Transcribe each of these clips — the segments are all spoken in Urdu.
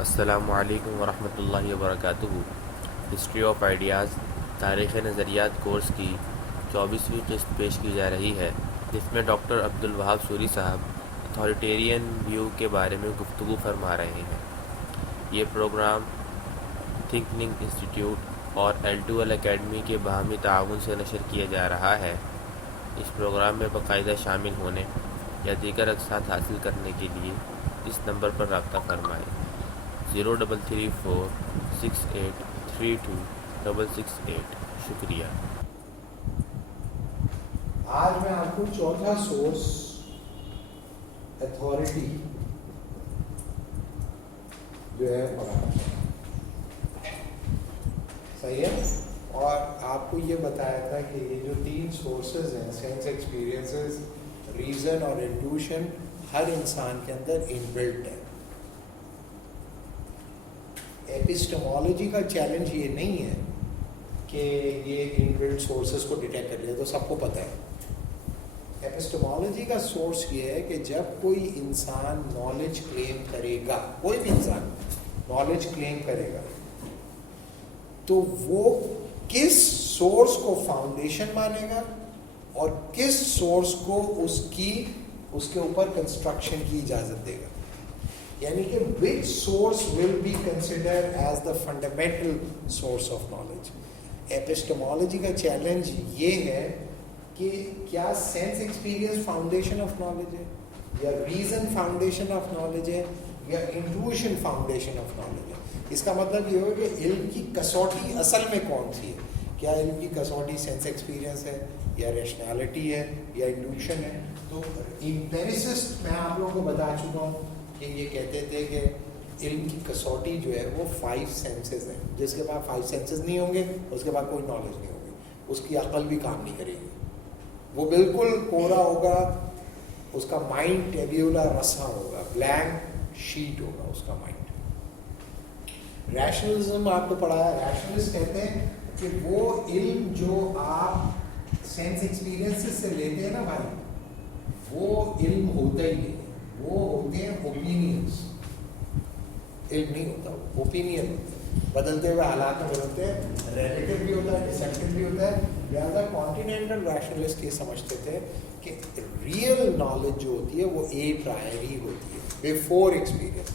السلام علیکم ورحمۃ اللہ وبرکاتہ۔ ہسٹری آف آئیڈیاز تاریخ نظریات کورس کی 24ویں قسط پیش کی جا رہی ہے، جس میں ڈاکٹر عبدالوہاب سوری صاحب اتھارٹیرین ویو کے بارے میں گفتگو فرما رہے ہیں۔ یہ پروگرام تھنکنگ انسٹیٹیوٹ اور L2L اکیڈمی کے باہمی تعاون سے نشر کیا جا رہا ہے۔ اس پروگرام میں باقاعدہ شامل ہونے یا دیگر اقساط حاصل کرنے کے لیے اس نمبر پر رابطہ فرمائیں: 033468326668۔ شکریہ۔ آج میں آپ کو چوتھا سورس اتھارٹی جو ہے پڑھانا چاہتا ہوں، صحیح ہے؟ اور آپ کو یہ بتایا تھا کہ یہ جو تین سورسز ہیں، سینس، ایکسپیرینسز، ریزن اور انٹیوشن، ہر انسان کے اندر انبلٹ ہے۔ ایپسٹمالوجی کا چیلنج یہ نہیں ہے کہ یہ انبلٹ سورسز کو ڈیٹیکٹ کر لیا، تو سب کو پتہ ہے۔ ایپسٹمالوجی کا سورس یہ ہے کہ جب کوئی انسان نالج کلیم کرے گا، کوئی بھی انسان نالج کلیم کرے گا، تو وہ کس سورس کو فاؤنڈیشن مانے گا اور کس سورس کو اس کے اوپر کنسٹرکشن کی اجازت دے گا، یعنی کہ which source will be considered as the fundamental source of knowledge۔ ایپسٹمالوجی کا چیلنج یہ ہے کہ کیا sense experience foundation of knowledge ہے، یا ریزن فاؤنڈیشن آف نالج ہے، یا انٹویشن فاؤنڈیشن آف نالج ہے۔ اس کا مطلب یہ ہو کہ علم کی کسوٹی اصل میں کون سی ہے؟ کیا علم کی کسوٹی سینس ایکسپیرینس ہے، یا ریشنالٹی ہے، یا انٹویشن ہے؟ تو امپیریسسٹ میں آپ لوگوں کو بتا چکا ہوں کہ یہ کہتے تھے کہ علم کی کسوٹی جو ہے وہ 5 سینسز ہیں۔ جس کے بعد 5 سینسز نہیں ہوں گے اس کے بعد کوئی نالج نہیں ہوگی، اس کی عقل بھی کام نہیں کرے گی، وہ بالکل کورا ہوگا، اس کا مائنڈ ٹیبیولا رسا ہوگا، بلینک شیٹ ہوگا اس کا مائنڈ۔ ریشنلزم آپ کو پڑھایا، ریشنلسٹ کہتے ہیں کہ وہ علم جو آپ سینس ایکسپیرینس سے لیتے ہیں نا بھائی، وہ علم ہوتا ہی نہیں، وہ ہوتے ہیں اوپینینس۔ علم نہیں ہوتا، اوپینین ہوتے ہیں، بدلتے ہوئے حالات میں بدلتے ہیں، ریلیٹو بھی ہوتا ہے، ڈسیپٹو بھی ہوتا ہے۔ لہٰذا کانٹیننٹل ریشنلسٹ یہ سمجھتے تھے کہ ریئل نالج جو ہوتی ہے وہ اے پرائری ہوتی ہے، بیفور ایکسپیرینس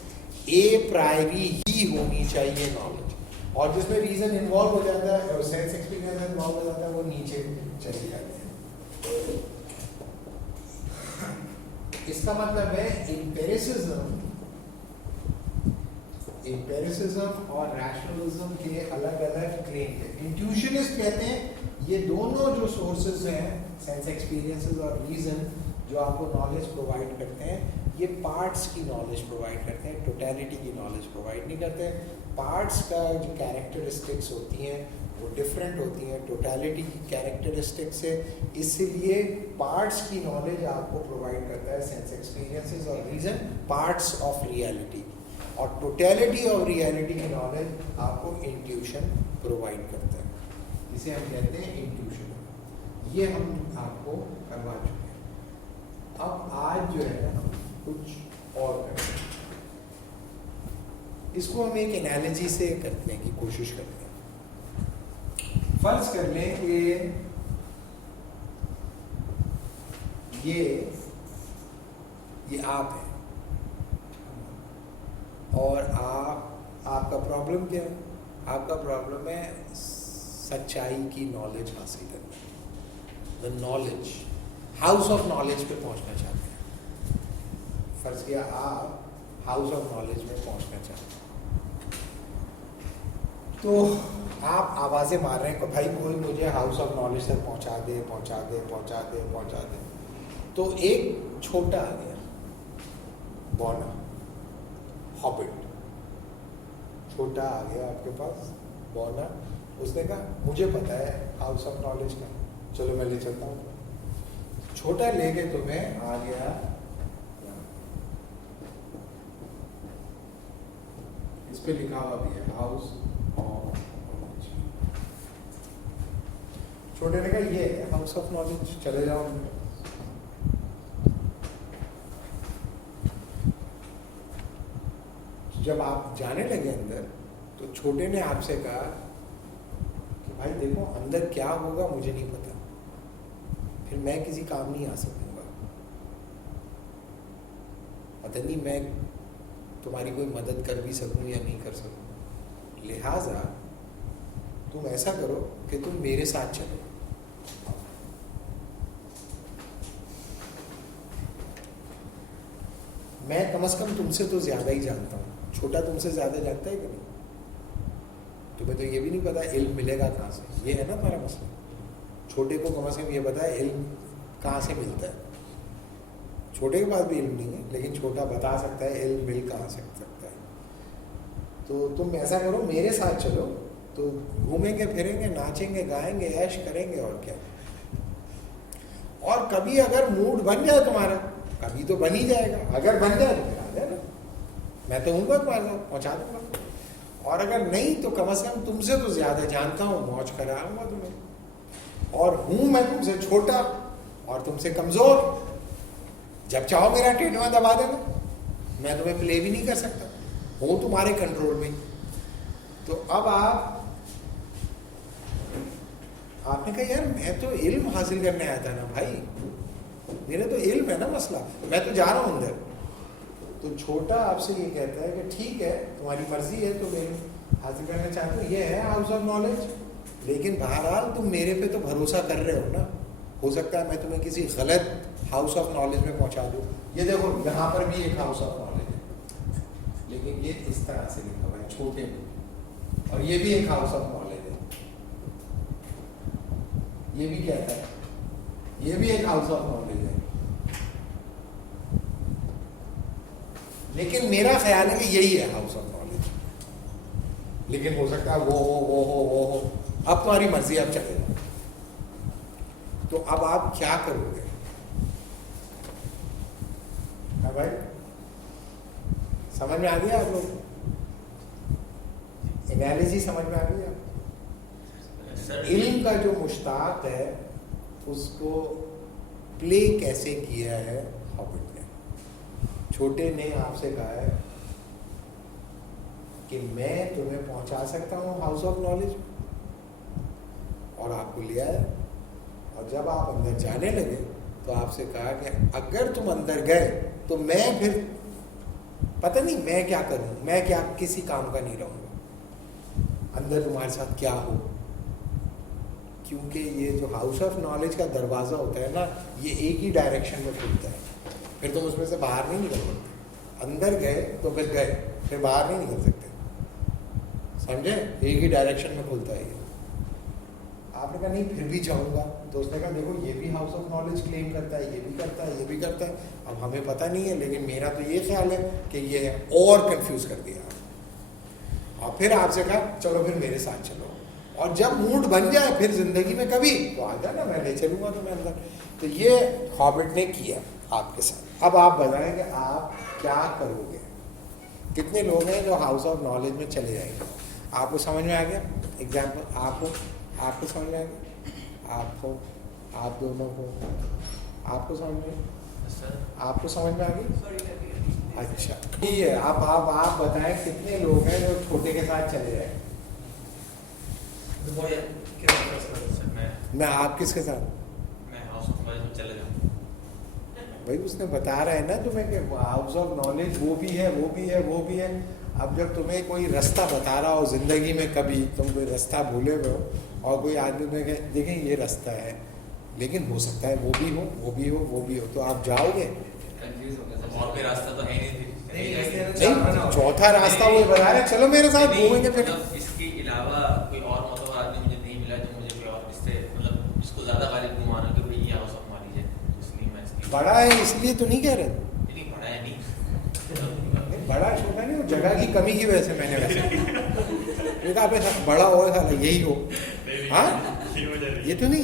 اے پرائری ہی ہونی چاہیے نالج، اور جس میں ریزن انوالو ہو جاتا ہے اور سینس ایکسپیرینس انوالو ہو جاتا ہے وہ نیچے چلی جاتی ہے۔ اس کا مطلب ہے امپیریسزم اور ریشنلزم کے الگ الگ کلیم ہے۔ انٹیوشنسٹ کہتے ہیں یہ دونوں جو سورسز ہیں، سینس ایکسپیرینسز اور ریزن، جو آپ کو نالج پرووائڈ کرتے ہیں، یہ پارٹس کی نالج پرووائڈ کرتے ہیں، ٹوٹیلٹی کی نالج پرووائڈ نہیں کرتے۔ پارٹس کا جو کیریکٹرسٹکس ہوتی ہیں وہ ڈفرینٹ ہوتی ہیں ٹوٹیلٹی کی کیریکٹرسٹک سے، اس لیے پارٹس کی نالج آپ کو پرووائڈ کرتا ہے سینس ایکسپیرینسز اور ریزن، پارٹس آف ریئلٹی، اور ٹوٹیلٹی آف ریئلٹی کی نالج آپ کو انٹیوشن پرووائڈ کرتا ہے، اسے ہم کہتے ہیں انٹیوشن۔ یہ ہم آپ کو کروا چکے ہیں۔ اب آج جو ہے ہم کچھ اور کرتے ہیں، اس کو ہم ایک انالوجی سے کرنے کی کوشش کرتے ہیں۔ فرض کر لیں کہ یہ آپ ہے، اور آپ کا پرابلم کیا ہے؟ آپ کا پرابلم ہے سچائی کی نالج حاصل کرنا، the knowledge, house of knowledge پہ پہنچنا چاہتے ہیں۔ فرض کیا آپ ہاؤس آف نالج میں پہنچنا چاہتے ہیں، تو آپ آوازیں مار رہے ہیں کہ بھائی کوئی مجھے ہاؤس آف نالج تک پہنچا دے پہنچا دے پہنچا دے پہنچا دے۔ تو ایک چھوٹا آ گیا، بونا ہابٹ، چھوٹا آ گیا آپ کے پاس، بونا، اس نے کہا مجھے پتا ہے ہاؤس آف نالج کا، چلو میں لے چلتا ہوں۔ چھوٹا لے کے تمہیں آ گیا، اس پہ لکھا ہوا بھی ہے ہاؤس آف نالج۔ چھوٹے نے کہا یہ ہے ہاؤس آف نالج، چلے جاؤ۔ جب آپ جانے لگے اندر تو چھوٹے نے آپ سے کہا کہ بھائی دیکھو اندر کیا ہوگا مجھے نہیں پتا، پھر میں کسی کام نہیں آ سکوں گا، پتہ نہیں میں تمہاری کوئی مدد کر بھی سکوں یا نہیں کر سکوں، لہٰذا تم ایسا کرو کہ تم میرے ساتھ چلو۔ میں کم از کم تم سے تو زیادہ ہی جانتا ہوں، چھوٹا تم سے زیادہ جانتا ہے کہ نہیں؟ تمہیں تو یہ بھی نہیں پتا علم ملے گا کہاں سے، یہ ہے نا تمہارا مسئلہ۔ چھوٹے کو کم از کم یہ پتا ہے علم کہاں سے ملتا ہے، چھوٹے کے پاس بھی علم نہیں ہے لیکن چھوٹا بتا سکتا ہے علم مل کہاں سے سکتا ہے۔ تو تم ایسا کرو میرے ساتھ چلو، تو گھومیں گے پھریں گے، ناچیں گے گائیں گے، عیش کریں گے، اور کیا۔ اور کبھی اگر موڈ بن جائے تمہارا، کبھی تو بن ہی جائے گا، اگر بن جائے تو پھر آ جائے نا، میں تو ہوں گا تمہارے ساتھ، پہنچا دوں گا، اور اگر نہیں تو کم از کم تم سے تو زیادہ جانتا ہوں، موج کراؤں گا تمہیں، اور ہوں میں تم سے چھوٹا اور تم سے کمزور، جب چاہو میرا ٹیٹواں دبا دینا، میں تمہیں پلے بھی نہیں کر سکتا، ہوں تمہارے کنٹرول میں۔ تو اب آپ نے کہا یار میں تو علم حاصل کرنے آیا تھا نا بھائی، میرا تو علم ہے نا مسئلہ، میں تو جا رہا ہوں اندر۔ تو چھوٹا آپ سے یہ کہتا ہے کہ ٹھیک ہے تمہاری مرضی ہے، تو علم حاصل کرنا چاہتے ہو، یہ ہے ہاؤس آف نالج، لیکن بہرحال تم میرے پہ تو بھروسہ کر رہے ہو نا، ہو سکتا ہے میں تمہیں کسی غلط ہاؤس آف نالج میں پہنچا دوں۔ یہ دیکھو یہاں پر بھی ایک ہاؤس آف نالج ہے، لیکن یہ اس طرح سے لکھا ہوا ہے چھوٹے میں، اور یہ بھی ایک ہاؤس آف نالج ہے، یہ بھی کہتا ہے یہ بھی ایک ہاؤس آف نالج ہے، لیکن میرا خیال ہے کہ یہی ہے ہاؤس آف نالج، لیکن ہو سکتا ہے وہ ہو، اب تمہاری مرضی، اب چلے گا۔ تو اب آپ کیا کرو گے؟ ہاں بھائی سمجھ میں آ گیا آپ لوگ؟ انالوجی سمجھ میں آ گئی آپ؟ علم کا جو مشتاق ہے اس کو پلے کیسے کیا ہے ہابٹ نے؟ چھوٹے نے آپ سے کہا ہے کہ میں تمہیں پہنچا سکتا ہوں ہاؤس آف نالج، اور آپ کو لیا ہے، اور جب آپ اندر جانے لگے تو آپ سے کہا کہ اگر تم اندر گئے تو میں پھر پتہ نہیں میں کیا کروں، میں کیا کسی کام کا نہیں رہوں گا، اندر تمہارے ساتھ کیا ہو، کیونکہ یہ جو ہاؤس آف نالج کا دروازہ ہوتا ہے نا، یہ ایک ہی ڈائریکشن میں کھلتا ہے، پھر تم اس میں سے باہر نہیں نکل سکتے، اندر گئے تو پھر گئے، پھر باہر نہیں نکل سکتے، سمجھے؟ ایک ہی ڈائریکشن میں کھلتا ہے یہ۔ آپ نے کہا نہیں پھر بھی چاہوں گا، تو اس نے کہا دیکھو یہ بھی ہاؤس آف نالج کلیم کرتا ہے، یہ بھی کرتا ہے، یہ بھی کرتا ہے، اب ہمیں پتہ نہیں ہے، لیکن میرا تو یہ خیال ہے کہ یہ اور کنفیوز کر دیا، اور پھر آپ سے کہا چلو پھر میرے ساتھ چلو، اور جب موڈ بن جائے پھر زندگی میں کبھی تو آ جانا، میں لے چلوں گا تمہیں اندر۔ تو یہ ہابٹ نے کیا آپ کے ساتھ۔ اب آپ بتائیں کہ آپ کیا کرو گے؟ کتنے لوگ ہیں جو ہاؤس آف نالج میں چلے جائیں گے؟ آپ کو سمجھ میں آ گیا؟ ایگزامپل آپ کو سمجھ میں آ گیا؟ آپ دونوں کو آپ کو سمجھ میں، آپ کو سمجھ میں آ گئی؟ اچھا ٹھیک ہے، آپ بتائیں کتنے لوگ ہیں جو چھوٹے کے ساتھ چلے جائیں؟ میں آپ کس کے ساتھ؟ بھائی اس نے بتا رہا ہے نا تمہیں کہ ہاؤس آف نالج وہ بھی ہے، وہ بھی ہے، وہ بھی ہے۔ اب جب تمہیں کوئی رستہ بتا رہا ہو زندگی میں، کبھی تم کوئی رستہ بھولے ہوئے ہو اور کوئی آدمی تمہیں کہ دیکھیں یہ رستہ ہے، لیکن ہو سکتا ہے وہ بھی ہو، وہ بھی ہو، وہ بھی ہو، تو آپ جاؤ گے؟ اور کوئی راستہ تو ہے نہیں، چوتھا راستہ وہ بتا رہا ہے چلو میرے ساتھ گھومیں گے پھر۔ اس کے علاوہ کوئی اور معتبر آدمی مجھے نہیں ملا جو مجھے کوئی اور اس سے مطلب اس کو زیادہ غالب گھمانا کہ بھائی یہ ہاؤس آف نالج ہے، اس لیے میں بڑا ہے اس لیے تو نہیں کہہ رہے، نہیں بڑا ہے نہیں بڑا چھوٹا نہیں، وہ جگہ کی کمی کی وجہ سے میں نے ویسے آپ بڑا ہو سا یہی ہو، ہاں یہ تو نہیں،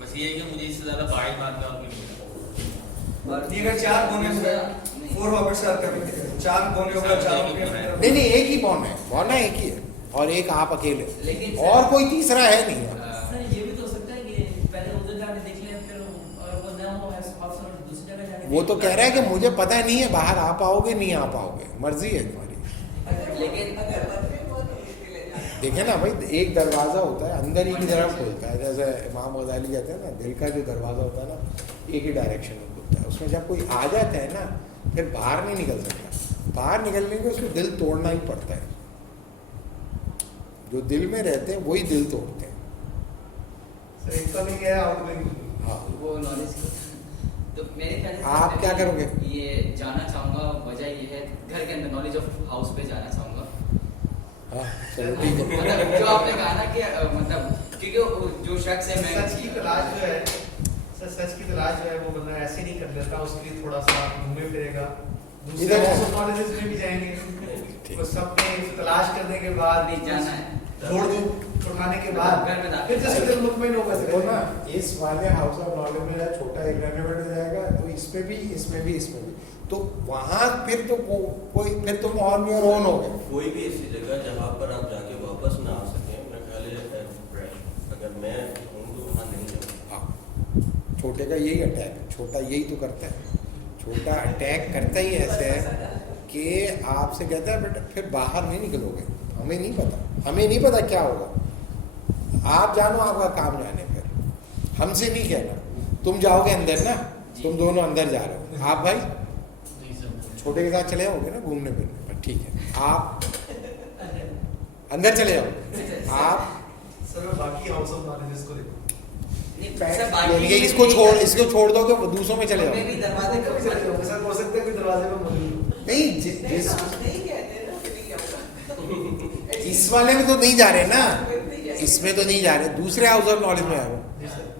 بس یہ ہے کہ مجھے اس سے زیادہ باہر بات کا اور کوئی نہیں اگر چار کونے ہوئے فور ہابٹ سے آپ کریں گے، چار کونے ہوگا، چاروں کے نہیں ایک ہی بون ہے، بون ایک ہی ہے، اور ایک آپ اکیلے، اور کوئی تیسرا ہے نہیں۔ سر یہ بھی تو ہو سکتا ہے کہ پہلے ادھر جا کے دیکھ لیں، پھر اور وہ نہ ہو دوسری جگہ جا کے وہ تو کہہ رہا ہے کہ مجھے پتہ نہیں ہے باہر آ پاؤ گے نہیں آ پاؤ گے, مرضی ہے تمہاری. لیکن دیکھیں نا بھائی, ایک دروازہ ہوتا ہے اندر ہی کی طرف کھلتا ہے, جیسے امام غزالی کہتے ہیں نا دل کا جو دروازہ ہوتا ہے نا ایک ہی ڈائریکشن میں کھلتا ہے, اس میں جب کوئی آ جاتا ہے نا پھر باہر نہیں نکل سکتا. باہر نکلنے کے اس کو دل توڑنا ہی پڑتا ہے. جو دل میں رہتے ہیں وہی دل توڑتے ہیں. ہاں, وہ نالج تو میرے خیال سے آپ کیا کرو گے؟ یہ جاننا چاہوں گا, وجہ یہ ہے گھر کے اندر نالج آف ہاؤس پہ جانا چاہوں گا. ہاں چلو ٹھیک ہے. مطلب جو آپ نے کہا نا کہ مطلب کیونکہ جو شخص ہے میں سچ کی تلاش جو ہے, سچ کی تلاش جو ہے وہ بندہ ایسے نہیں کر لیتا, اس کے لیے تھوڑا سا گھومے پھرے گا, دوسرے کالجز میں بھی جائیں گے, وہ سب میں تلاش کرنے کے بعد نہیں جانا ہے, دوڑ دھوپ اٹھانے کے بعد گھر میں پھر جیسے دل مطمئن ہوگا. دیکھو نا اس والے ہاؤس آف نالج میں چھوٹا ایک رینویٹ ہو جائے گا تو اس میں بھی اس میں بھی اس میں بھی, تو وہاں پھر تو کوئی پھر تم آن یور اون ہو گئے. کوئی بھی ایسی جگہ جہاں پر آپ جا کے واپس نہ آ سکیں, میرا خیال ہے اگر میں ہوں تو وہاں نہیں جاؤں. ہاں, چھوٹے کا یہی اٹیک ہے, چھوٹا یہی تو کرتا ہے. چھوٹا اٹیک کرتا ہی ایسے ہے کہ آپ سے کہتا ہے بیٹا پھر باہر نہیں نکلو گے, ہمیں نہیں پتا, ہمیں نہیں پتا کیا ہوگا, آپ جانو آپ کا کام جانے. پھر ہم سے نہیں کہنا, تم جاؤ گے اندر نا, تم دونوں اندر جا رہے ہو, آپ بھائی چھوٹے کے ساتھ چلے جاؤ گے نا گھومنے پھرنے پر, ٹھیک ہے آپ اندر چلے جاؤ. آپ سر میں باقی ہاؤس آف نالجز کو اس کو چھوڑ دو کہ دوسروں میں چلے جاؤ. سر ہو سکتا ہے کوئی دروازے پر موجود نہیں اس والے میں تو نہیں جا رہے نا, اس میں تو نہیں جا رہے, دوسرے ہاؤس آف نالج میں آ رہے.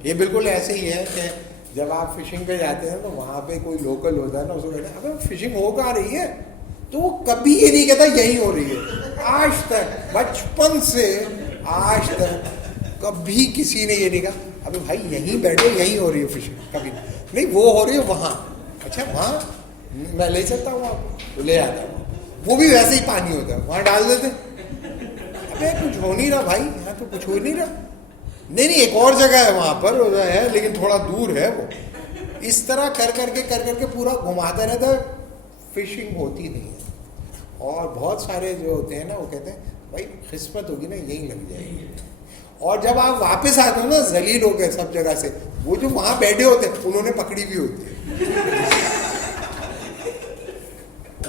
یہ بالکل ایسے ہی ہے کہ جب آپ فشنگ پہ جاتے ہیں تو وہاں پہ کوئی لوکل ہوتا ہے نا, اس کو کہتے ہیں ابے فشنگ ہو کہاں رہی ہے, تو وہ کبھی یہ نہیں کہتا یہی ہو رہی ہے. آج تک بچپن سے آج تک کبھی کسی نے یہ نہیں کہا ابھی بھائی یہیں بیٹھو یہیں ہو رہی ہے فشنگ, کبھی نہیں. وہ ہو رہی ہے وہاں, اچھا وہاں میں لے سکتا ہوں آپ کو, لے آتا ہوں. وہ بھی ویسے ہی پانی ہوتا ہے, وہاں ڈال دیتے. ابے کچھ ہو نہیں رہا بھائی, یہاں تو کچھ ہو نہیں رہا. نہیں ایک اور جگہ ہے وہاں پر ہے لیکن تھوڑا دور ہے وہ. اس طرح کر کر کے پورا گھماتا رہتا ہے, فشنگ ہوتی نہیں ہے. اور بہت سارے جو ہوتے ہیں نا وہ کہتے ہیں بھائی قسمت ہوگی نا یہیں لگ جائے گی. اور جب آپ واپس آتے ہو نا ذلیل ہو گئے سب جگہ سے, وہ جو وہاں بیٹھے ہوتے ہیں انہوں نے پکڑی بھی ہوتی ہے,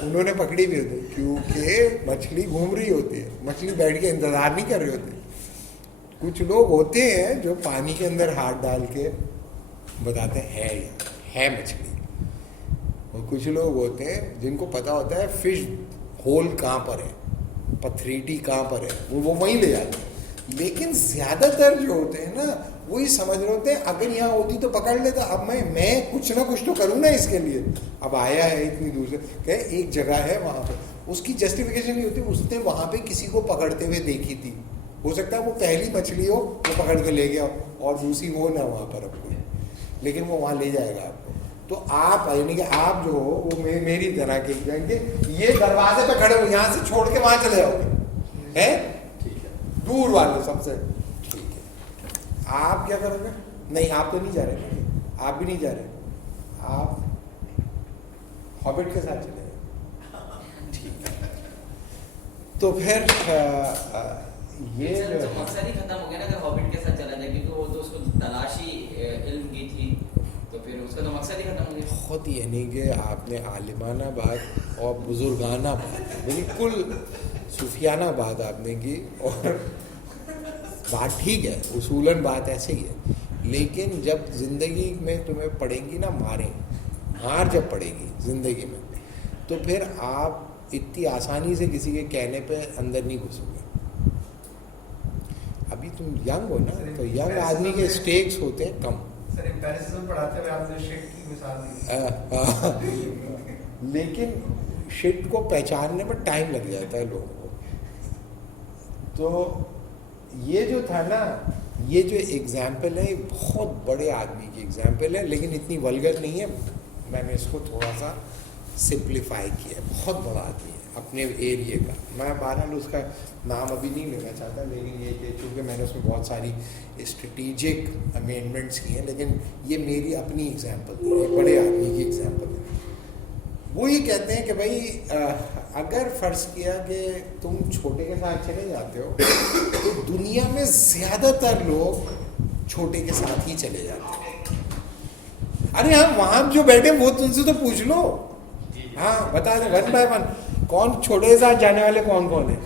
انہوں نے پکڑی بھی ہوتی ہے, کیونکہ مچھلی گھوم رہی ہوتی ہے, مچھلی بیٹھ کے انتظار نہیں کر رہے ہوتے. کچھ لوگ ہوتے ہیں جو پانی کے اندر ہاتھ ڈال کے بتاتے ہیں ہے مچھلی, اور کچھ لوگ ہوتے ہیں جن کو پتا ہوتا ہے فش ہول کہاں پر ہے, پتھریٹی کہاں پر ہے, وہ وہیں لے جاتے ہیں. لیکن زیادہ تر جو ہوتے ہیں نا وہی سمجھ رہے ہوتے ہیں اگر یہاں ہوتی تو پکڑ لیتا, اب میں کچھ نہ کچھ تو کروں نا اس کے لیے. اب آیا ہے اتنی دور سے کہ ایک جگہ ہے وہاں پہ, اس کی جسٹیفیکیشن نہیں ہوتی, اس نے وہاں پہ کسی کو پکڑتے ہوئے دیکھی تھی, ہو سکتا ہے وہ پہلی مچھلی ہو وہ پکڑ کے لے گیا اور دوسری وہ نہ وہاں پر اب کوئی, لیکن وہ وہاں لے جائے گا آپ کو. تو آپ یعنی کہ آپ جو ہو وہ میری طرح کے جائیں گے, یہ دروازے پہ کھڑے ہو, یہاں سے چھوڑ کے وہاں چلے جاؤ گے, ہے ٹھیک ہے, دور والے سب سے ٹھیک ہے. آپ کیا کرو گے؟ نہیں آپ تو نہیں جا رہے, آپ بھی نہیں جا رہے, آپ ہابٹ کے ساتھ چلے گئے, ٹھیک ہے. تو پھر یہ مقصد ہی ختم ہو گیا نا اگر ہابٹ کے ساتھ چلا جائے, کیونکہ وہ تو اس کو تلاشی علم کی تھی, تو پھر اس کا تو مقصد ہی ختم ہو گیا. بہت یعنی کہ آپ نے عالمانہ بات اور بزرگانہ بات, بالکل صوفیانہ بات آپ نے کی, اور بات ٹھیک ہے, اصولاً بات ایسے ہی ہے. لیکن جب زندگی میں تمہیں پڑیں گی نا مار جب پڑے گی زندگی میں, تو پھر آپ اتنی آسانی سے کسی کے کہنے پہ اندر نہیں گھسو گے. ابھی تم ینگ ہو نا, تو ینگ آدمی کے اسٹیکس ہوتے ہیں کم. سر امپیریزم پڑھاتے ہوئے آپ نے شٹ کی مثال دی, لیکن شٹ کو پہچاننے میں ٹائم لگ جاتا ہے لوگوں کو. تو یہ جو تھا نا, یہ جو ایگزامپل ہے بہت بڑے آدمی کی ایگزامپل ہے, لیکن اتنی ولگر نہیں ہے, میں نے اس کو تھوڑا سا سمپلیفائی کیا ہے. بہت بڑا آدمی ہے, اپنے ایریے کا. میں بہرحال اس کا نام ابھی نہیں لینا چاہتا, لیکن یہ کہ چونکہ میں نے اس میں بہت ساری اسٹریٹیجک امینڈمنٹس کی ہیں, لیکن یہ میری اپنی ایگزامپل تھی, ایک بڑے آدمی کی ایگزامپل ہے. وہ یہ کہتے ہیں کہ بھائی اگر فرض کیا کہ تم چھوٹے کے ساتھ چلے جاتے ہو تو دنیا میں زیادہ تر لوگ چھوٹے کے ساتھ ہی چلے جاتے ہیں. ارے ہاں وہاں جو بیٹھے وہ تم سے تو پوچھ لو, ہاں بتا دیں ون بائی ون کون چھوٹے کے ساتھ جانے والے کون کون ہیں,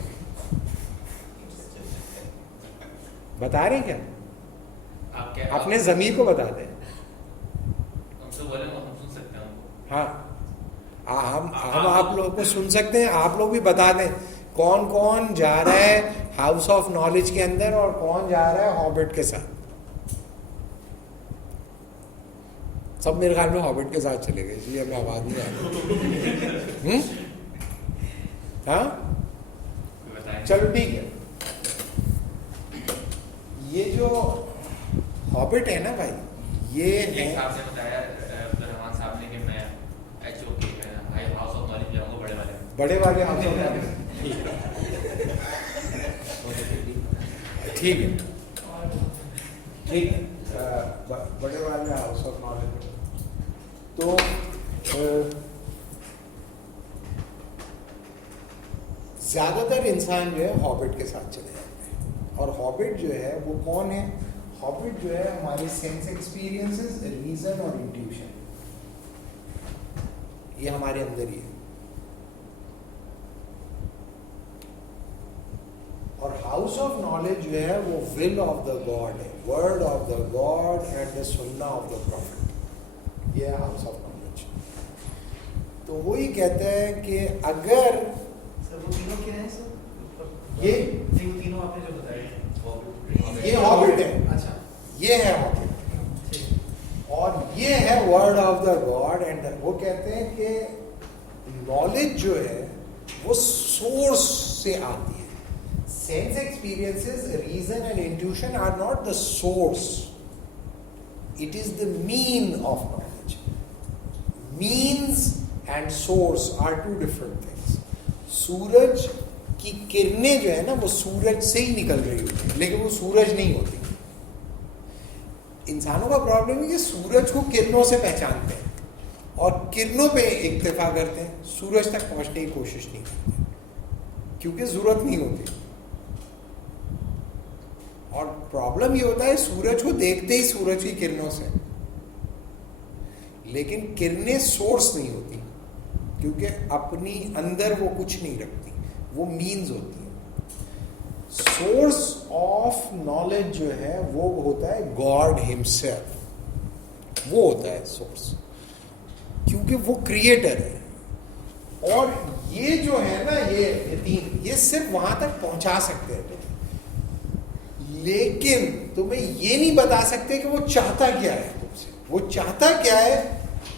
بتا رہے کیا؟ اپنے ضمیر کو بتا دیں. ہاں ہم آپ لوگوں کو سن سکتے ہیں, آپ لوگ بھی بتا دیں کون کون جا رہا ہے ہاؤس آف نالج کے اندر اور کون جا رہا ہے ہابٹ کے ساتھ. سب میرے خیال میں ہابٹ کے ساتھ چلے گئے, اس لیے ہمیں آواز نہیں آ رہی. ہاں چلو ٹھیک ہے. یہ جو ہابٹ ہے نا بھائی, یہ ہے بڑے والے ہاؤس آف نالج. ٹھیک ہے ٹھیک ہے, بڑے والے ہاؤس آف نالج. تو زیادہ تر انسان جو ہے ہابٹ کے ساتھ چلے جاتے ہیں, اور ہابٹ جو ہے وہ کون ہے؟ ہابٹ جو ہے ہماری سینس ایکسپیرینسز, ریزن اور انٹیوشن, یہ ہمارے اندر ہی ہے. اور ہاؤس آف نالج جو ہے وہ ول آف دا گاڈ ہے, word of the God and the سنہ آف دا پروفٹ, یہ ہے ہاؤس آف نالج. تو وہی کہتا ہے کہ اگر وہ تینوں کیا ہیں سر؟ یہ تینوں آپ نے جو بتائے یہ ہابٹ ہے, اچھا یہ ہے ہابٹ, اور یہ ہے word of the God. And وہ کہتے ہیں کہ نالج جو ہے وہ سورس سے آتی ہے. Sense experiences, reason and intuition are not the source, it is the mean of knowledge. Means and source are two different things. سورج کی کرنیں جو ہے نا وہ سورج سے ہی نکل رہی ہوتی ہیں, لیکن وہ سورج نہیں ہوتی. انسانوں کا پرابلم ہے کہ سورج کو کرنوں سے پہچانتے ہیں اور کرنوں پہ اکتفا کرتے ہیں, سورج تک پہنچنے کی کوشش نہیں کرتے کیونکہ ضرورت نہیں ہوتی. اور پرابلم یہ ہوتا ہے سورج کو دیکھتے ہی سورج کی کرنوں سے, لیکن کرنیں سورس نہیں ہوتی کیونکہ اپنی اندر وہ کچھ نہیں رکھتی, وہ مینز ہوتی ہیں. سورس آف نالج جو ہے وہ ہوتا ہے گاڈ ہمسیلف, وہ ہوتا ہے سورس, کیونکہ وہ کریٹر ہے. اور یہ جو ہے نا یہ تین, یہ صرف وہاں تک پہنچا سکتے ہیں, لیکن تمہیں یہ نہیں بتا سکتے کہ وہ چاہتا کیا ہے تم سے. وہ چاہتا کیا ہے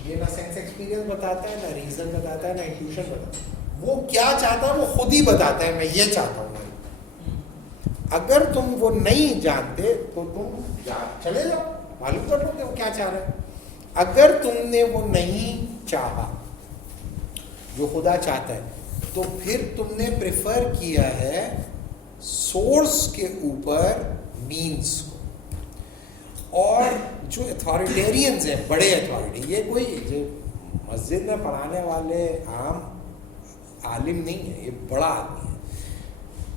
یہ نہ سینس ایکسپیرینس بتاتا ہے, نہ ریزن بتاتا ہے, نہ انٹیوشن بتاتا ہے. وہ کیا چاہتا ہے وہ خود ہی بتاتا ہے, میں یہ چاہتا ہوں. اگر تم وہ نہیں جانتے تو تم چلے جاؤ, معلوم کر لو کہ وہ کیا چاہ رہا ہے. اگر تم نے وہ نہیں چاہا جو خدا چاہتا ہے, تو پھر تم نے پریفر کیا ہے سورس کے اوپر مینس کو. اور جو اتھارٹیرینز ہیں, بڑے اتھارٹی, یہ کوئی جو مسجد میں پڑھانے والے عام عالم نہیں ہے, یہ بڑا آدمی ہے.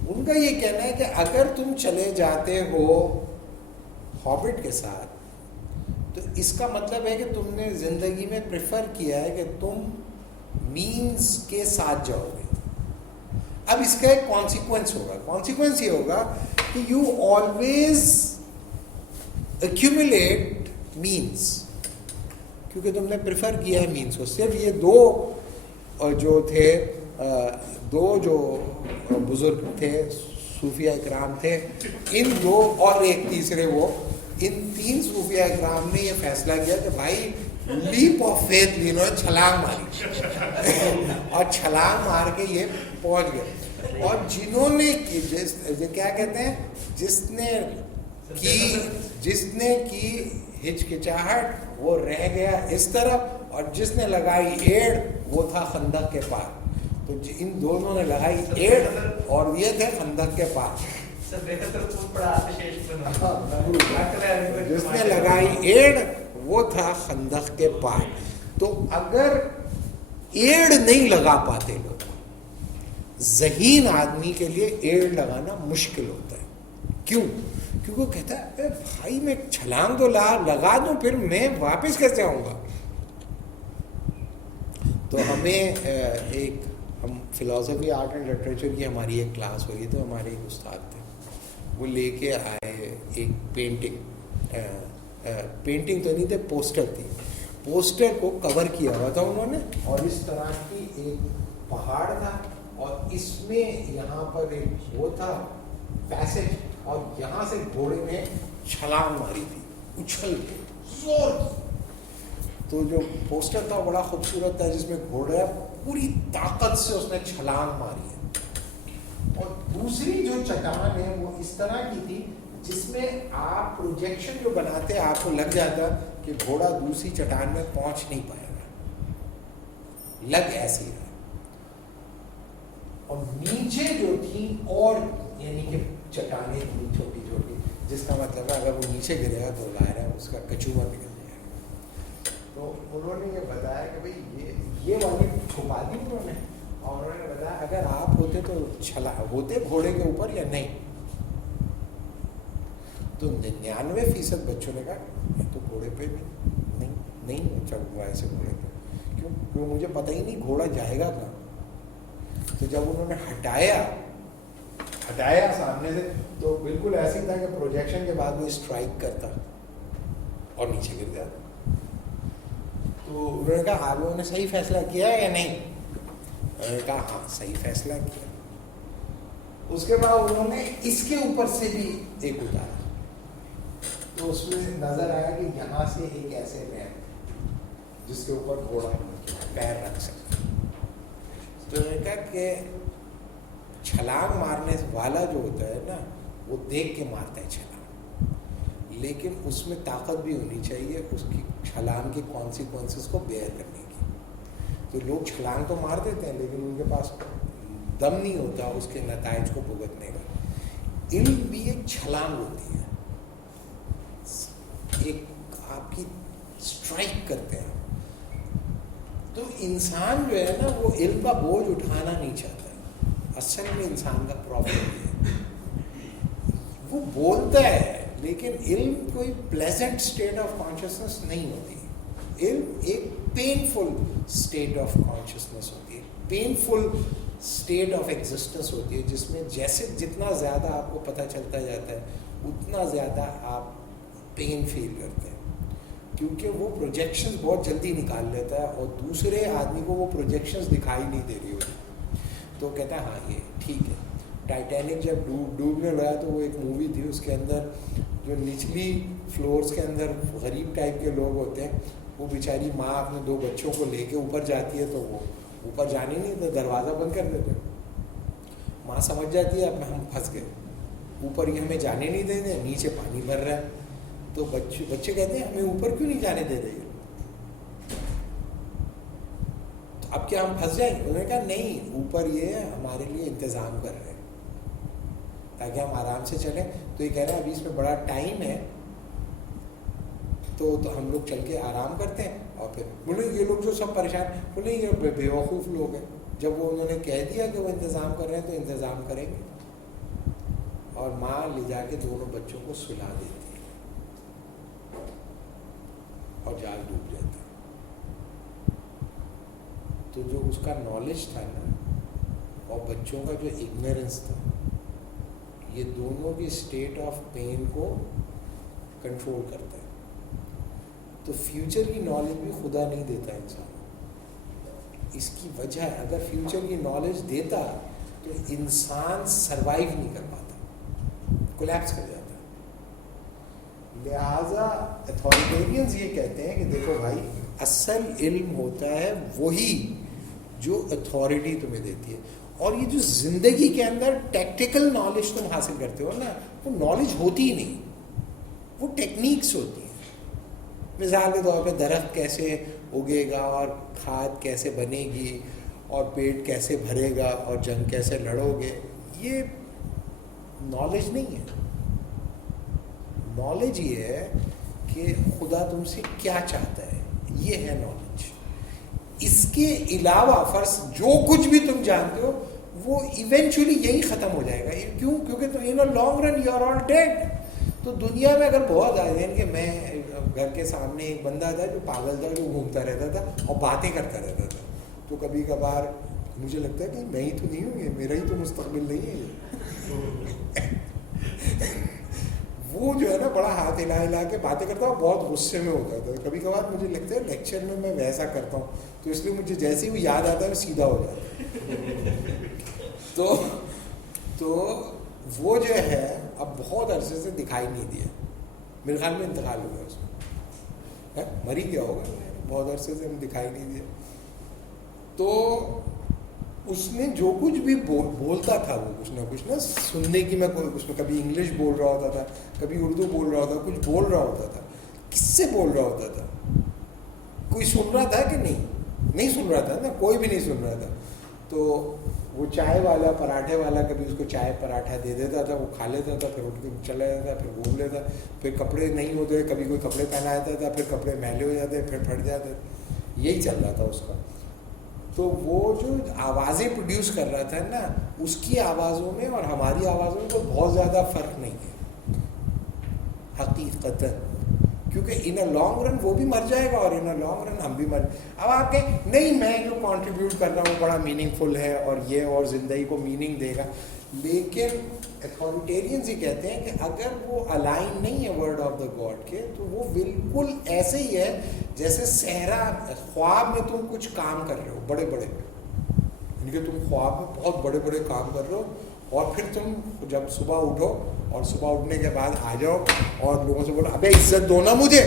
ان کا یہ کہنا ہے کہ اگر تم چلے جاتے ہو ہابٹ کے ساتھ تو اس کا مطلب ہے کہ تم نے زندگی میں پریفر کیا ہے کہ تم مینز کے ساتھ جاؤ گے. اب اس کا ایک کانسیکوینس ہوگا. کانسیکوینس یہ ہوگا کہ یو آلویز ایکیومولیٹ مینس, کیونکہ تم نے پریفر کیا ہے مینس کو. صرف یہ دو جو تھے, دو جو بزرگ تھے, صوفیہ اکرام تھے, ان دو اور ایک تیسرے, وہ ان تین صوفیہ اکرام نے یہ فیصلہ کیا کہ بھائی لیپ آف فیتھ لینو ہے, چھلانگ ماری, اور چھلانگ مار کے یہ پہنچ گئے. اور جنہوں نے کیا کہتے ہیں, جس نے کی ہچکچاہٹ وہ رہ گیا اس طرف, اور جس نے لگائی ایڑ وہ تھا خندق کے پار. تو تو ان دونوں نے لگائی ایڑ اور یہ تھے خندق کے پار. جس نے لگائی ایڑ وہ تھا خندق کے پار. تو اگر ایڑ نہیں لگا پاتے لوگ, ذہین آدمی کے لیے ایڑ لگانا مشکل ہوتا ہے. کیوں؟ کیونکہ وہ کہتا ہے بھائی میں چھلانگ تو لگا دوں, پھر میں واپس کیسے آؤں گا. تو ہمیں ہم فلاسفی آرٹ اینڈ لٹریچر کی ہماری ایک کلاس ہوئی, تو ہمارے ایک استاد تھے, وہ لے کے آئے ایک پینٹنگ تو نہیں تھے, پوسٹر تھی. پوسٹر کو کور کیا ہوا تھا انہوں نے, اور اس طرح کی ایک پہاڑ تھا, اور اس میں یہاں پر ایک وہ تھا پیسج, اور یہاں سے گھوڑے نے چھلانگ ماری تھی اچھل کے زور. تو جو پوسٹر تھا بڑا خوبصورت تھا, جس میں گھوڑا پوری طاقت سے اس نے چھلانگ ماری ہے. اور دوسری جو چٹان ہے وہ اس طرح کی تھی جس میں آپ پروجیکشن جو بناتے آپ کو لگ جاتا کہ گھوڑا دوسری چٹان میں پہنچ نہیں پائے گا, لگ ایسی رہا. اور نیچے جو تھی اور یعنی کہ چٹانیں تھیں چھوٹی چھوٹی, جس کا مطلب ہے اگر وہ نیچے گرے گا تو ظاہر ہے اس کا کچومر نکل جائے گا. تو انہوں نے یہ بتایا کہ بھائی یہ والی چھپا دی انہوں نے, اور انہوں نے بتایا اگر آپ ہوتے تو ہوتے گھوڑے کے اوپر یا نہیں. تو 99% بچوں نے کہا میں تو گھوڑے پہ بھی نہیں چڑھوں گا ایسے گھوڑے پہ. کیوں مجھے پتہ ہی نہیں گھوڑا جائے گا کہاں. تو جب انہوں نے ہٹایا سامنے سے, تو بالکل ایسے ہی تھا کہ پروجیکشن کے بعد وہ اسٹرائک کرتا اور نیچے گر جاتا. تو انہوں نے کہا آپ لوگوں نے صحیح فیصلہ کیا ہے یا نہیں؟ انہوں نے کہا ہاں صحیح فیصلہ کیا. اس کے بعد انہوں نے اس کے اوپر سے بھی ایک اتارا, تو اس میں نظر آیا کہ یہاں سے ایک ایسے ریمپ جس کے اوپر گھوڑا پیر رکھ سکتا. تو انہوں نے کہا کہ چھلانگ مارنے والا جو ہوتا ہے نا وہ دیکھ کے مارتا ہے چھلانگ, لیکن اس میں طاقت بھی ہونی چاہیے اس کی چھلانگ کے کانسیکوینسز کو بیئر کرنے کی. تو لوگ چھلانگ تو مار دیتے ہیں لیکن ان کے پاس دم نہیں ہوتا اس کے نتائج کو بھگتنے کا. علم بھی ایک چھلانگ ہوتی ہے, ایک آپ کی اسٹرائک کرتے ہیں. تو انسان جو ہے نا وہ علم کا بوجھ اٹھانا نہیں چاہتا. اصل میں انسان کا پرابلم ہے وہ بولتا ہے لیکن علم کوئی پلیزنٹ اسٹیٹ آف کانشیسنس نہیں ہوتی. علم ایک پینفل اسٹیٹ آف کانشیسنس ہوتی ہے, پینفل اسٹیٹ آف ایگزسٹنس ہوتی ہے, جس میں جیسے جتنا زیادہ آپ کو پتہ چلتا جاتا ہے اتنا زیادہ آپ پین فیل کرتے ہیں, کیونکہ وہ پروجیکشنز بہت جلدی نکال لیتا ہے اور دوسرے آدمی کو وہ پروجیکشنز دکھائی نہیں دے رہی ہوتی. تو کہتا ہے ہاں یہ ٹھیک ہے. ٹائٹینک جب ڈوبنے لگا تو وہ ایک مووی تھی, اس کے اندر جو نچلی فلورز کے اندر غریب ٹائپ کے لوگ ہوتے ہیں, وہ بیچاری ماں اپنے 2 بچوں کو لے کے اوپر جاتی ہے, تو وہ اوپر جانے نہیں تو دروازہ بند کر دیتے. ماں سمجھ جاتی ہے اب ہم پھنس گئے, اوپر یہ ہمیں جانے نہیں دے رہے, نیچے پانی بھر رہا ہے. تو بچے کہتے ہیں ہمیں اوپر کیوں نہیں جانے دے رہے, اب کیا ہم پھنس جائیں گے؟ انہوں نے کہا نہیں, اوپر یہ ہمارے لیے انتظام کر رہے ہیں تاکہ ہم آرام سے چلیں. تو یہ کہہ رہے ہیں ابھی اس میں بڑا ٹائم ہے, تو ہم لوگ چل کے آرام کرتے ہیں. اور پھر بولے یہ لوگ جو سب پریشان, بولے یہ بیوقوف لوگ ہیں, جب وہ انہوں نے کہہ دیا کہ وہ انتظام کر رہے ہیں تو انتظام کریں گے. اور ماں لے جا کے دونوں بچوں کو سلا دیتی ہے اور جال ڈوب جاتا ہے. تو جو اس کا نالج تھا نا اور بچوں کا جو اگنورنس تھا, یہ دونوں کی اسٹیٹ آف پین کو کنٹرول کرتا ہے. تو فیوچر کی نالج بھی خدا نہیں دیتا انسان. اس کی وجہ ہے اگر فیوچر کی نالج دیتا تو انسان سروائیو نہیں کر پاتا, کولیپس کر جاتا. لہٰذا اتھارٹیرینز یہ کہتے ہیں کہ دیکھو بھائی, اصل علم ہوتا ہے وہی جو اتھارٹی تمہیں دیتی ہے. اور یہ جو زندگی کے اندر ٹیکٹیکل نالج تم حاصل کرتے ہو نا, وہ نالج ہوتی ہی نہیں, وہ ٹیکنیکس ہوتی ہیں. مثال کے طور پہ درخت کیسے اگے گا اور کھاد کیسے بنے گی اور پیٹ کیسے بھرے گا اور جنگ کیسے لڑو گے، یہ نالج نہیں ہے. نالج یہ ہے کہ خدا تم سے کیا چاہتا ہے، یہ ہے نالج. اس کے علاوہ فرض جو کچھ بھی تم جانتے ہو وہ ایونچولی یہی ختم ہو جائے گا. کیوں؟ کیونکہ تم in long run you are all dead. تو دنیا میں اگر بہت آئے ہیں کہ میں گھر کے سامنے ایک بندہ تھا جو پاگل تھا، جو گھومتا رہتا تھا اور باتیں کرتا رہتا تھا، تو کبھی کبھار مجھے لگتا ہے کہ میں ہی تو نہیں ہوں، یہ میرا ہی تو مستقبل نہیں ہے. وہ جو ہے نا بڑا ہاتھ ہلا کے باتیں کرتا ہوں، بہت غصے میں ہوتا تھا. کبھی کبھار مجھے لگتا ہے لیکچر میں ویسا کرتا ہوں، تو اس لیے مجھے جیسے ہی وہ یاد آتا ہے وہ سیدھا ہو جاتا ہے. تو وہ جو ہے اب بہت عرصے سے دکھائی نہیں دیا. میرے خیال میں انتقال ہو گیا اس میں، مر ہی گیا ہوگا. بہت عرصے سے ہم دکھائی نہیں دیا. تو اس نے جو کچھ بھی بولتا تھا وہ کچھ نہ سننے کی، میں اس میں کبھی انگلش بول رہا ہوتا تھا، کبھی اردو بول رہا ہوتا، کچھ بول رہا ہوتا تھا. کس سے بول رہا ہوتا تھا؟ کوئی سن رہا تھا کہ نہیں سن رہا تھا نا، کوئی بھی نہیں سن رہا تھا. تو وہ چائے والا، پراٹھے والا، کبھی اس کو چائے پراٹھا دے دیتا تھا، وہ کھا لیتا تھا، پھر اٹھ کے چلا جاتا، پھر گھوم لیتا. پھر کپڑے نہیں ہوتے، کبھی کوئی کپڑے پہنا دیتا تھا، پھر کپڑے میلے ہو جاتے، پھر پھٹ جاتے. یہی چل رہا تھا اس کا. تو وہ جو آوازیں پروڈیوس کر رہا تھا نا، اس کی آوازوں میں اور ہماری آوازوں میں تو بہت زیادہ فرق نہیں ہے حقیقتاً. کیونکہ ان اے لانگ رن وہ بھی مر جائے گا اور ان اے لانگ رن ہم بھی مر. اب آپ کہیں نہیں میں جو کنٹریبیوٹ کر رہا ہوں بڑا میننگ فل ہے اور یہ اور زندگی کو میننگ دے گا، لیکن اتھارٹیرینز ہی کہتے ہیں کہ اگر وہ الائن نہیں ہے ورڈ آف دا گاڈ کے، تو وہ بالکل ایسے ہی ہے جیسے صحرا. خواب میں تم کچھ کام کر رہے ہو بڑے بڑے، یعنی کہ تم خواب میں بہت بڑے بڑے کام کر رہے ہو، اور پھر تم جب صبح اٹھو اور صبح اٹھنے کے بعد آ جاؤ اور لوگوں سے بولو ابے عزت دو نا مجھے.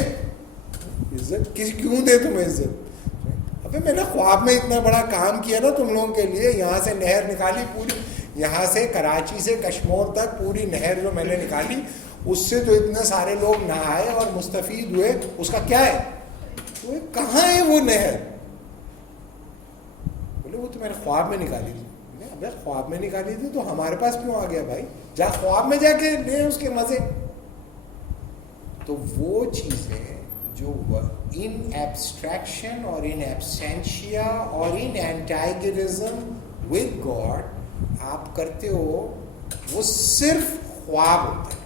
عزت کیوں دے تمہیں عزت؟ ابے میں نے خواب میں اتنا بڑا کام کیا نا تم لوگوں کے لیے، یہاں سے نہر نکالی پوری، یہاں سے کراچی سے کشمور تک پوری نہر جو میں نے نکالی، اس سے تو اتنے سارے لوگ نہائے اور مستفید ہوئے. اس کا کیا ہے؟ کہاں ہے وہ نہر؟ بولے وہ تو میں نے خواب میں نکالی تھی. ابے خواب میں نکالی تھی تو ہمارے پاس کیوں آ گیا بھائی؟ جا خواب میں جا کے لے اس کے مزے. تو وہ چیزیں جو ان ایبسٹریکشن اور ان ایبسینشیا اور ان اینٹائگرزم ود گاڈ آپ کرتے ہو، وہ صرف خواب ہوتا ہے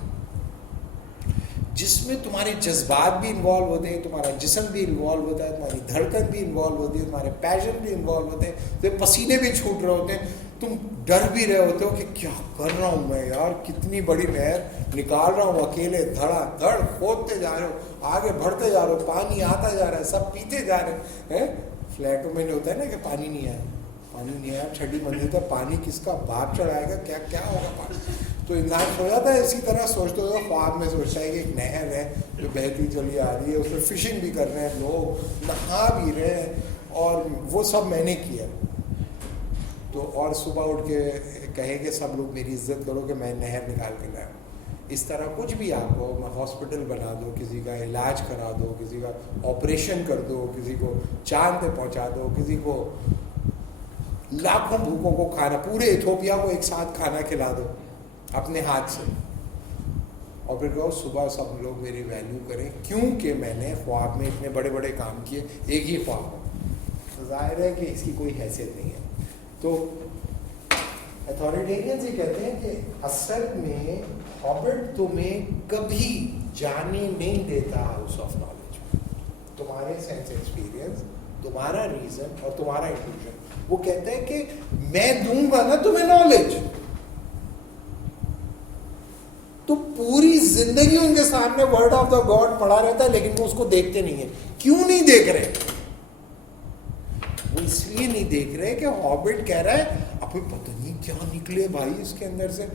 جس میں تمہارے جذبات بھی انوالو ہوتے ہیں، تمہارا جسم بھی انوالو ہوتا ہے، تمہاری دھڑکن بھی انوالو ہوتی ہے، تمہارے پیشن بھی انوالو ہوتے ہیں، تو پسینے بھی چھوٹ رہے ہوتے ہیں، تم ڈر بھی رہے ہوتے ہو کہ کیا کر رہا ہوں میں یار، کتنی بڑی نہر نکال رہا ہوں اکیلے، دھڑا دھڑ کھودتے جا رہے ہو، آگے بڑھتے جا رہے ہو، پانی آتا جا رہا ہے، سب پیتے جا رہے ہیں. فلیٹوں میں نہیں ہوتا ہے نا کہ پانی نہیں آیا، پانی نہیں آیا، چھٹی منزل تک پانی کس کا باپ چڑھائے گا، کیا کیا ہوگا پانی. تو انسان سو جاتا ہے اسی طرح سوچتے ہوئے، خواب میں سوچتا ہے کہ ایک نہر ہے جو بہتی چلی آ رہی ہے، اس میں فشنگ بھی کر رہے ہیں لوگ، نہا بھی رہے ہیں، اور وہ سب میں نے کیا. تو اور صبح اٹھ کے کہے کہ سب لوگ میری عزت کرو کہ میں نہر نکال کے لایا. اس طرح کچھ بھی آپ کو ہاسپٹل بنا دو، کسی کا علاج کرا دو، کسی کا آپریشن کر دو، کسی کو چاند پہ پہنچا دو، کسی کو لاکھوں بھوکوں کو کھانا، پورے ایتھوپیا کو ایک ساتھ کھانا کھلا دو اپنے ہاتھ سے، اور پھر کہو صبح سب لوگ میری ویلیو کریں کیونکہ میں نے خواب میں اتنے بڑے بڑے کام کیے، ایک ہی خواب ہو. ظاہر ہے کہ اس کی کوئی حیثیت نہیں ہے. تو اتھارٹیرینز یہ کہتے ہیں کہ اصل میں ہابٹ تمہیں کبھی جانے نہیں دیتا ہاؤس آف نالج میں. تمہارے سینس ایکسپیرئنس، تمہارا ریزن اور تمہارا انٹیویژن وہ کہتا ہے کہ میں دوں گا نا تمہیں نالج. تو پوری زندگی ان کے سامنے ورڈ آف دا گاڈ پڑا رہتا ہے، لیکن وہ اس کو دیکھتے نہیں ہیں. کیوں نہیں دیکھ رہے؟ وہ اس لیے نہیں دیکھ رہے کہ ہابٹ کہہ رہا ہے اب پتہ نہیں کیا نکلے بھائی اس کے اندر سے،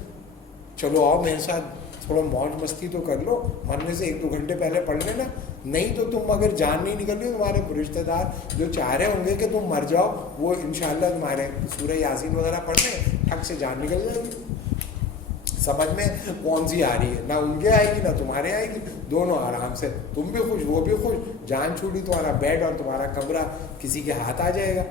چلو آؤ میرے ساتھ تھوڑا موج مستی تو کر لو، مرنے سے 1-2 گھنٹے پہلے پڑھ لینا. نہیں تو تم اگر جان نہیں نکل رہی، تمہارے رشتہ دار جو چاہ رہے ہوں گے کہ تم مر جاؤ، وہ انشاءاللہ تمہارے سورہ یاسین وغیرہ پڑھنے ٹھک سے جان نکل جائے گی. سمجھ میں کون سی آ رہی ہے؟ نہ ان کے آئے گی نہ تمہارے آئے گی، دونوں آرام سے، تم بھی خوش وہ بھی خوش. جان چھوٹی، تمہارا بیڈ اور تمہارا کمرہ کسی کے ہاتھ آ جائے گا.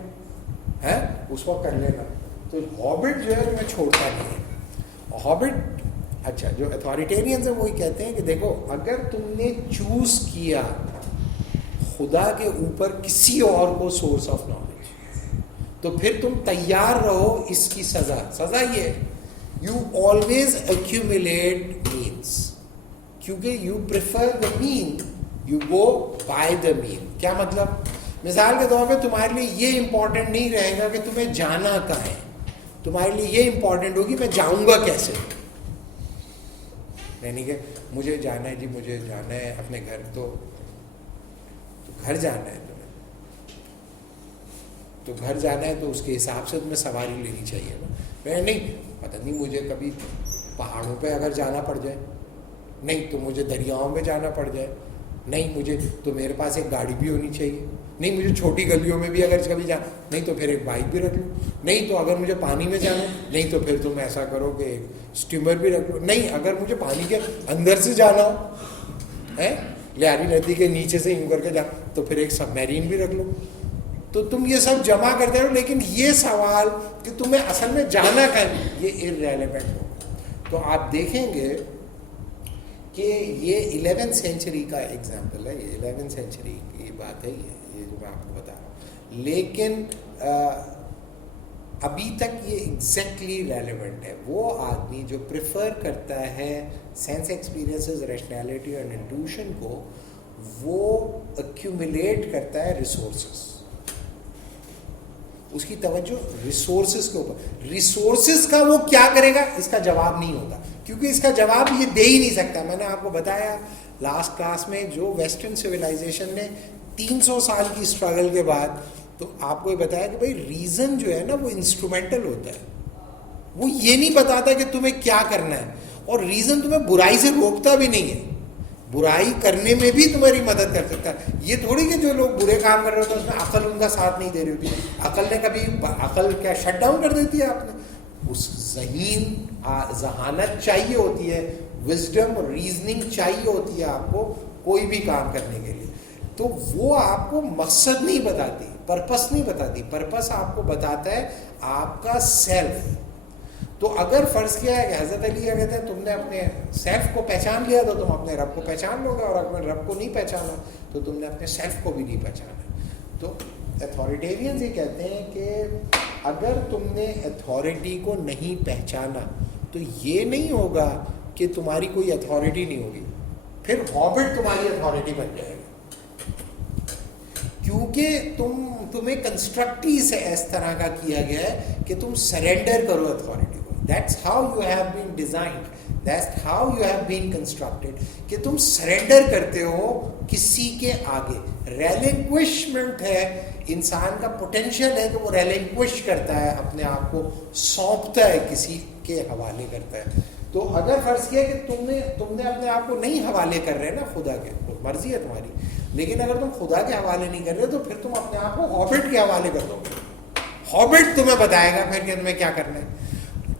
ہے اس وقت کر لینا. تو ہابٹ جو ہے تمہیں چھوڑتا نہیں ہے. ہابٹ اچھا جو اتھارٹیرینز ہیں وہی کہتے ہیں کہ دیکھو اگر تم نے چوز کیا خدا کے اوپر کسی اور کو سورس آف نالج تو پھر تم تیار رہو اس کی سزا یہ ہے یو آلویز ایکیومولیٹ مینس, کیونکہ you prefer the mean, you go by the mean. کیا مطلب؟ مثال کے طور پہ تمہارے لیے یہ امپورٹنٹ نہیں رہے گا کہ تمہیں جانا کہاں ہے, تمہارے لیے یہ امپورٹنٹ ہوگی میں جاؤں گا کیسے. نہیں کہ مجھے جانا ہے جی, مجھے جانا ہے اپنے گھر, تو گھر جانا ہے تمہیں, تو گھر جانا ہے تو اس کے حساب سے تمہیں سواری لینی چاہیے نا. میں نہیں پتہ نہیں مجھے کبھی پہاڑوں پہ اگر جانا پڑ جائے, نہیں تو مجھے دریاؤں میں جانا پڑ جائے, نہیں مجھے تو میرے پاس ایک گاڑی بھی ہونی چاہیے, نہیں مجھے چھوٹی گلیوں میں بھی اگر کبھی جانا, نہیں تو پھر ایک بائک بھی رکھ لوں, نہیں تو اگر مجھے پانی میں جانا, نہیں تو پھر تم ایسا کرو کہ ایک اسٹیمر بھی رکھ لو, نہیں اگر مجھے پانی کے اندر سے جانا ہو ہے لیاری ندی کے نیچے سے یوں کر کے جانا تو پھر ایک سب میرین بھی رکھ لو. تو تم یہ سب جمع کرتے رہو, لیکن یہ سوال کہ تمہیں اصل میں جانا کہیں یہ ارریلیونٹ ہو. تو آپ دیکھیں گے کہ یہ 11th سینچری کا ایگزامپل ہے, یہ 11th سینچری کی بات ہے, یہ جو میں آپ کو بتا رہا ہوں, لیکن ابھی تک یہ ایگزیکٹلی ریلیونٹ ہے. وہ آدمی جو پریفر کرتا ہے سینس ایکسپیرینسز, ریشنیلٹی اور انٹیوشن کو, وہ ایکیومولیٹ کرتا ہے ریسورسز. اس کی توجہ ریسورسز کے اوپر. ریسورسز کا وہ کیا کرے گا اس کا جواب نہیں ہوتا, کیونکہ اس کا جواب یہ دے ہی نہیں سکتا. میں نے آپ کو بتایا لاسٹ کلاس میں جو ویسٹرن سویلائزیشن نے 300 سال کی اسٹرگل کے بعد, تو آپ کو یہ بتایا کہ بھائی ریزن جو ہے نا وہ انسٹرومنٹل ہوتا ہے, وہ یہ نہیں بتاتا کہ تمہیں کیا کرنا ہے, اور ریزن تمہیں برائی سے روکتا بھی نہیں ہے, برائی کرنے میں بھی تمہاری مدد کر سکتا ہے. یہ تھوڑی کہ جو لوگ برے کام کر رہے ہوتے ہیں اس میں عقل ان کا ساتھ نہیں دے رہی ہوتی ہے. عقل نے کبھی عقل کیا شٹ ڈاؤن کر دیتی ہے آپ نے, اس ذہانت چاہیے ہوتی ہے, وزڈم ریزننگ چاہیے ہوتی ہے آپ کو کوئی بھی کام کرنے کے لیے. تو وہ آپ کو مقصد نہیں بتاتی, پرپس نہیں بتاتی. پرپس آپ کو بتاتا ہے آپ کا سیلف. تو اگر فرض کیا ہے کہ حضرت علی کیا کہتے ہیں تم نے اپنے سیلف کو پہچان لیا تو تم اپنے رب کو پہچان لو گے, اور اگر رب کو نہیں پہچانا تو تم نے اپنے سیلف کو بھی نہیں پہچانا. تو اتھارٹیرینز یہ کہتے ہیں کہ اگر تم نے اتھارٹی کو نہیں پہچانا تو یہ نہیں ہوگا کہ تمہاری کوئی اتھارٹی نہیں ہوگی, پھر ہابٹ تمہاری اتھارٹی بن جائے گا, کیونکہ تمہیں کنسٹرکٹ ہی سے اس طرح کا کیا گیا ہے کہ تم سرینڈر کرو اتھارٹی کو. That's how you have been designed, that's how you have been constructed, کہ تم سرینڈر کرتے ہو کسی کے آگے. ریلنکوشمنٹ ہے, انسان کا پوٹینشیل ہے کہ وہ ریلنکوش کرتا ہے, اپنے آپ کو سونپتا ہے, کسی کے حوالے کرتا ہے. تو اگر فرض کیا کہ تم نے اپنے آپ کو نہیں حوالے کر رہے نا خدا کے, مرضی ہے تمہاری, لیکن اگر تم خدا کے حوالے نہیں کر رہے تو پھر تم اپنے آپ کو ہابٹ کے حوالے کر دو گے. ہابٹ تمہیں بتائے گا پھر کہ تمہیں کیا کرنا ہے.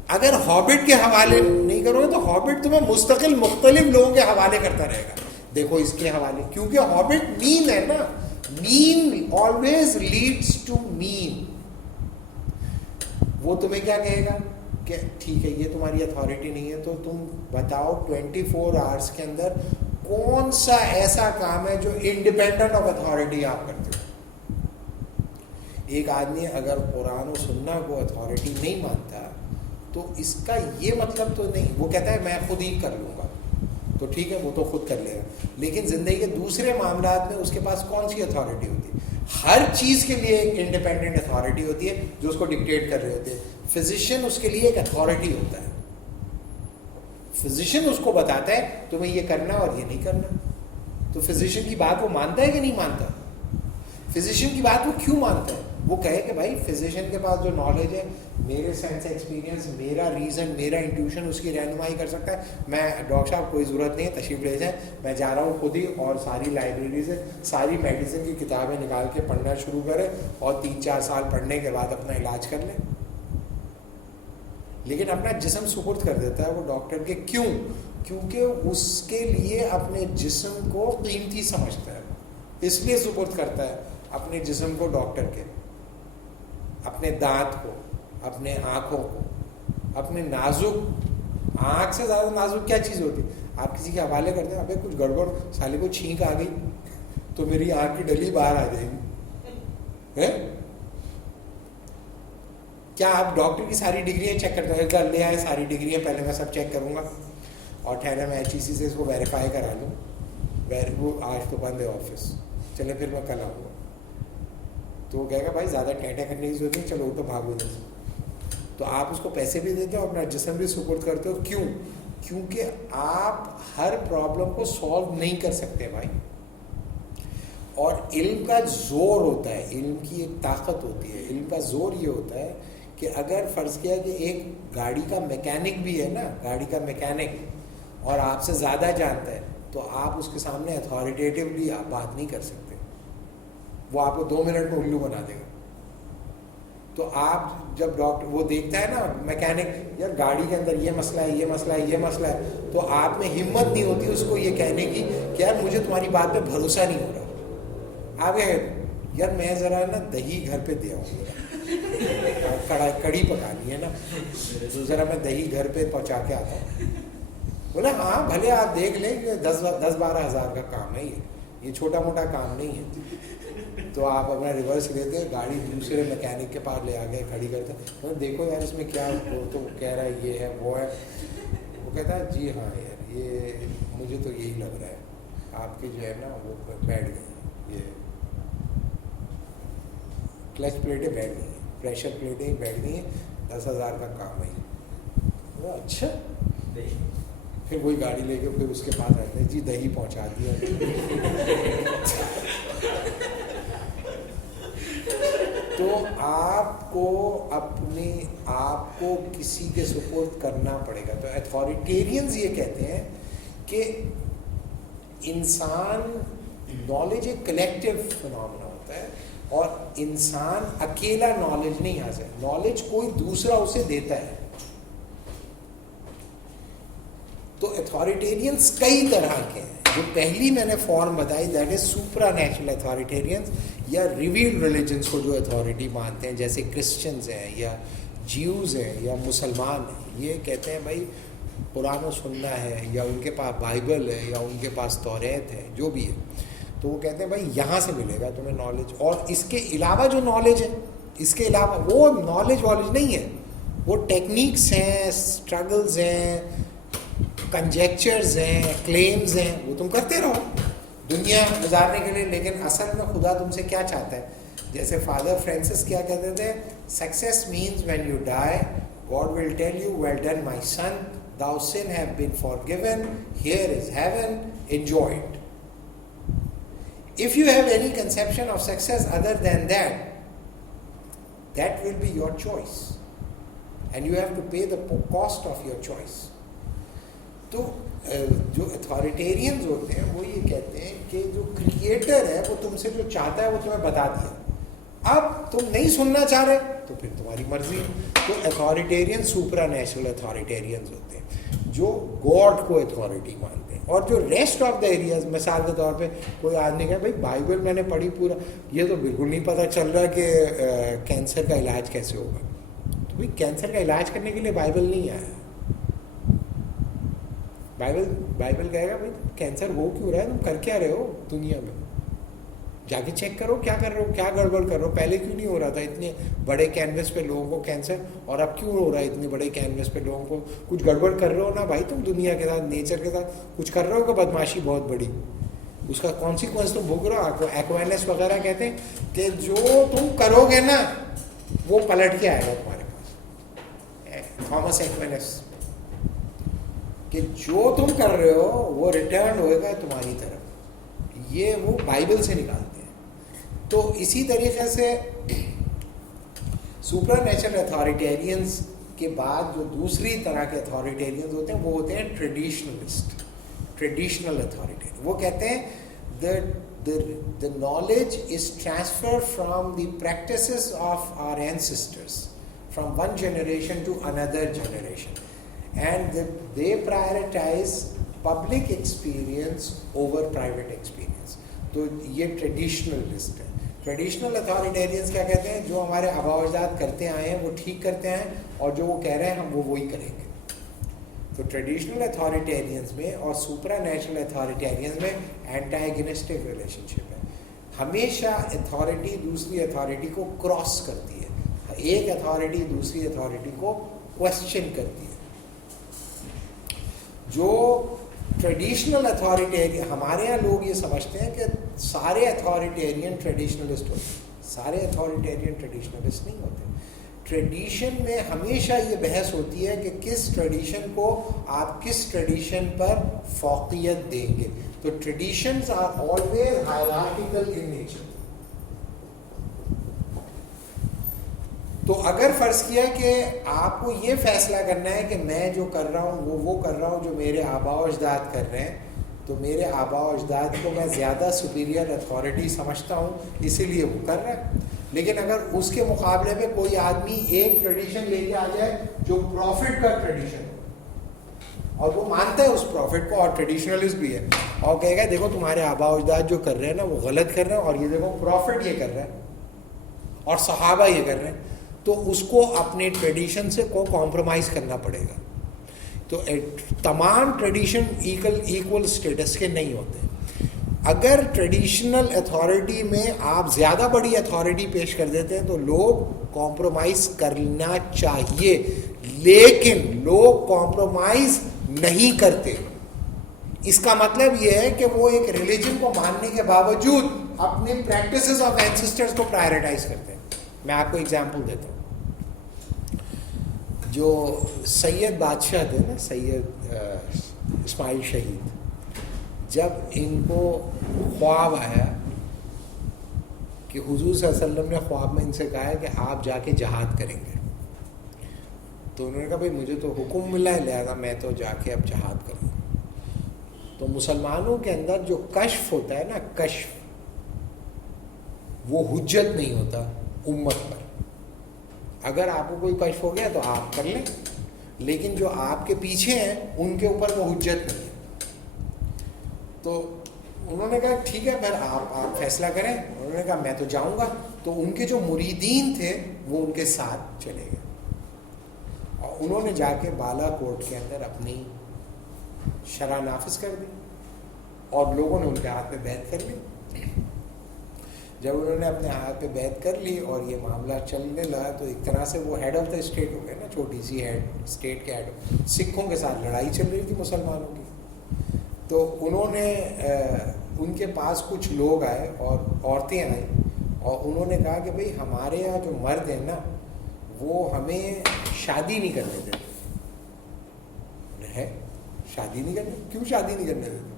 اگر ہابٹ کے حوالے نہیں کرو گے تو ہابٹ تمہیں مستقل مختلف لوگوں کے حوالے کرتا رہے گا, دیکھو اس کے حوالے, کیونکہ ہابٹ مین ہے نا, مین آلویز لیڈس ٹو مین. وہ تمہیں کیا کہے گا کہ ٹھیک ہے یہ تمہاری اتھارٹی نہیں ہے, تو تم بتاؤ 24 آورس کے اندر کون سا ایسا کام ہے جو انڈیپینڈنٹ آف اتھارٹی آپ کرتے ہو. ایک آدمی اگر قرآن و سنہ کو اتھارٹی نہیں مانتا تو اس کا یہ مطلب تو نہیں, وہ کہتا ہے میں خود ہی کر لوں گا, تو ٹھیک ہے وہ تو خود کر لے گا, لیکن زندگی کے دوسرے معاملات میں اس کے پاس کون سی اتھارٹی ہوتی ہے؟ ہر چیز کے لیے ایک انڈیپینڈنٹ اتھارٹی ہوتی ہے جو اس کو ڈکٹیٹ کر رہے ہوتے ہیں. فزیشین اس کے لیے ایک اتھارٹی ہوتا ہے, فزیشین اس کو بتاتا ہے تمہیں یہ کرنا اور یہ نہیں کرنا. تو فزیشین کی بات وہ مانتا ہے کہ نہیں مانتا؟ فزیشین کی بات وہ کیوں مانتا ہے؟ وہ کہے کہ بھائی فزیشین کے پاس جو نالج ہے, میرے سینس ایکسپیرینس, میرا ریزن, میرا انٹیوشن اس کی رہنمائی کر سکتا ہے. میں ڈاکٹر صاحب کوئی ضرورت نہیں ہے, تشریف لے جائیں, میں جا رہا ہوں خود ہی, اور ساری لائبریری سے ساری میڈیسن کی کتابیں نکال کے پڑھنا شروع کریں, اور 3-4 سال پڑھنے کے بعد اپنا علاج کر لیں. لیکن اپنا جسم سپرد کر دیتا ہے وہ ڈاکٹر کے. کیوں؟ کیونکہ اس کے لیے اپنے جسم کو قیمتی سمجھتا ہے, اس لیے سپرد کرتا ہے اپنے جسم کو ڈاکٹر کے. اپنے دانت کو, اپنے آنکھوں کو, اپنے نازک, آنکھ سے زیادہ نازک کیا چیز ہوتی ہے؟ آپ کسی کے حوالے کرتے ہیں, ابے کچھ گڑبڑ, سالے کو چھینک آ گئی تو میری آنکھ کی ڈلی باہر آ جائے گی. کیا آپ ڈاکٹر کی ساری ڈگریاں چیک کرتے ہیں؟ لے آئے ساری ڈگریاں, پہلے میں سب چیک کروں گا اور ٹھہرے میں HEC سے اس کو ویریفائی کرا لوں. وہ آج تو بند ہے آفس, چلے پھر میں کل آؤں گا. تو وہ کہے گا بھائی زیادہ ٹینٹیں کرنے کی ضرورت نہیں, چلو تو بھاگو نہیں. تو آپ اس کو پیسے بھی دیتے ہو, اپنا جسم بھی سپورٹ کرتے ہو. کیوں؟ کیونکہ آپ ہر پرابلم کو سالو نہیں کر سکتے بھائی. اور علم کا زور ہوتا ہے, علم کی ایک طاقت ہوتی ہے. علم کا زور یہ ہوتا ہے کہ اگر فرض کیا کہ ایک گاڑی کا میکینک بھی ہے نا, گاڑی کا میکینک, اور آپ سے زیادہ جانتا ہے, تو آپ اس کے سامنے اتھارٹیٹیولی آپ بات نہیں کر سکتے. وہ آپ کو 2 منٹ میں الو بنا دے گا. تو آپ جب ڈاکٹر وہ دیکھتا ہے نا میکینک, یار گاڑی کے اندر یہ مسئلہ ہے, یہ مسئلہ ہے, یہ مسئلہ ہے, تو آپ میں ہمت نہیں ہوتی اس کو یہ کہنے کی کہ یار مجھے تمہاری بات پہ بھروسہ نہیں ہو رہا. آپ یار میں ذرا نا دہی گھر پہ دے آؤں, کڑی پکانی ہے نا, تو ذرا میں دہی گھر پہ پہنچا کے آتا ہوں. بولے ہاں بھلے آپ دیکھ لیں کہ 10-12 ہزار کا کام ہے, یہ چھوٹا موٹا کام نہیں ہے. تو آپ اپنا ریورس لیتے ہیں, گاڑی دوسرے میکینک کے پاس لے آ گئے, کھڑی کرتے ہیں, دیکھو یار اس میں کیا, وہ تو کہہ رہا ہے یہ ہے وہ ہے. وہ کہتا ہے جی ہاں یار یہ مجھے تو یہی لگ رہا ہے, آپ کی جو ہے نا وہ بیٹھ گئی, یہ کلچ پلیٹیں بیٹھ گئی ہیں, پریشر پلیٹیں بیٹھ گئی ہیں, 10,000 کا کام ہے. اچھا, پھر وہی گاڑی لے کے پھر اس کے پاس آتے ہیں, جی دہی پہنچا دیا. تو آپ کو اپنے آپ کو کسی کے سپورٹ کرنا پڑے گا. تو اتھارٹیرینز یہ کہتے ہیں کہ انسان, نالج ایک کلیکٹیو فنامنا ہوتا ہے, اور انسان اکیلا نالج نہیں حاصل, نالج کوئی دوسرا اسے دیتا ہے. تو اتھارٹیرینس کئی طرح کے ہیں. جو پہلی میں نے فارم بتائی دیٹ از سپرا نیچرل اتھارٹیرینس, یا ریویلڈ ریلیجنس کو جو اتھارٹی مانتے ہیں, جیسے کرسچنز ہیں یا جیوز ہیں یا مسلمان ہیں. یہ کہتے ہیں بھائی قرآن و سننا ہے, یا ان کے پاس بائبل ہے, یا ان کے پاس توریت ہے, جو بھی ہے, تو وہ کہتے ہیں بھائی یہاں سے ملے گا تمہیں نالج. اور اس کے علاوہ جو نالج ہے, اس کے علاوہ وہ نالج نہیں ہے, وہ ٹیکنیکس ہیں, اسٹرگلز ہیں, کنجیکچرز ہیں, کلیمز ہیں, وہ تم کرتے رہو دنیا گزارنے کے لیے. لیکن اصل میں خدا تم سے کیا چاہتا ہے؟ جیسے فادر فرانسس کیا کہتے تھے, success means when you die God will tell you well done my son, thou sin have been forgiven, here is heaven, enjoy it. If you have any conception of success other than that, that will be your choice, and you have to pay the cost of your choice. تو جو اتھارٹیرینز ہوتے ہیں وہ یہ کہتے ہیں کہ جو کریٹر ہے وہ تم سے جو چاہتا ہے وہ تمہیں بتا دیا, اب تم نہیں سننا چاہ رہے تو پھر تمہاری مرضی. تو اتھارٹیرین سپرا نیچرل اتھارٹیرینز ہوتے ہیں جو گاڈ کو اتھارٹی مانتے ہیں. اور جو ریسٹ آف دا ایریاز, مثال کے طور پہ کوئی آدمی کہے بھائی بائبل میں نے پڑھی پورا, یہ تو بالکل نہیں پتہ چل رہا کہ کینسر کا علاج کیسے ہوگا. تو بھائی کینسر کا علاج کرنے کے لیے بائبل نہیں آیا. بائبل کہے گا بھائی کینسر ہو کیوں رہا ہے, تم کر کیا رہے ہو دنیا میں, جا کے چیک کرو کیا کر رہے ہو, کیا گڑبڑ کر رہے ہو, پہلے کیوں نہیں ہو رہا تھا اتنے بڑے کینوس پہ لوگوں کو کینسر, اور اب کیوں ہو رہا ہے اتنے بڑے کینوس پہ لوگوں کو. کچھ گڑبڑ کر رہے ہو نا بھائی, تم دنیا کے ساتھ نیچر کے ساتھ کچھ کر رہے ہو کہ بدماشی بہت بڑی, اس کا کانسیکوینس تم بھوگ رہے ہو. ایکوائنس وغیرہ کہتے ہیں کہ جو تم کرو گے نا وہ پلٹ کے آئے گا تمہارے پاس. تھامس ایکوائنس کہ جو تم کر رہے ہو وہ ریٹرن ہوئے گا تمہاری طرف, یہ وہ بائبل سے نکالتے ہیں. تو اسی طریقے سے سپرا نیچرل اتھارٹیرینز کے بعد جو دوسری طرح کے اتھارٹیرینز ہوتے ہیں وہ ہوتے ہیں ٹریڈیشنلسٹ, ٹریڈیشنل اتھارٹیرین. وہ کہتے ہیں the knowledge is transferred from the practices of our ancestors from one generation to another generation, and they prioritize public experience over private experience. تو یہ ٹریڈیشنل لسٹ ہے. ٹریڈیشنل اتھارٹیرینس کیا کہتے ہیں؟ جو ہمارے آباء و اجداد کرتے آئے ہیں وہ ٹھیک کرتے ہیں، اور جو وہ کہہ رہے ہیں ہم وہی کریں گے. تو ٹریڈیشنل اتھارٹیرینس میں اور سپرا نیچرل اتھارٹیرینس میں اینٹاگنسٹک ریلیشن شپ ہے. ہمیشہ اتھارٹی دوسری اتھارٹی کو کراس کرتی ہے، ایک اتھارٹی دوسری اتھارٹی کو کوشچن کرتی ہے. جو ٹریڈیشنل اتھارٹیرین، ہمارے یہاں لوگ یہ سمجھتے ہیں کہ سارے اتھارٹیرین ٹریڈیشنلسٹ ہوتے ہیں. سارے اتھارٹیرین ٹریڈیشنلسٹ نہیں ہوتے. ٹریڈیشن میں ہمیشہ یہ بحث ہوتی ہے کہ کس ٹریڈیشن کو آپ کس ٹریڈیشن پر فوقیت دیں گے. تو traditions are always hierarchical in nature. تو اگر فرض کیا کہ آپ کو یہ فیصلہ کرنا ہے کہ میں جو کر رہا ہوں وہ کر رہا ہوں جو میرے آباء و اجداد کر رہے ہیں، تو میرے آباء و اجداد کو میں زیادہ سپیریئر اتھارٹی سمجھتا ہوں، اسی لیے وہ کر رہا ہے. لیکن اگر اس کے مقابلے میں کوئی آدمی ایک ٹریڈیشن لے کے آ جائے جو پروفٹ کا ٹریڈیشن ہو، اور وہ مانتا ہے اس پروفٹ کو، اور ٹریڈیشنلسٹ بھی ہے، اور کہے گا دیکھو تمہارے آباء و اجداد جو کر رہے ہیں نا وہ غلط کر رہے ہیں، اور یہ دیکھو پروفٹ یہ کر رہا ہے اور صحابہ یہ کر رہے ہیں، تو اس کو اپنے ٹریڈیشن سے کو کمپرومائز کرنا پڑے گا. تو تمام ٹریڈیشن ایکول سٹیٹس کے نہیں ہوتے. اگر ٹریڈیشنل اتھارٹی میں آپ زیادہ بڑی اتھارٹی پیش کر دیتے ہیں تو لوگ کمپرومائز کرنا چاہیے، لیکن لوگ کمپرومائز نہیں کرتے. اس کا مطلب یہ ہے کہ وہ ایک ریلیجن کو ماننے کے باوجود اپنے پریکٹسز آف اینسسٹرز کو پرائیورٹائز کرتے ہیں. میں آپ کو اگزامپل دیتا ہوں. جو سید بادشاہ تھے نا، سید اسماعیل شہید، جب ان کو خواب آیا کہ حضور صلی اللہ علیہ وسلم نے خواب میں ان سے کہا ہے کہ آپ جا کے جہاد کریں گے، تو انہوں نے کہا بھائی مجھے تو حکم ملا ہے لہذا میں تو جا کے اب جہاد کروں. تو مسلمانوں کے اندر جو کشف ہوتا ہے نا، کشف، وہ حجت نہیں ہوتا امت پر. اگر آپ کو کوئی کشف ہو گیا تو آپ کر لیں، لیکن جو آپ کے پیچھے ہیں ان کے اوپر وہ حجت نہیں ہے. تو انہوں نے کہا ٹھیک ہے پھر آپ فیصلہ کریں. انہوں نے کہا میں تو جاؤں گا. تو ان کے جو مریدین تھے وہ ان کے ساتھ چلے گئے، اور انہوں نے جا کے بالا کوٹ کے اندر اپنی شرع نافذ کر دی، اور لوگوں نے ان کے ہاتھ میں بیعت کر لی. جب انہوں نے اپنے ہاتھ پہ بیعت کر لی اور یہ معاملہ چلنے لگا، تو ایک طرح سے وہ ہیڈ آف دا اسٹیٹ ہو گئے نا، چھوٹی سی ہیڈ، اسٹیٹ کے ہیڈ. سکھوں کے ساتھ لڑائی چل رہی تھی مسلمانوں کی. تو انہوں نے ان کے پاس کچھ لوگ آئے اور عورتیں آئیں، اور انہوں نے کہا کہ بھئی ہمارے یہاں جو مرد ہیں نا وہ ہمیں شادی نہیں کرنے دیتے. ہے شادی نہیں کرنے؟ کیوں شادی نہیں کرنے دیتے؟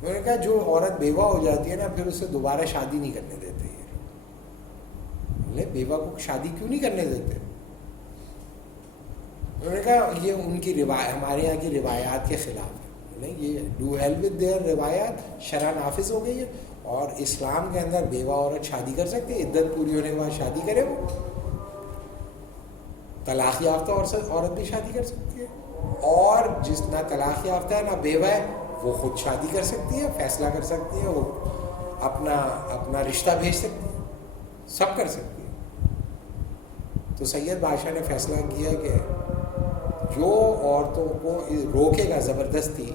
انہوں نے کہا جو عورت بیوہ ہو جاتی ہے نا پھر اسے دوبارہ شادی نہیں کرنے دیتے. یہ بیوہ کو شادی کیوں نہیں کرنے دیتے؟ انہوں نے کہا یہ ان کی روایت، ہمارے یہاں کی روایات کے خلاف ہے. یہ ڈو ہیلپ ود دیئر روایات، شرع نافذ ہو گئی ہے، اور اسلام کے اندر بیوہ عورت شادی کر سکتی ہے، عدت پوری ہونے کے بعد شادی کرے. وہ طلاق یافتہ عورت بھی شادی کر سکتی ہے، اور جس نہ طلاق یافتہ ہے نہ بیوہ ہے وہ خود شادی کر سکتی ہے، فیصلہ کر سکتی ہے، وہ اپنا رشتہ بھیج سکتی ہے، سب کر سکتی ہے. تو سید بادشاہ نے فیصلہ کیا کہ جو عورتوں کو روکے گا زبردستی،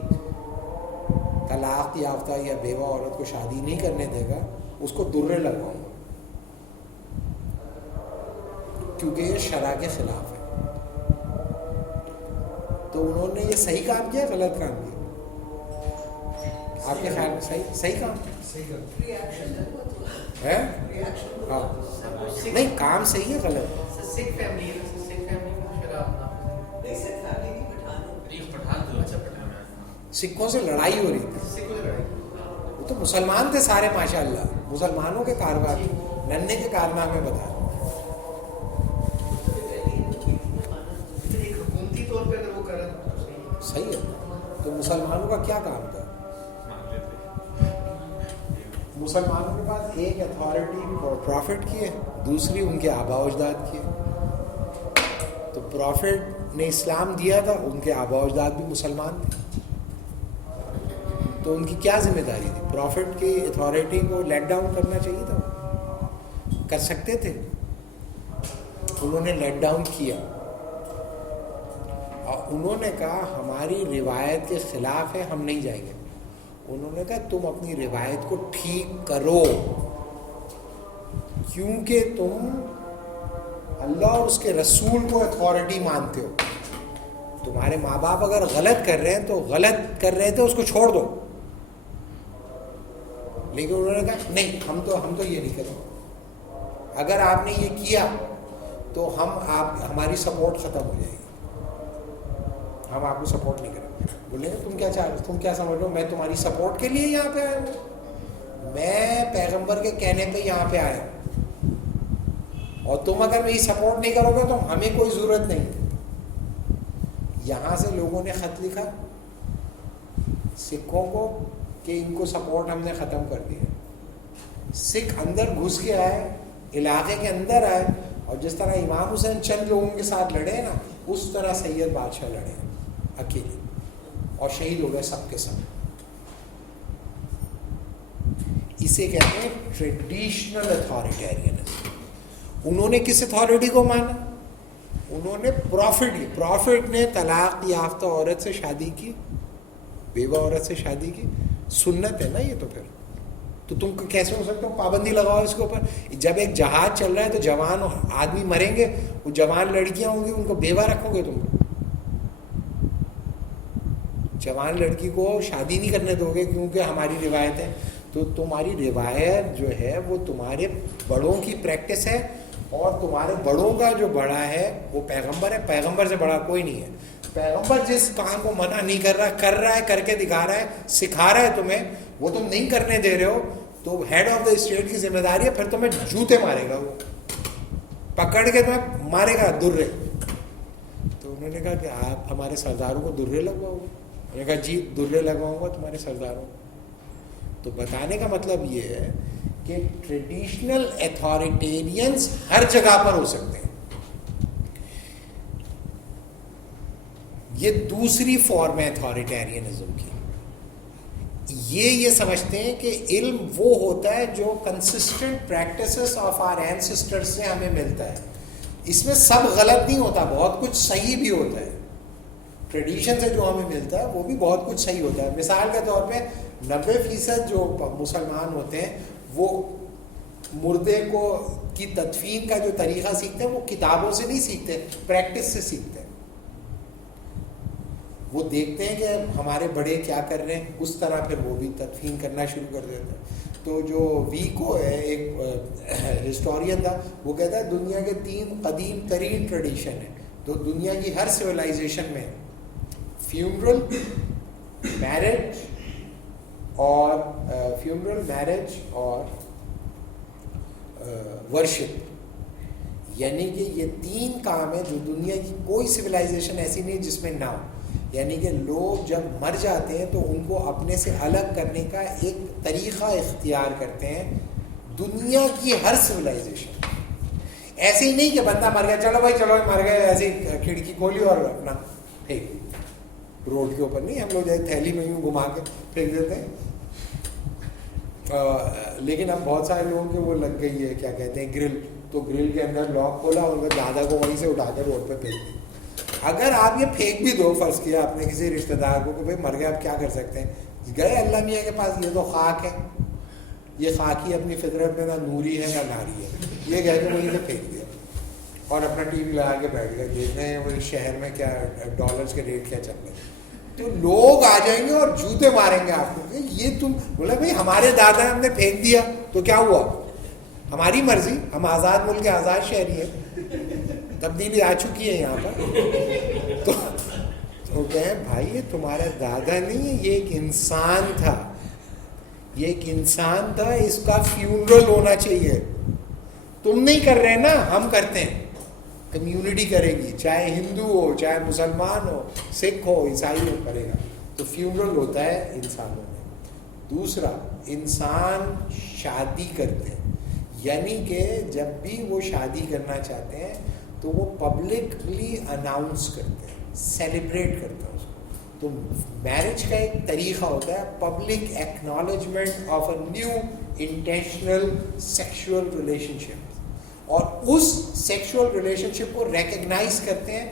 طلاق یافتہ یا بیوہ عورت کو شادی نہیں کرنے دے گا، اس کو درے لگواؤں گا، کیونکہ یہ شرع کے خلاف ہے. تو انہوں نے یہ صحیح کام کیا غلط کام کیا؟ آپ کے خیال میں صحیح کام ہے؟ ہاں نہیں، کام صحیح ہے غلط؟ سکھوں سے لڑائی ہو رہی تھی، وہ تو مسلمان تھے سارے ماشاءاللہ، مسلمانوں کے کاروبار ننے کے کارنامے بتا رہے. صحیح ہے. تو مسلمانوں کا کیا کام تھا؟ مسلمانوں کے پاس ایک اتھارٹی پروفٹ کی ہے، دوسری ان کے آباء و اجداد کی ہے. تو پروفٹ نے اسلام دیا تھا، ان کے آباء و اجداد بھی مسلمان تھے، تو ان کی کیا ذمہ داری تھی؟ پروفٹ کی اتھارٹی کو لیٹ ڈاؤن کرنا چاہیے تھا. کر سکتے تھے. انہوں نے لیٹ ڈاؤن کیا اور انہوں نے کہا ہماری روایت کے خلاف ہے, ہم نہیں جائیں گے. انہوں نے کہا تم اپنی روایت کو ٹھیک کرو, کیونکہ تم اللہ اور اس کے رسول کو اتھارٹی مانتے ہو. تمہارے ماں باپ اگر غلط کر رہے ہیں تو غلط کر رہے تھے, اس کو چھوڑ دو. لیکن انہوں نے کہا نہیں, ہم تو یہ نہیں کریں. اگر آپ نے یہ کیا تو ہماری سپورٹ ختم ہو جائے گی, ہم آپ کو سپورٹ نہیں کریں گے. بولیں گے تم کیا چاہ رہے ہو, تم کیا سمجھ رہے ہو میں تمہاری سپورٹ کے لیے یہاں پہ آیا ہوں؟ میں پیغمبر کے کہنے پہ یہاں پہ آیا ہوں, اور تم اگر میری سپورٹ نہیں کرو گے تو ہمیں کوئی ضرورت نہیں. یہاں سے لوگوں نے خط لکھا سکھوں کو کہ ان کو سپورٹ ہم نے ختم کر دیا. سکھ اندر گھس کے آئے, علاقے کے اندر آئے, اور جس طرح امام حسین چند لوگوں کے ساتھ لڑے نا, اس طرح سید بادشاہ لڑے اکیلے, اور شہید ہو گئے سب کے سب. اسے کہتے ہیں ٹریڈیشنل اتھارٹیرینزم. انہوں نے کس اتھارٹی کو مانا؟ انہوں نے پروفٹ نے طلاق یافتہ عورت سے شادی کی, بیوہ عورت سے شادی کی. سنت ہے نا یہ, تو پھر تو تم کیسے ہو سکتے ہو پابندی لگاؤ اس کے اوپر؟ جب ایک جہاد چل رہا ہے تو جوان آدمی مریں گے, وہ جوان لڑکیاں ہوں گی, ان کو بیوہ رکھو گے تم؟ جوان لڑکی کو شادی نہیں کرنے دو گے کیونکہ ہماری روایت ہے. تو تمہاری روایت جو ہے وہ تمہارے بڑوں کی پریکٹس ہے, اور تمہارے بڑوں کا جو بڑا ہے وہ پیغمبر ہے. پیغمبر سے بڑا کوئی نہیں ہے. پیغمبر جس کام کو منع نہیں کر رہا ہے, کر کے دکھا رہا ہے, سکھا رہا ہے تمہیں, وہ تم نہیں کرنے دے رہے ہو, تو ہیڈ آف دا اسٹیٹ کی ذمہ داری ہے. پھر تمہیں جوتے مارے گا, وہ پکڑ کے تمہیں مارے گا درے. تو انہوں نے کہا کہ آپ ہمارے سرداروں کو درے لگواؤ گے؟ انہوں نے کہا جی درے لگواؤں گا تمہارے سرداروں کو. تو بتانے کا مطلب یہ ہے کہ ٹریڈیشنل اتھارٹیرینز ہر جگہ پر ہو سکتے ہیں. یہ دوسری فارم ہے اتھارٹیرینزم کی. یہ سمجھتے ہیں کہ علم وہ ہوتا ہے جو consistent practices of our ancestors سے ہمیں ملتا ہے. اس میں سب غلط نہیں ہوتا, بہت کچھ صحیح بھی ہوتا ہے. ٹریڈیشن سے جو ہمیں ملتا ہے وہ بھی بہت کچھ صحیح ہوتا ہے. مثال کے طور پہ 90% جو مسلمان ہوتے ہیں وہ مردے کو کی تدفین کا جو طریقہ سیکھتے ہیں وہ کتابوں سے نہیں سیکھتے, پریکٹس سے سیکھتے ہیں. وہ دیکھتے ہیں کہ ہمارے بڑے کیا کر رہے ہیں, اس طرح پھر وہ بھی تدفین کرنا شروع کر دیتے ہیں. تو جو ویکو ہے, ایک ہسٹورین تھا, وہ کہتا ہے دنیا کے 3 قدیم ترین ٹریڈیشن ہیں تو دنیا کی ہر سویلائزیشن میں, فیونرل, میرج اور ورشپ. یعنی کہ یہ 3 کام ہیں جو دنیا کی کوئی سویلائزیشن ایسی نہیں جس میں نہ ہو. یعنی کہ لوگ جب مر جاتے ہیں تو ان کو اپنے سے الگ کرنے کا ایک طریقہ اختیار کرتے ہیں. دنیا کی ہر سویلائزیشن ایسے ہی نہیں کہ بندہ مر گیا, چلو بھائی چلو مر گئے, ایسے کھڑکی کھولی اور اپنا پھینک روڈ کے اوپر. نہیں, ہم لوگ جیسے تھیلی میں یوں گھما کے پھینک دیتے ہیں. لیکن اب بہت سارے لوگوں کے وہ لگ گئی ہے کیا کہتے ہیں گرل, تو گرل کے اندر لاک کھولا, ان کا دادا کو وہیں سے اٹھا کر روڈ پہ پھینک دی. اگر آپ یہ پھینک بھی دو, فرض کیا آپ نے کسی رشتہ دار کو کہ بھائی مر گیا آپ کیا کر سکتے ہیں, گئے اللہ میاں کے پاس, یہ تو خاک ہے, یہ خاکی اپنی فطرت میں نہ نوری ہے نہ ناری ہے, یہ گئے تو وہیں سے پھینک دیا اور اپنا ٹی وی لگا کے بیٹھ گئے, دیکھ رہے ہیں وہ شہر میں کیا ڈالرز کے ریٹ کیا چل رہے ہیں. تو لوگ آ جائیں گے اور جوتے ماریں گے آپ کو کہ یہ تم, بولا بھائی ہمارے دادا ہم نے پھینک دیا تو کیا ہوا, ہماری مرضی, ہم آزاد ملک کے آزاد شہری ہیں, تبدیلی آ چکی ہے یہاں پر. تو کہیں بھائی یہ تمہارا دادا نہیں ہے, یہ ایک انسان تھا, یہ ایک انسان تھا, اس کا فیونرل ہونا چاہیے. تم نہیں کر رہے نا, ہم کرتے ہیں, کمیونٹی کرے گی, چاہے ہندو ہو, چاہے مسلمان ہو, سکھ ہو, عیسائی ہو, کرے گا. تو فیونرل ہوتا ہے انسانوں میں. دوسرا, انسان شادی کرتے ہیں, یعنی کہ جب بھی وہ شادی کرنا چاہتے ہیں تو وہ پبلکلی اناؤنس کرتے ہیں, سیلیبریٹ کرتے ہیں اس کو. تو میرج کا ایک طریقہ ہوتا ہے public acknowledgement of a new intentional sexual relationship. اور اس سیکشول ریلیشن شپ کو ریکگنائز کرتے ہیں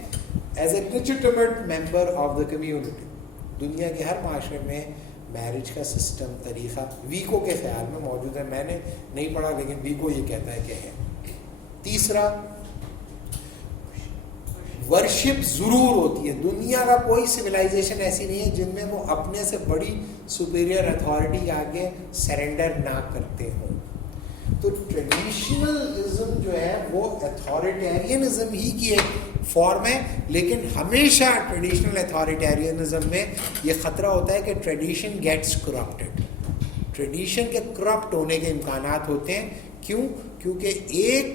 as a legitimate member of the community. دنیا کے ہر معاشرے میں میرج کا سسٹم طریقہ ویکو کے خیال میں موجود ہے. میں نے نہیں پڑھا لیکن ویکو یہ کہتا ہے کہ ہے. تیسرا ورشپ ضرور ہوتی ہے. دنیا کا کوئی سویلائزیشن ایسی نہیں ہے جن میں وہ اپنے سے بڑی سپیریئر اتھارٹی کے آگے سرنڈر نہ کرتے ہوں. تو ٹریڈیشنلزم جو ہے وہ اتھارٹیرینزم ہی کی ایک فارم ہے, لیکن ہمیشہ ٹریڈیشنل اتھارٹیرینزم میں یہ خطرہ ہوتا ہے کہ ٹریڈیشن گیٹس کرپٹڈ. ٹریڈیشن کے کرپٹ ہونے کے امکانات ہوتے ہیں. کیوں؟ کیونکہ ایک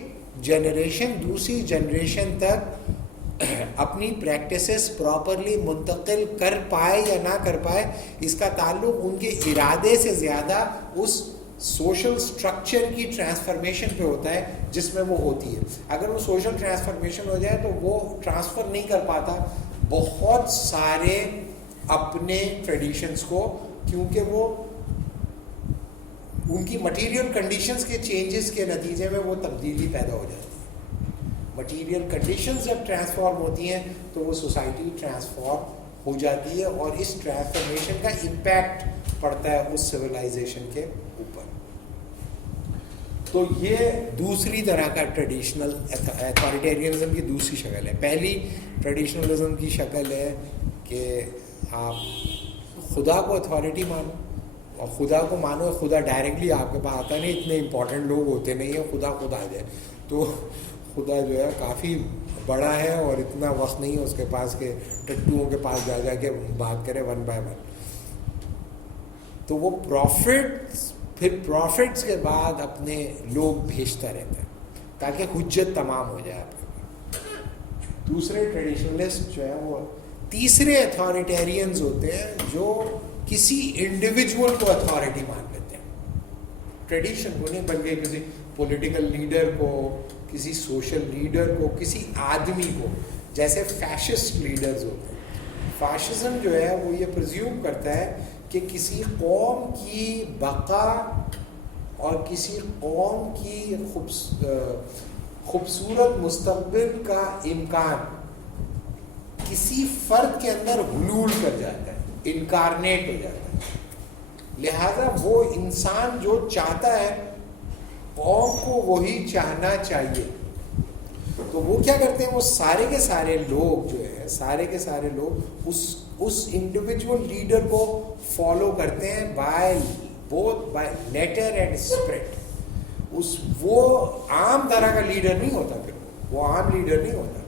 جنریشن دوسری جنریشن تک اپنی پریکٹسز پراپرلی منتقل کر پائے یا نہ کر پائے, اس کا تعلق ان کے ارادے سے زیادہ اس سوشل سٹرکچر کی ٹرانسفارمیشن پہ ہوتا ہے جس میں وہ ہوتی ہے. اگر وہ سوشل ٹرانسفارمیشن ہو جائے تو وہ ٹرانسفر نہیں کر پاتا بہت سارے اپنے ٹریڈیشنز کو, کیونکہ وہ ان کی مٹیریل کنڈیشنز کے چینجز کے نتیجے میں وہ تبدیلی پیدا ہو جاتی ہے. مٹیریل کنڈیشنز جب ٹرانسفارم ہوتی ہیں تو وہ سوسائٹی ٹرانسفارم ہو جاتی ہے, اور اس ٹرانسفارمیشن کا امپیکٹ پڑتا ہے اس سویلائزیشن کے اوپر. تو یہ دوسری طرح کا ٹریڈیشنل اتھارٹیرینزم کی دوسری شکل ہے. پہلی ٹریڈیشنلزم کی شکل ہے کہ آپ خدا کو اتھارٹی مانو, اور خدا کو مانو, خدا ڈائریکٹلی آپ کے پاس آتا نہیں, اتنے امپورٹنٹ لوگ ہوتے نہیں ہیں, خدا آ جائے تو خدا جو ہے کافی بڑا ہے اور اتنا وقت نہیں ہے اس کے پاس کہ ٹٹوؤں کے پاس جا کے بات کرے ون بائی ون. تو وہ پھر پروفٹس کے بعد اپنے لوگ بھیجتا رہتا ہے تاکہ حجت تمام ہو جائے آپ کے. دوسرے ٹریڈیشنلسٹ جو ہے وہ تیسرے اتھارٹیرینز ہوتے ہیں جو کسی انڈیویجول کو اتھارٹی مان لیتے ہیں. ٹریڈیشن کو نہیں بلکہ کسی پولیٹیکل لیڈر کو, کسی سوشل لیڈر کو, کسی آدمی کو, جیسے فیشسٹ لیڈرز ہوتے ہیں. فاشزم جو ہے وہ یہ پرزیوم کرتا ہے کہ کسی قوم کی بقا اور کسی قوم کی خوبصورت مستقبل کا امکان کسی فرد کے اندر حلول کر جاتا ہے, انکارنیٹ ہو جاتا ہے. لہذا وہ انسان جو چاہتا ہے قوم کو وہی چاہنا چاہیے. تو وہ کیا کرتے ہیں, وہ سارے کے سارے لوگ جو ہے سارے کے سارے لوگ اس انڈیویجول لیڈر کو فالو کرتے ہیں بائی لیٹر اینڈ اسپرٹ. وہ عام طرح کا لیڈر نہیں ہوتا, پھر وہ عام لیڈر نہیں ہوتا.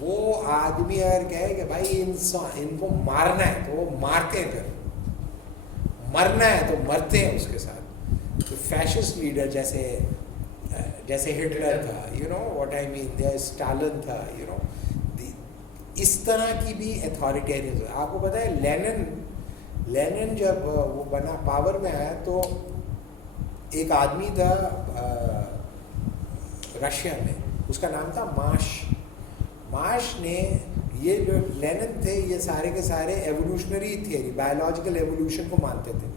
وہ آدمی اگر کہے کہ بھائی ان کو مارنا ہے تو وہ مارتے ہیں, پھر مرنا ہے تو مرتے ہیں اس کے ساتھ. تو فیشسٹ لیڈر جیسے ہٹلر تھا, you know what I mean, Stalin تھا, یو نو, اس طرح کی بھی اتھارٹیرین. آپ کو پتہ ہے لینن جب وہ بنا پاور میں آیا تو ایک آدمی تھا رشیا میں, اس کا نام تھا مارش نے, یہ جو لینن تھے یہ سارے کے سارے ایوولوشنری تھیوری, بایولوجیکل ایوولوشن کو مانتے تھے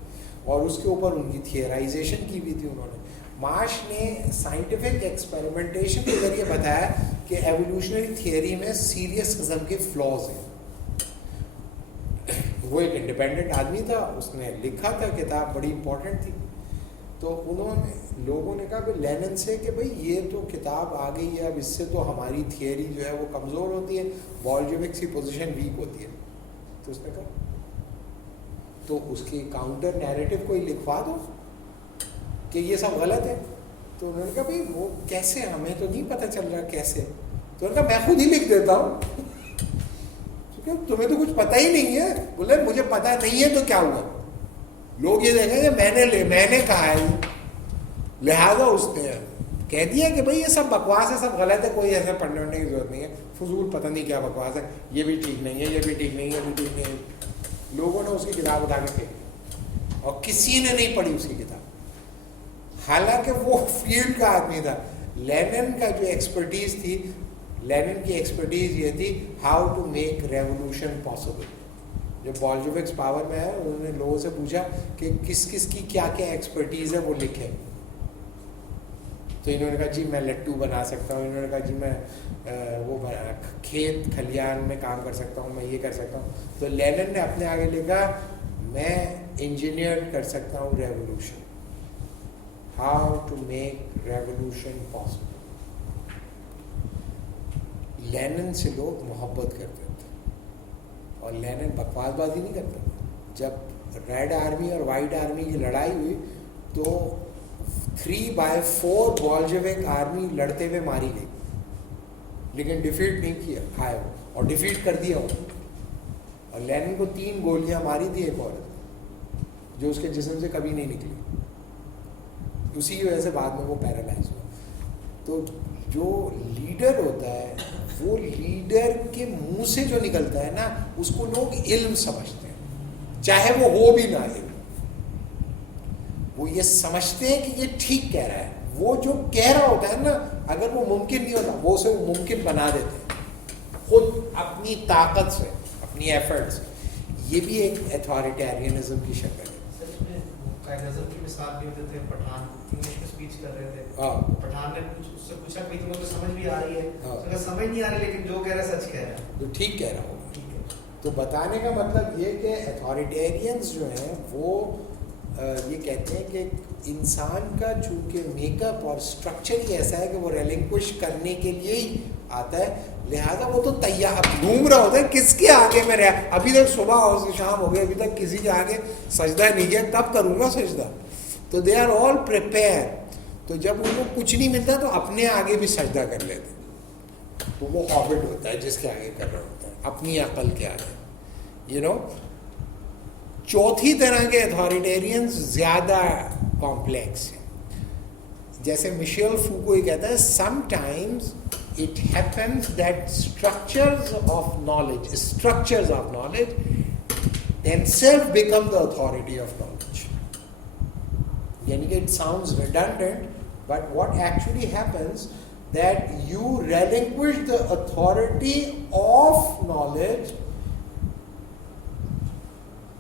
اور اس کے اوپر ان کی تھیورائزیشن کی بھی تھی انہوں نے. مارش نے سائنٹیفک ایکسپیریمنٹیشن کے ذریعے بتایا کہ ایوولوشنری تھیوری میں سیریس قسم کے فلاز ہیں. وہ ایک انڈیپینڈنٹ آدمی تھا, اس نے لکھا تھا کتاب, بڑی امپورٹنٹ تھی. تو لوگوں نے کہا کہ لینن سے کہ بھئی یہ تو کتاب آ گئی ہے, اب اس سے تو ہماری تھیوری جو ہے وہ کمزور ہوتی ہے, بولشوکس کی پوزیشن ویک ہوتی ہے. تو اس نے کہا تو اس کی کاؤنٹر نیریٹو کوئی لکھوا دو کہ یہ سب غلط ہے. تو انہوں نے کہا بھئی وہ کیسے, ہمیں تو نہیں پتہ چل رہا کیسے. تو انہوں نے کہا میں خود ہی لکھ دیتا ہوں, کیونکہ تمہیں تو کچھ پتہ ہی نہیں ہے. بولے مجھے پتہ نہیں ہے تو کیا ہوا, لوگ یہ دیکھیں کہ میں نے کہا ہے, لہٰذا اس نے کہہ دیا کہ بھئی یہ سب بکواس ہے, سب غلط ہے, کوئی ایسا پڑھنے وڑھنے کی ضرورت نہیں ہے, فضول پتہ نہیں کیا بکواس ہے, یہ بھی ٹھیک نہیں ہے, یہ بھی ٹھیک نہیں ہے, یہ بھی ٹھیک نہیں ہے. لوگوں نے اس کی کتاب اٹھا کے پھینکی اور کسی نے نہیں پڑھی اس کی کتاب, حالانکہ وہ فیلڈ کا آدمی تھا. لینن کا جو ایکسپرٹیز تھی, لینن کی ایکسپرٹیز یہ تھی how to make revolution possible. جب بولشوکس پاور میں آئے انہوں نے لوگوں سے پوچھا کہ کس کس کی کیا کیا ایکسپرٹیز ہے وہ لکھیں. تو تو انہوں نے کہا جی میں لٹو بنا سکتا ہوں, انہوں نے کہا جی میں وہ کھیت کھلیان میں کام کر سکتا ہوں, میں یہ کر سکتا ہوں. تو لینن نے اپنے آگے لکھا میں انجینئر کر سکتا ہوں revolution, how to make revolution possible. Lenin سے لوگ محبت کرتے تھے اور لینن بکواس بازی نہیں کرتا. جب ریڈ آرمی اور وائٹ آرمی کی لڑائی ہوئی تو 3/4 بولشوک آرمی لڑتے ہوئے ماری گئی, لیکن ڈیفیٹ نہیں کیا کھائے وہ, اور ڈیفیٹ کر دیا وہ. اور لینن کو 3 گولیاں ماری تھی ایک عورت جو اس کے جسم سے کبھی نہیں نکلی, اسی کی وجہ سے بعد میں وہ پیرالائز ہوا. تو جو لیڈر ہوتا ہے وہ لیڈر کے منہ سے جو نکلتا ہے نا اس کو لوگ علم سمجھتے ہیں, چاہے وہ ہو بھی نہ علم. وہ یہ سمجھتے ہیں کہ یہ ٹھیک کہہ رہا ہے. وہ جو کہہ رہا ہوتا ہے نا اگر وہ ممکن نہیں ہوتا وہ اسے ممکن بنا دیتے ہیں خود اپنی طاقت سے, اپنی ایفرٹ سے. یہ بھی ایک ایتھارٹیرینزم کی شکل ہے. قائد اعظم کی مثال بھی ہوتے تھے, پٹھان انگلش میں اسپیچ کر رہے تھے, پٹھان نے اس سے پوچھا کہ تمہیں تو سمجھ بھی آ رہی ہے, تو سمجھ نہیں آ رہی لیکن جو کہہ رہا ہے سچ کہہ رہا ہے, تو ٹھیک کہہ رہا ہوگا. تو بتانے کا مطلب یہ کہ ایتھارٹیرینز جو ہیں وہ یہ کہتے ہیں کہ انسان کا چونکہ میک اپ اور اسٹرکچر ہی ایسا ہے کہ وہ ریلنکوش کرنے کے لیے ہی آتا ہے, لہٰذا وہ تو تیار گھوم رہا ہوتا ہے کس کے آگے میں رہا. ابھی تک صبح اور شام ہو گئی, ابھی تک کسی کے آگے سجدہ نہیں کیا, تب کروں گا سجدہ. تو دے آر آل پریپیئر. تو جب ان کو کچھ نہیں ملتا تو اپنے آگے بھی سجدہ کر لیتے. تو وہ ہابٹ ہوتا ہے جس کے آگے کر رہا ہوتا ہے, اپنی عقل کے آگے. یو نو چوتھی طرح کے ایتھارٹیرینز زیادہ کمپلیکس ہیں. جیسے مشیل فوکو یہ کہتا ہے some times it happens that structures of knowledge themselves become the authority of knowledge. Yani ki it sounds redundant, but what actually happens that you relinquish the authority of knowledge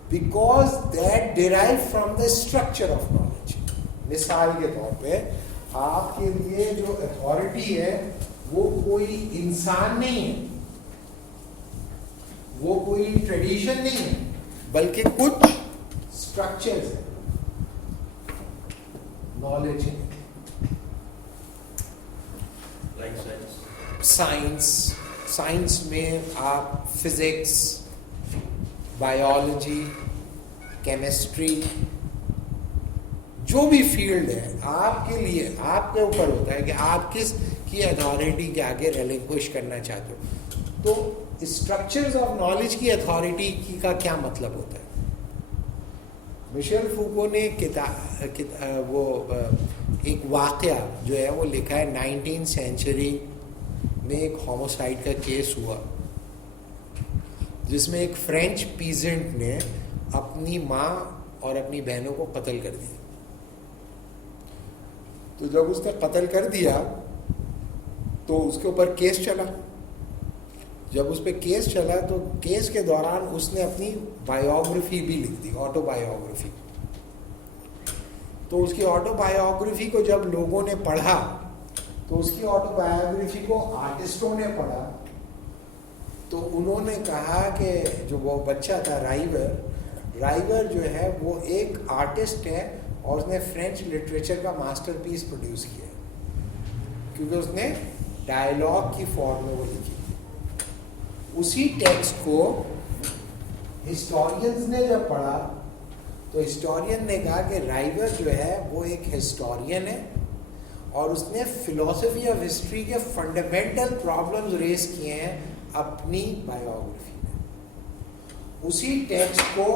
because that derives from the structure of knowledge. مثال کے طور پہ آپ کے لیے جو اتھارٹی ہے وہ کوئی انسان نہیں ہے, وہ کوئی ٹریڈیشن نہیں ہے, بلکہ کچھ اسٹرکچرز ہیں, نالج ہے. سائنس میں آپ فزکس, بایولوجی, کیمسٹری, جو بھی فیلڈ ہے آپ کے لیے آپ کے اوپر ہوتا ہے کہ آپ کس کی اتھارٹی کے آگے ریلنکوش کرنا چاہتے ہو. تو اسٹرکچرز آف نالج کی اتھارٹی کا کیا مطلب ہوتا ہے. مشیل فوکو نے وہ ایک واقعہ جو ہے وہ لکھا ہے 19th سینچری میں. ایک ہوموسائڈ کا کیس ہوا جس میں ایک فرینچ پیزنٹ نے اپنی ماں اور اپنی بہنوں کو قتل کر دیا. تو جب اس نے قتل کر دیا تو اس کے اوپر کیس چلا. جب اس پہ کیس چلا تو کیس کے دوران اس نے اپنی بایوگرافی بھی لکھ دی, آٹو بایوگرافی. تو اس کی آٹو بایوگرافی کو جب لوگوں نے پڑھا تو اس کی آٹو بایوگرافی کو آرٹسٹوں نے پڑھا تو انہوں نے کہا کہ جو وہ بچہ تھا رائیور جو ہے وہ ایک آرٹسٹ ہے اور اس نے فرینچ لٹریچر کا ماسٹر پیس پروڈیوس کیا کیونکہ اس نے ڈائلاگ کی فارم میں وہ لکھی. اسی ٹیکسٹ کو ہسٹورینز نے جب پڑھا تو ہسٹورین نے کہا کہ رائیور جو ہے وہ ایک ہسٹورین ہے اور اس نے فلسفی آف ہسٹری کے فنڈامنٹل پرابلمز ریز کیے ہیں اپنی بایوگرافی میں. اسی ٹیکسٹ کو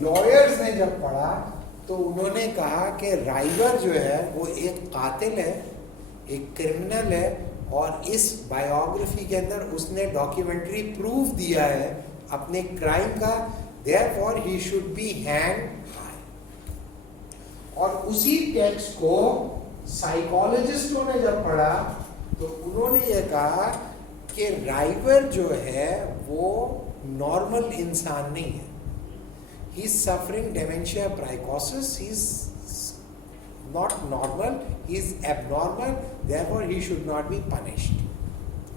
لائرز نے جب پڑھا تو انہوں نے کہا کہ رائیور جو ہے وہ ایک قاتل ہے, ایک کرمنل ہے, اور اس بایوگرافی کے اندر اس نے ڈاکیومنٹری پروف دیا ہے اپنے کرائم کا, therefore he should be hanged high. اور اسی ٹیکسٹ کو سائیکالوجسٹوں نے جب پڑھا تو انہوں نے یہ کہا کہ رائیور جو ہے وہ نارمل انسان نہیں ہے. He is suffering dementia praecocis, he is not normal, he is abnormal, therefore he should not be punished.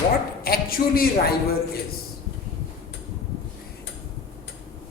what actually river is,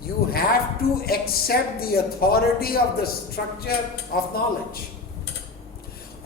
you have to accept the authority of the structure of knowledge.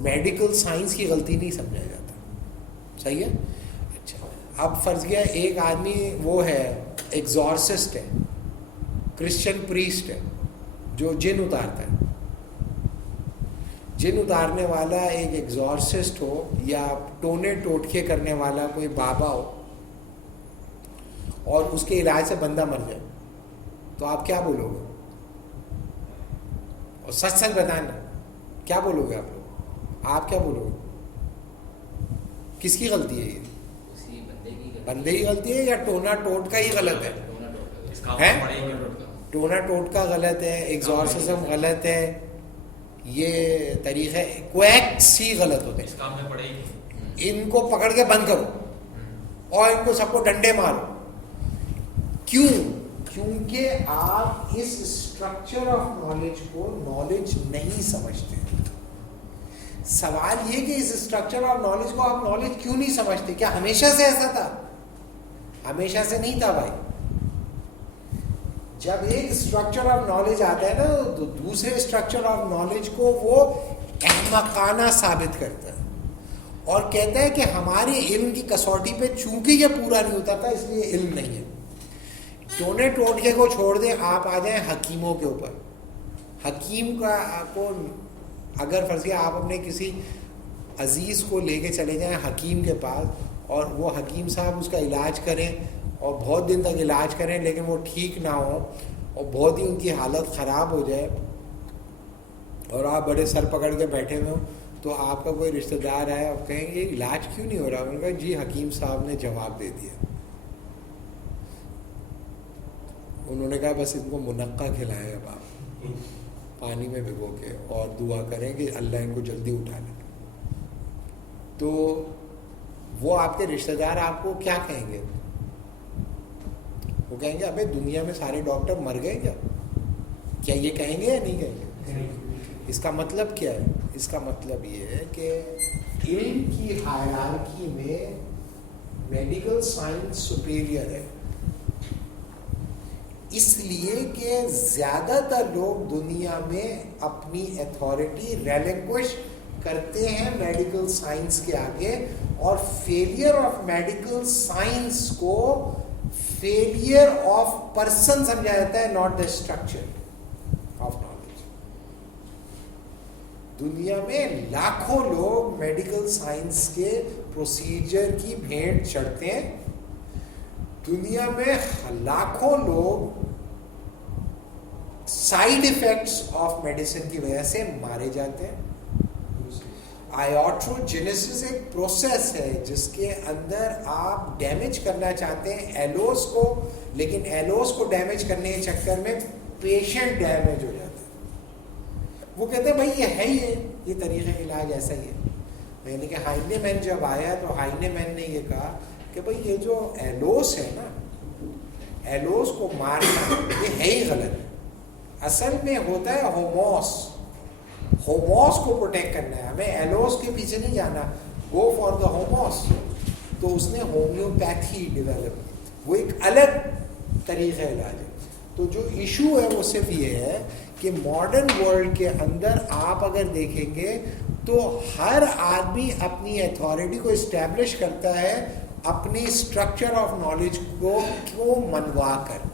Medical science کی غلطی نہیں سمجھا جاتا. صحیح ہے. اچھا اب فرض کیا ایک آدمی وہ ہے ایگزورسسٹ ہے, کرسچن پریسٹ ہے جو جن اتارتا ہے. جن اتارنے والا ایک ایگزورسسٹ ہو یا ٹونے ٹوٹکے کرنے والا کوئی بابا ہو اور اس کے علاج سے بندہ مر جائے تو آپ کیا بولو گے؟ اور سچ سچ بتانا کیا بولو گے آپ لوگ؟ آپ کیا بولو گے؟ کس کی غلطی ہے یہ؟ اسی بندے کی غلطی ہے یا ٹونا ٹوٹ کا ہی غلط ہے؟ ٹونا ٹوٹ کا غلط ہے, ایگزورسزم غلط ہے, یہ طریقہ کویکس ہی غلط ہوتے ہیں. ان کو پکڑ کے بند کرو اور ان کو سب کو ڈنڈے مارو. کیوں؟ کیونکہ آپ اس اسٹرکچر آف نالج کو نالج نہیں سمجھتے. سوال یہ کہ اس اسٹرکچر آف نالج کو آپ نالج کیوں نہیں سمجھتے؟ کیا ہمیشہ سے ایسا تھا؟ ہمیشہ سے نہیں تھا بھائی. جب ایک اسٹرکچر آف نالج آتا ہے نا تو دوسرے اسٹرکچر آف نالج کو وہ احمقانہ ثابت کرتا ہے اور کہتا ہے کہ ہمارے علم کی کسوٹی پہ چونکہ یہ پورا نہیں ہوتا تھا اس لیے علم نہیں ہے. ٹونے ٹوٹکے کو چھوڑ دیں, آپ آ جائیں حکیموں کے اوپر. حکیم کا کو اگر فرض کیا آپ اپنے کسی عزیز کو لے کے چلے جائیں حکیم کے پاس اور وہ حکیم صاحب اس کا علاج کریں اور بہت دن تک علاج کریں لیکن وہ ٹھیک نہ ہو اور بہت ہی ان کی حالت خراب ہو جائے اور آپ بڑے سر پکڑ کے بیٹھے ہوئے ہوں, تو آپ کا کوئی رشتہ دار ہے اور کہیں گے یہ علاج کیوں نہیں ہو رہا؟ انہوں نے کہا جی حکیم صاحب نے جواب دے دیا. انہوں نے کہا بس ان کو منقع کھلائیں اب آپ پانی میں بھگو کے اور دعا کریں کہ اللہ ان کو جلدی اٹھا لے. تو وہ آپ کے رشتہ دار آپ کو کیا کہیں گے؟ وہ کہیں گے ابے دنیا میں سارے ڈاکٹر مر گئے کیا یہ کہیں گے یا نہیں کہیں گے؟ اس کا مطلب کیا ہے؟ اس کا مطلب یہ ہے کہ علم کی ہائرارکی میں میڈیکل سائنس سپیریئر ہے, اس لیے کہ زیادہ تر لوگ دنیا میں اپنی اتھارٹی ریلنکوش کرتے ہیں میڈیکل سائنس کے آگے, اور فیلئر آف میڈیکل سائنس کو فیلئر آف پرسن سمجھا جاتا ہے, not the structure of knowledge. دنیا میں لاکھوں لوگ میڈیکل سائنس کے پروسیجر کی بھینٹ چڑھتے ہیں, دنیا میں لاکھوں لوگ سائیڈ ایفیکٹس آف میڈیسن کی وجہ سے مارے جاتے ہیں. آئیوٹروجینیسس ایک پروسیس ہے جس کے اندر آپ ڈیمیج کرنا چاہتے ہیں ایلوز کو, لیکن ایلوز کو ڈیمیج کرنے کے چکر میں پیشنٹ ڈیمیج ہو جاتا ہے. وہ کہتے ہیں بھائی یہ ہے ہی ہے, یہ طریقہ علاج ایسا ہی ہے. یعنی کہ ہائنے مین جب آیا تو ہائنے مین نے یہ کہا کہ بھائی یہ جو ایلوز ہے نا, ایلوز کو مارنا یہ ہے ہی غلط. اصل میں ہوتا ہے ہوموس, ہوموس کو پروٹیکٹ کرنا ہے, ہمیں ایلوز کے پیچھے نہیں جانا, گو فار دا ہوموس. تو اس نے ہومیوپیتھی ڈیولپ, وہ ایک الگ طریقہ علاج ہے. تو جو ایشو ہے وہ صرف یہ ہے کہ ماڈرن ورلڈ کے اندر آپ اگر دیکھیں گے تو ہر آدمی اپنی اتھارٹی کو اسٹیبلش کرتا ہے اپنی اسٹرکچر آف نالج کو منوا کر.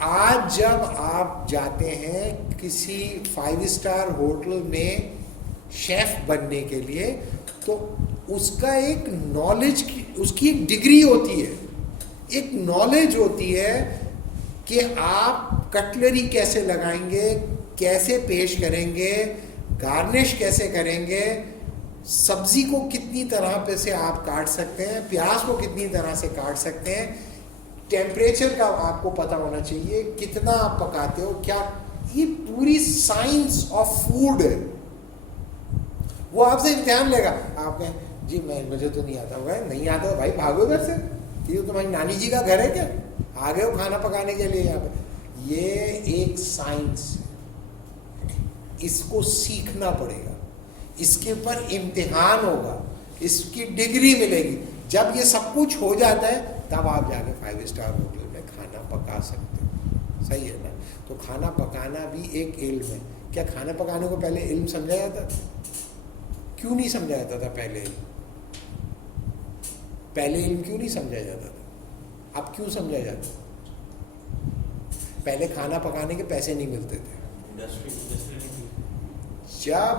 آج جب آپ جاتے ہیں کسی 5 اسٹار ہوٹل میں شیف بننے کے لیے تو اس کا ایک نالج کی, اس کی ایک ڈگری ہوتی ہے, ایک نالج ہوتی ہے کہ آپ کٹلری کیسے لگائیں گے, کیسے پیش کریں گے, گارنش کیسے کریں گے, سبزی کو کتنی طرح پہ سے آپ کاٹ سکتے ہیں, پیاز کو کتنی طرح سے کاٹ سکتے ہیں, ٹیمپریچر کا آپ کو پتہ ہونا چاہیے, کتنا آپ پکاتے ہو, کیا, یہ پوری سائنس آف فوڈ ہے. وہ آپ سے امتحان لے گا, آپ کہیں جی مجھے تو نہیں آتا. ہوگا نہیں آتا بھائی بھاگو ادھر سے, یہ تمہاری نانی جی کا گھر ہے کیا, آ گئے ہو کھانا پکانے کے لیے یہاں پہ. یہ ایک سائنس ہے, اس کو سیکھنا پڑے گا, اس کے اوپر امتحان ہوگا, اس کی ڈگری ملے گی. جب یہ سب کچھ ہو جاتا ہے تب آپ جا کے 5 اسٹار ہوٹل میں کھانا پکا سکتے ہو. صحیح ہے نا. تو کھانا پکانا بھی ایک علم ہے. کیا کھانا پکانے کو پہلے علم سمجھا جاتا تھا؟ کیوں نہیں سمجھا جاتا تھا پہلے علم کیوں نہیں سمجھا جاتا تھا؟ اب کیوں سمجھا جاتا؟ پہلے کھانا پکانے کے پیسے نہیں ملتے تھے. جب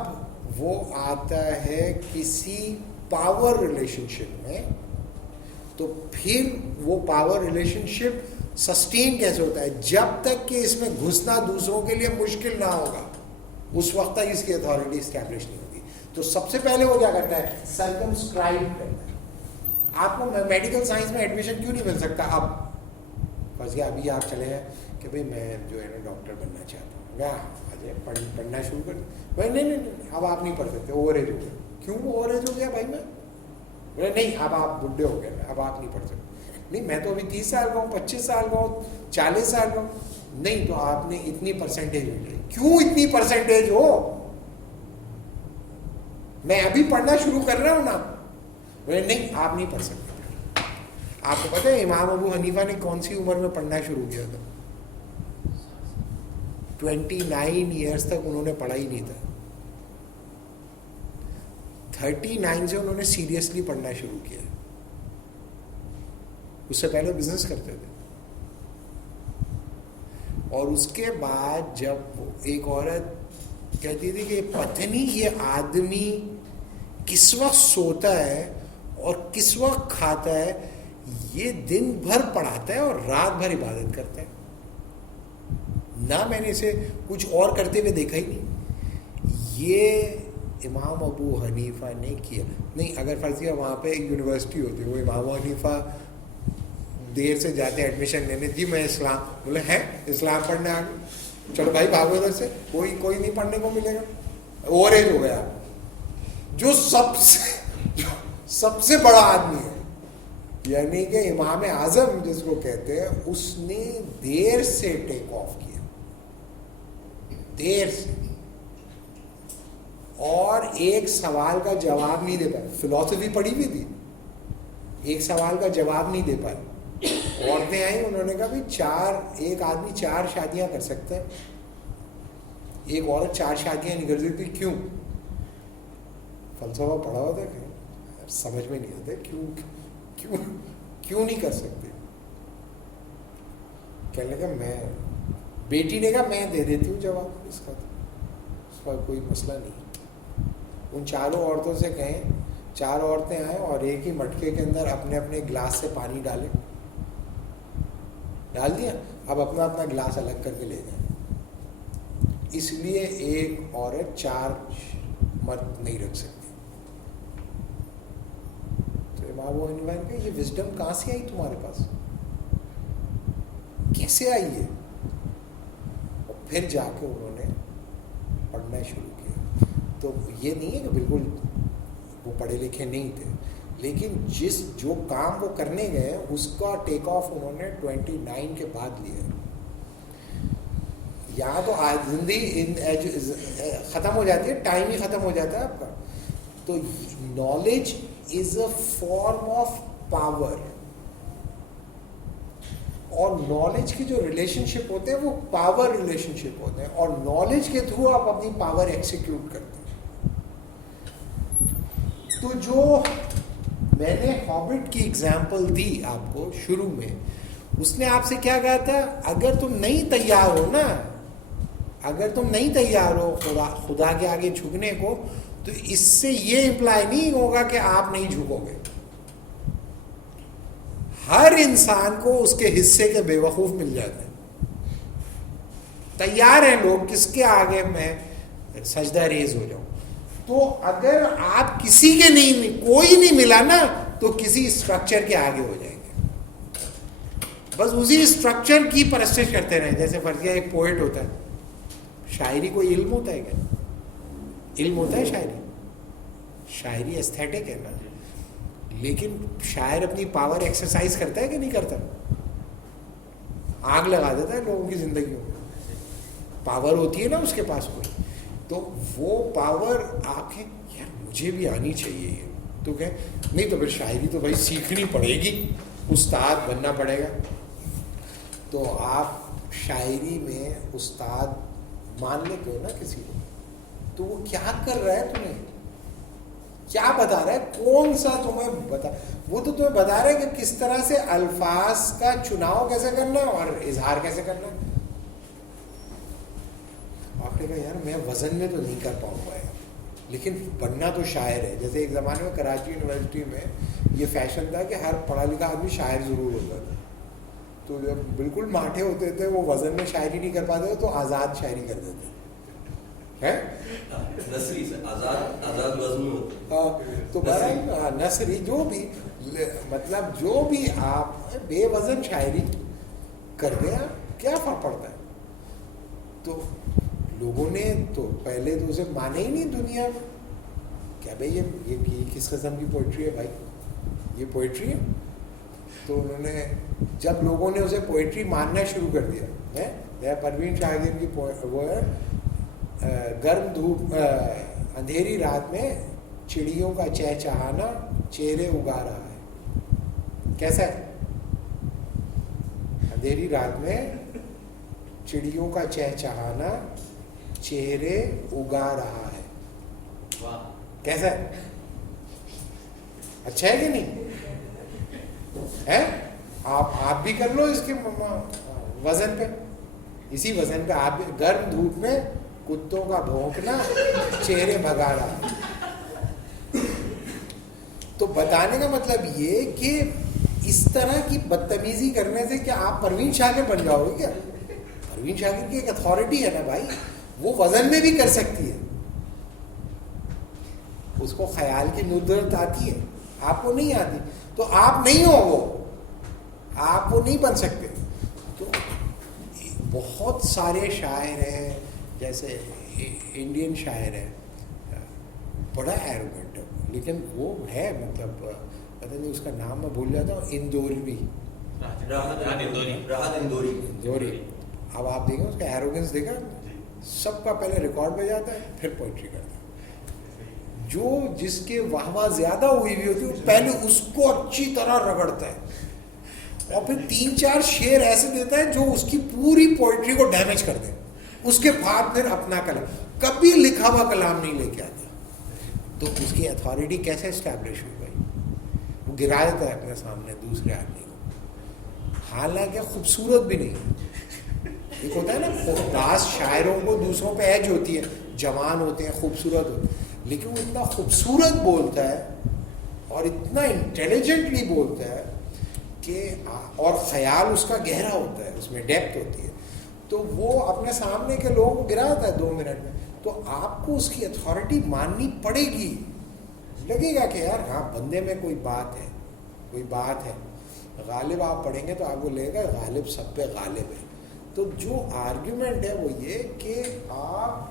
وہ آتا ہے کسی پاور ریلیشن شپ میں تو پھر وہ پاور ریلیشن شپ سسٹین کیسے ہوتا ہے؟ جب تک کہ اس میں گھسنا دوسروں کے لیے مشکل نہ ہوگا اس وقت تک اس کی اتھارٹی اسٹیبلش نہیں ہوگی. تو سب سے پہلے وہ کیا کرتا ہے؟ سرکمسکرائب کرتا ہے. آپ کو میڈیکل سائنس میں ایڈمیشن کیوں نہیں مل سکتا؟ اب بس یہ ابھی آپ چلے ہیں کہ بھئی میں جو ہے نا ڈاکٹر بننا چاہتا ہوں, کیا پڑھنا شروع کر بھائی نہیں اب آپ نہیں پڑھ سکتے, اوور ایج ہو گیا. کیوں اوور ایج ہو گیا بھائی؟ میں بولے نہیں اب آپ بڈھے ہو گئے, اب آپ نہیں پڑھ سکتے. نہیں میں تو ابھی 30 سال کا ہوں, 25 سال کا ہوں, 40 سال کا ہوں. نہیں تو آپ نے اتنی پرسنٹیج ہو گئی. کیوں اتنی پرسنٹیج ہو؟ میں ابھی پڑھنا شروع کر رہا ہوں نا. بولے نہیں آپ نہیں پڑھ سکتے. آپ کو پتہ ہے امام ابو حنیفہ نے کون سی عمر میں پڑھنا شروع کیا تھا؟ 29 ایئرس تک انہوں نے پڑھا ہی نہیں تھا. 39 سے انہوں نے سیریسلی پڑھنا شروع کیا. اس سے پہلے بزنس کرتے تھے. اور اس کے بعد جب ایک عورت کہتی تھی کہ پتہ نہیں یہ آدمی کس وقت سوتا ہے اور کس وقت کھاتا ہے, یہ دن بھر پڑھاتا ہے اور رات بھر عبادت کرتا ہے, نہ میں نے اسے کچھ اور کرتے ہوئے دیکھا ہی نہیں. یہ امام ابو حنیفہ نے کیا. نہیں اگر فرض کیا وہاں پہ ایک یونیورسٹی ہوتی, وہ امام حنیفہ دیر سے جاتے ہیں ایڈمیشن لینے, جی میں اسلام, بولے ہیں اسلام پڑھنے آ گئے, چلو بھائی بھاگو ادھر سے, کوئی نہیں پڑھنے کو ملے گا. اوور ایج ہو گیا. جو سب سے بڑا آدمی ہے یعنی کہ امام اعظم جس کو کہتے ہیں, اس نے دیر سے ٹیک آف کیا, دیر سے, اور ایک سوال کا جواب نہیں دے پائے. فلسفی پڑھی ہوئی تھی, ایک سوال کا جواب نہیں دے پائے. عورتیں آئیں, انہوں نے کہا بھائی ایک آدمی 4 شادیاں کر سکتا ہے, ایک عورت 4 شادیاں نہیں کر سکتی, کیوں؟ فلسفہ پڑھا ہوا تھا کہ سمجھ میں نہیں آتا کیوں نہیں کر سکتے. کہنے لگا میں, بیٹی نے کہا میں دے دیتی ہوں جواب اس کا کوئی مسئلہ نہیں. ان 4 عورتوں سے کہیں, 4 عورتیں آئیں اور ایک ہی مٹکے کے اندر اپنے اپنے گلاس سے پانی ڈال دیا, اب اپنا گلاس الگ کر کے لے جائیں. اس لیے ایک عورت 4 مرد نہیں رکھ سکتی. تو امام ابو حنیفہ نے کہا یہ وزڈم کہاں سے آئی تمہارے پاس, کیسے آئی ہے؟ اور پھر جا کے انہوں نے پڑھنا شروع کیا. تو یہ نہیں ہے کہ بالکل وہ پڑھے لکھے نہیں تھے, لیکن جو کام وہ کرنے گئے اس کا ٹیک آف انہوں نے 29 کے بعد لیا. یہاں تو زندگی ختم ہو جاتی ہے, ٹائم ہی ختم ہو جاتا ہے آپ کا. تو knowledge is a form of power, اور نالج کی جو ریلیشن شپ ہوتے ہیں وہ پاور ریلیشن شپ ہوتے ہیں, اور نالج کے تھرو آپ اپنی پاور ایکسیکیوٹ کرتے ہیں. تو جو میں نے ہابٹ کی ایگزامپل دی آپ کو شروع میں, اس نے آپ سے کیا کہا تھا, اگر تم نہیں تیار ہو نا, اگر تم نہیں تیار ہو خدا کے آگے جھکنے کو, تو اس سے یہ امپلائی نہیں ہوگا کہ آپ نہیں جھکو گے. ہر انسان کو اس کے حصے کے بے وقوف مل جاتے ہیں. تیار ہیں لوگ کس کے آگے میں سجدہ ریز ہو جاؤں. تو اگر آپ کسی کے نہیں, کوئی نہیں ملا نا, تو کسی اسٹرکچر کے آگے ہو جائیں گے. بس اسی اسٹرکچر کی پرستش کرتے رہیں. جیسے فرضیہ ایک پوئٹ ہوتا ہے, شاعری کوئی علم ہوتا ہے کیا؟ علم ہوتا ہے شاعری ایستھیٹک ہے نا, لیکن شاعر اپنی پاور ایکسرسائز کرتا ہے کہ نہیں کرتا؟ آگ لگا دیتا ہے لوگوں کی زندگیوں میں, پاور ہوتی ہے نا اس کے پاس کوئی. تو وہ پاور آپ کے یار مجھے بھی آنی چاہیے یہ, تو کہ نہیں تو پھر شاعری تو بھائی سیکھنی پڑے گی, استاد بننا پڑے گا. تو آپ شاعری میں استاد مان لیتے ہو نا کسی کو, تو وہ کیا کر رہا ہے تمہیں, کیا بتا رہا ہے, کون سا تمہیں بتا, وہ تو تمہیں بتا رہا ہے کہ کس طرح سے الفاظ کا چناؤ کیسے کرنا ہے اور اظہار کیسے کرنا ہے. آپ نے کہا یار میں وزن میں تو نہیں کر پاؤں گا یار, لیکن بننا تو شاعر ہے. جیسے ایک زمانے میں کراچی یونیورسٹی میں یہ فیشن تھا کہ ہر پڑھا لکھا آدمی شاعر ضرور ہوتا تھا. تو جب بالکل ماٹھے ہوتے تھے وہ وزن میں شاعری نہیں کر پاتے تھے تو آزاد شاعری کرتے تھے. نثری سے آزاد وزن تو بہرحال نثری جو بھی مطلب جو بھی آپ بے وزن شاعری کر دیں کیا فرق پڑتا ہے. تو لوگوں نے تو پہلے تو اسے مانے ہی نہیں دنیا میں, کیا بھائی یہ کس قسم کی پوئٹری ہے بھائی, یہ پوئٹری ہے. تو انہوں نے جب لوگوں نے اسے پوئٹری ماننا شروع کر دیا, پروین شاگر کی وہ ہے گرم دھوپ اندھیری رات میں چڑیوں کا چہچہانا چہرے اگا رہا ہے. کیسا ہے؟ اندھیری رات میں چڑیوں کا چہچہانا چہرے اگا رہا ہے. کیسا ہے؟ اچھا ہے کہ نہیں ہے؟ آپ بھی کر لو اس کے وزن پہ, اسی وزن پہ آپ بھی. گرم دھوپ میں کتوں کا بھونکنا چہرے بھگا رہا. تو بتانے کا مطلب یہ کہ اس طرح کی بدتمیزی کرنے سے کیا آپ پروین شاگر بن جاؤ گے کیا؟ پروین شاگر کی ایک اتھارٹی ہے نا بھائی, وہ وزن میں بھی کر سکتی ہے. اس کو خیال کی ندرت آتی ہے, آپ کو نہیں آتی. تو آپ نہیں ہو وہ, آپ وہ نہیں بن سکتے. تو بہت سارے شاعر ہیں, جیسے انڈین شاعر ہے بڑا ایروگنٹ ہے, لیکن وہ ہے مطلب پتہ نہیں اس کا نام میں بھول جاتا ہوں, اندوری. اب آپ دیکھیں اس کا ایروگنس دیکھا, سب کا پہلے ریکارڈ پہ جاتا ہے پھر پوئٹری کرتا ہے. جو جس کے واہ واہ زیادہ ہوئی ہوتی ہے پہلے اس کو اچھی طرح رگڑتا ہے اور پھر 3-4 شعر ایسے دیتا ہے جو اس کی پوری پوئٹری کو ڈیمیج کر دے. اس کے بعد پھر اپنا کلام, کبھی لکھا ہوا کلام نہیں لے کے آتا. تو اس کی اتھارٹی کیسے اسٹیبلش ہوئی بھائی؟ وہ گرا دیتا ہے اپنے سامنے دوسرے آدمی کو, حالانکہ خوبصورت بھی نہیں. ایک ہوتا ہے نا بعض شاعروں کو دوسروں پہ ایج ہوتی ہے, جوان ہوتے ہیں خوبصورت ہوتے ہیں, لیکن وہ اتنا خوبصورت بولتا ہے اور اتنا انٹیلیجنٹلی بولتا ہے کہ, اور خیال اس کا گہرا ہوتا ہے, اس میں ڈیپتھ ہوتی ہے. تو وہ اپنے سامنے کے لوگوں کو گرا دیتا ہے 2 منٹ میں. تو آپ کو اس کی اتھارٹی ماننی پڑے گی. لگے گا کہ یار ہاں بندے میں کوئی بات ہے, کوئی بات ہے. غالب آپ پڑھیں گے تو آپ کو لگے گا غالب سب پہ غالب ہے. تو جو آرگیومنٹ ہے وہ یہ کہ آپ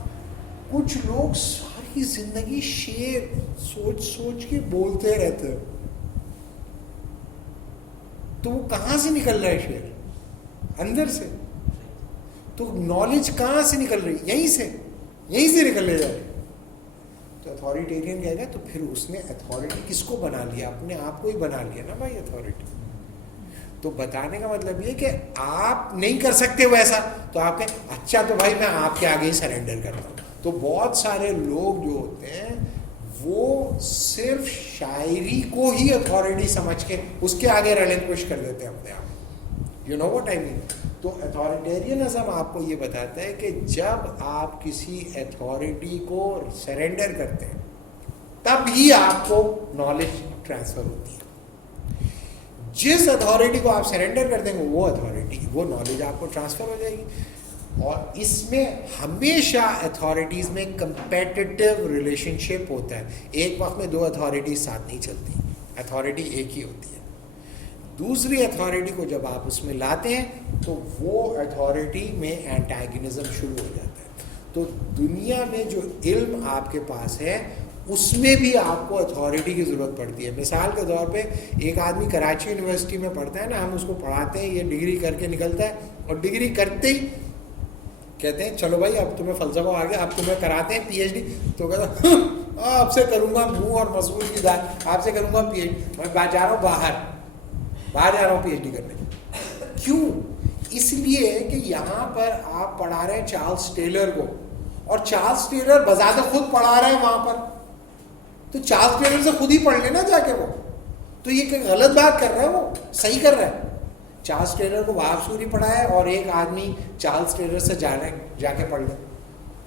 کچھ لوگ ساری زندگی شعر سوچ سوچ کے بولتے رہتے ہیں, تو وہ کہاں سے نکل رہا ہے شعر؟ اندر سے. تو نالج کہاں سے نکل رہی؟ یہیں سے نکل رہی ہے. تو اتھارٹیرین کہے گا تو پھر اس نے اتھارٹی کس کو بنا لیا؟ اپنے آپ کو ہی بنا لیا نا بھائی اتھارٹی. تو بتانے کا مطلب یہ کہ آپ نہیں کر سکتے ویسا, تو آپ کہیں اچھا تو بھائی میں آپ کے آگے ہی سرنڈر کرتا ہوں. تو بہت سارے لوگ جو ہوتے ہیں وہ صرف شاعری کو ہی اتھارٹی سمجھ کے اس کے آگے ریلنکوش کر دیتے ہیں اپنے آپ. یو نو واٹ آئی مین. تو اتھارٹیرینزم آپ کو یہ بتاتا ہے کہ جب آپ کسی اتھارٹی کو سرنڈر کرتے ہیں تب ہی آپ کو نالج ٹرانسفر ہوتی ہے. جس اتھارٹی کو آپ سرنڈر کر دیں گے وہ اتھارٹی, وہ نالج آپ کو ٹرانسفر ہو جائے گی. اور اس میں ہمیشہ اتھارٹیز میں کمپیٹیٹیو ریلیشن شپ ہوتا ہے. ایک وقت میں 2 اتھارٹیز ساتھ نہیں چلتی, اتھارٹی ایک ہی ہوتی ہے. دوسری اتھارٹی کو جب آپ اس میں لاتے ہیں تو وہ اتھارٹی میں اینٹاگنزم شروع ہو جاتا ہے. تو دنیا میں جو علم آپ کے پاس ہے اس میں بھی آپ کو اتھارٹی کی ضرورت پڑتی ہے. مثال کے طور پہ ایک آدمی کراچی یونیورسٹی میں پڑھتا ہے نا, ہم اس کو پڑھاتے ہیں, یہ ڈگری کر کے نکلتا ہے اور ڈگری کرتے ہی کہتے ہیں چلو بھائی اب تمہیں فلسفہ آ گیا, اب تمہیں کراتے ہیں پی ایچ ڈی. تو کہتا آپ سے کروں گا منہ اور مضمون کی داد, آپ سے کروں گا پی ایچ ڈی. میں جا رہا ہوں باہر جا رہا ہوں پی ایچ ڈی کرنے. کیوں؟ اس لیے کہ یہاں پر آپ پڑھا رہے ہیں چارلس ٹیلر کو, اور چارلس ٹیلر بذات خود پڑھا رہے ہیں وہاں پر. تو چارلس ٹیلر سے خود ہی پڑھ لینا جا کے وہ. تو یہ کہ غلط بات کر رہا ہے, وہ صحیح کر رہا ہے. چارلس ٹیلر کو وہاب سوری پڑھا ہے اور ایک آدمی چارلس ٹیلر سے جا کے پڑھ لے.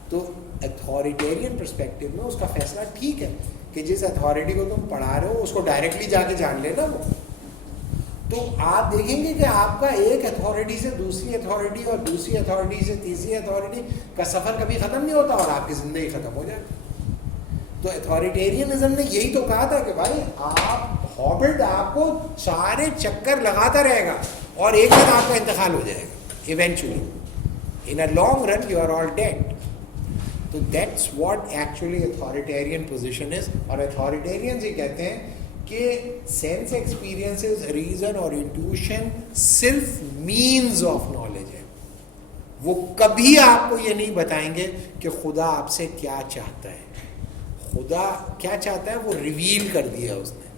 تو اتھارٹیرین پرسپیکٹو میں اس کا فیصلہ ٹھیک ہے کہ جس اتھارٹی کو تم پڑھا رہے ہو اس کو ڈائریکٹلی جا کے جان لینا وہ. تو آپ دیکھیں گے کہ آپ کا ایک اتھارٹی سے دوسری اتھارٹی اور دوسری اتھارٹی سے تیسری اتھارٹی کا سفر کبھی ختم نہیں ہوتا اور آپ کی زندگی ختم ہو جائے. تو اتھارٹیرینزم نے یہی تو کہا تھا کہ بھائی آپ ہابٹ آپ کو سارے چکر لگاتا رہے گا اور ایک دن آپ کا انتقال ہو جائے گا eventually. In a long run you are all dead. تو that's what actually authoritarian position is. اور اتھارٹیرینز یہ کہتے ہیں کہ سینس ایکسپیرینسز, ریزن اور انٹیوشن صرف مینز آف نالج ہے. وہ کبھی آپ کو یہ نہیں بتائیں گے کہ خدا آپ سے کیا چاہتا ہے. خدا کیا چاہتا ہے وہ ریویل کر دیا اس نے.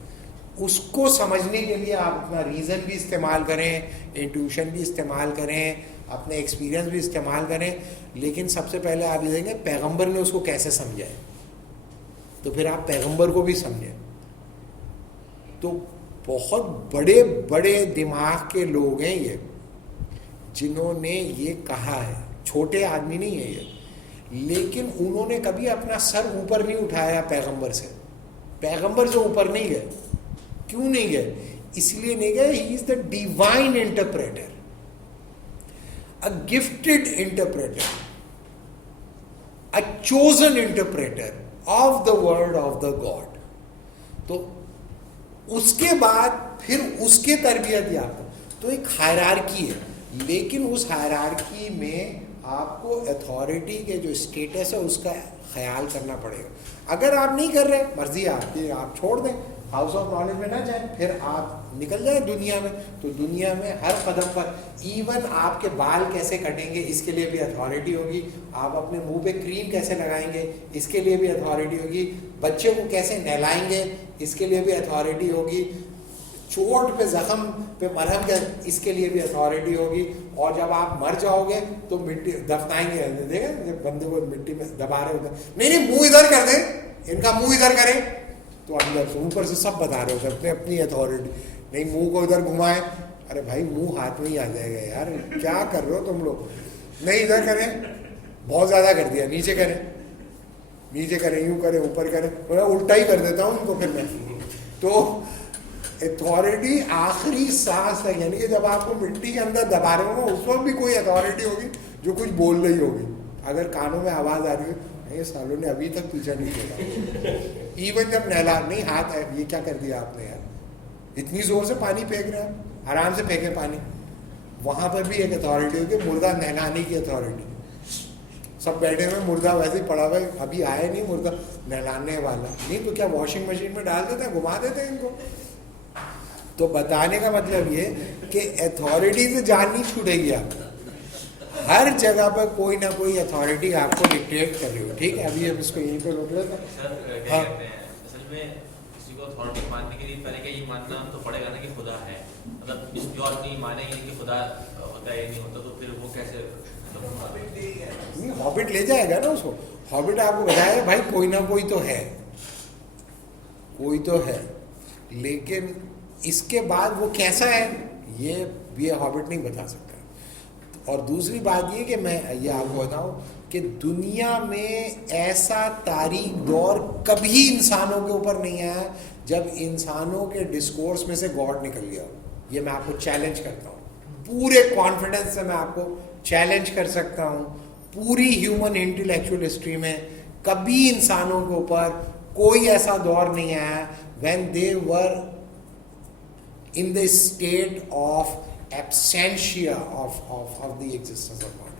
اس کو سمجھنے کے لیے آپ اپنا ریزن بھی استعمال کریں, انٹیوشن بھی استعمال کریں, اپنے ایکسپیرینس بھی استعمال کریں, لیکن سب سے پہلے آپ یہ دیں گے پیغمبر نے اس کو کیسے سمجھا ہے, تو پھر آپ پیغمبر کو بھی سمجھیں. تو بہت بڑے بڑے دماغ کے لوگ ہیں یہ جنہوں نے یہ کہا ہے, چھوٹے آدمی نہیں ہے یہ, لیکن انہوں نے کبھی اپنا سر اوپر نہیں اٹھایا پیغمبر سے. پیغمبر سے اوپر نہیں گئے. کیوں نہیں گئے؟ اس لیے نہیں گئے, he is the divine interpreter, a gifted interpreter, a chosen interpreter of the word of the God. تو اس کے بعد پھر اس کے تربیت یافتہ. تو ایک ہائرارکی ہے, لیکن اس ہائرارکی میں آپ کو اتھارٹی کے جو اسٹیٹس ہے اس کا خیال کرنا پڑے گا. اگر آپ نہیں کر رہے, مرضی آپ کی, آپ چھوڑ دیں, ہاؤس آف نالج میں نہ جائیں, پھر آپ نکل جائیں دنیا میں. تو دنیا میں ہر قدم پر ایون آپ کے بال کیسے کٹیں گے اس کے لیے بھی اتھارٹی ہوگی, آپ اپنے منہ پہ کریم کیسے لگائیں گے اس کے لیے بھی اتھارٹی ہوگی, بچے کو کیسے نہلائیں گے اس کے لیے بھی اتھارٹی ہوگی, چوٹ پہ زخم پہ مرہم اس کے لیے بھی اتھارٹی ہوگی. اور جب آپ مر جاؤ گے تو مٹی دفنائیں گے, دیکھیں جب بندے کو مٹی میں دبا رہے ہوتے ہیں, نہیں منہ ادھر کر دیں, ان کا منہ ادھر کریں, تو اندر سے اوپر سے سب بتا رہے ہوتے ہیں اپنی اتھارٹی. نہیں منہ کو ادھر گھمائیں, ارے بھائی منہ ہاتھ میں ہی آ جائے گا یار, کیا کر رہے ہو تم لوگ. نہیں ادھر کریں, بہت زیادہ کر دیا, نیچے کریں, نیچے کریں, یوں کریں, اوپر کریں, الٹا ہی کر دیتا ہوں ان کو پھر میں. تو اتھارٹی آخری سانس ہے, یعنی کہ جب آپ کو مٹی کے اندر دبا رہے ہو اس وقت بھی کوئی اتھارٹی ہوگی جو کچھ بول رہی ہوگی. اگر کانوں میں آواز آ رہی ہے, یہ سالوں نے ابھی تک پیچھا نہیں کیا. ایون جب نہلا, نہیں ہاتھ ہے, یہ کیا کر دیا آپ نے یار, اتنی زور سے پانی پھینک رہے ہیں, آرام سے پھینکے پانی. وہاں پر بھی ایک اتھارٹی ہوگی, مردہ نہلانے کی اتھارٹی. سب بیٹھے ہوئے, مردہ ویسے ہی پڑا ہوا ہے, ابھی آئے نہیں مردہ نہلانے والا, نہیں تو کیا واشنگ مشین میں ڈال دیتے ہیں, گھما دیتے ہیں ان کو. تو بتانے کا مطلب یہ کہ اتھارٹی سے جان نہیں چھوٹے گی آپ, ہر جگہ پر کوئی نہ کوئی اتھارٹی آپ کو ڈکٹیٹ کر رہی ہو. ٹھیک ہے, ابھی ہم اس کو یہیں پہ روک لیتے ہیں. سر کیا کہتے ہیں, اصل میں کسی کو اتھارٹی ماننے کے لیے پہلے کیا یہ ماننا تو پڑے گا نا کہ خدا ہے, مطلب اس کی اور نہیں مانے گی کہ خدا ہوتا ہے یا نہیں ہوتا, تو پھر وہ کیسے ہابٹ لے جائے گا نا اس کو. ہابٹ آپ کو بتائے بھائی کوئی نہ کوئی تو ہے, کوئی تو ہے, لیکن اس کے بعد وہ کیسا ہے یہ ہابٹ نہیں بتا سکتا. اور دوسری بات یہ کہ میں یہ آپ کو بتاؤں کہ دنیا میں ایسا تاریخ دور کبھی انسانوں کے اوپر نہیں آیا جب انسانوں کے ڈسکورس میں سے گاڈ نکل گیا. یہ میں آپ کو چیلنج کرتا ہوں, پورے کانفیڈنس سے میں آپ کو چیلنج کر سکتا ہوں. پوری ہیومن انٹلیکچوئل ہسٹری میں کبھی انسانوں کے اوپر کوئی ایسا دور نہیں آیا when they were in the state of absentia of the existence of God.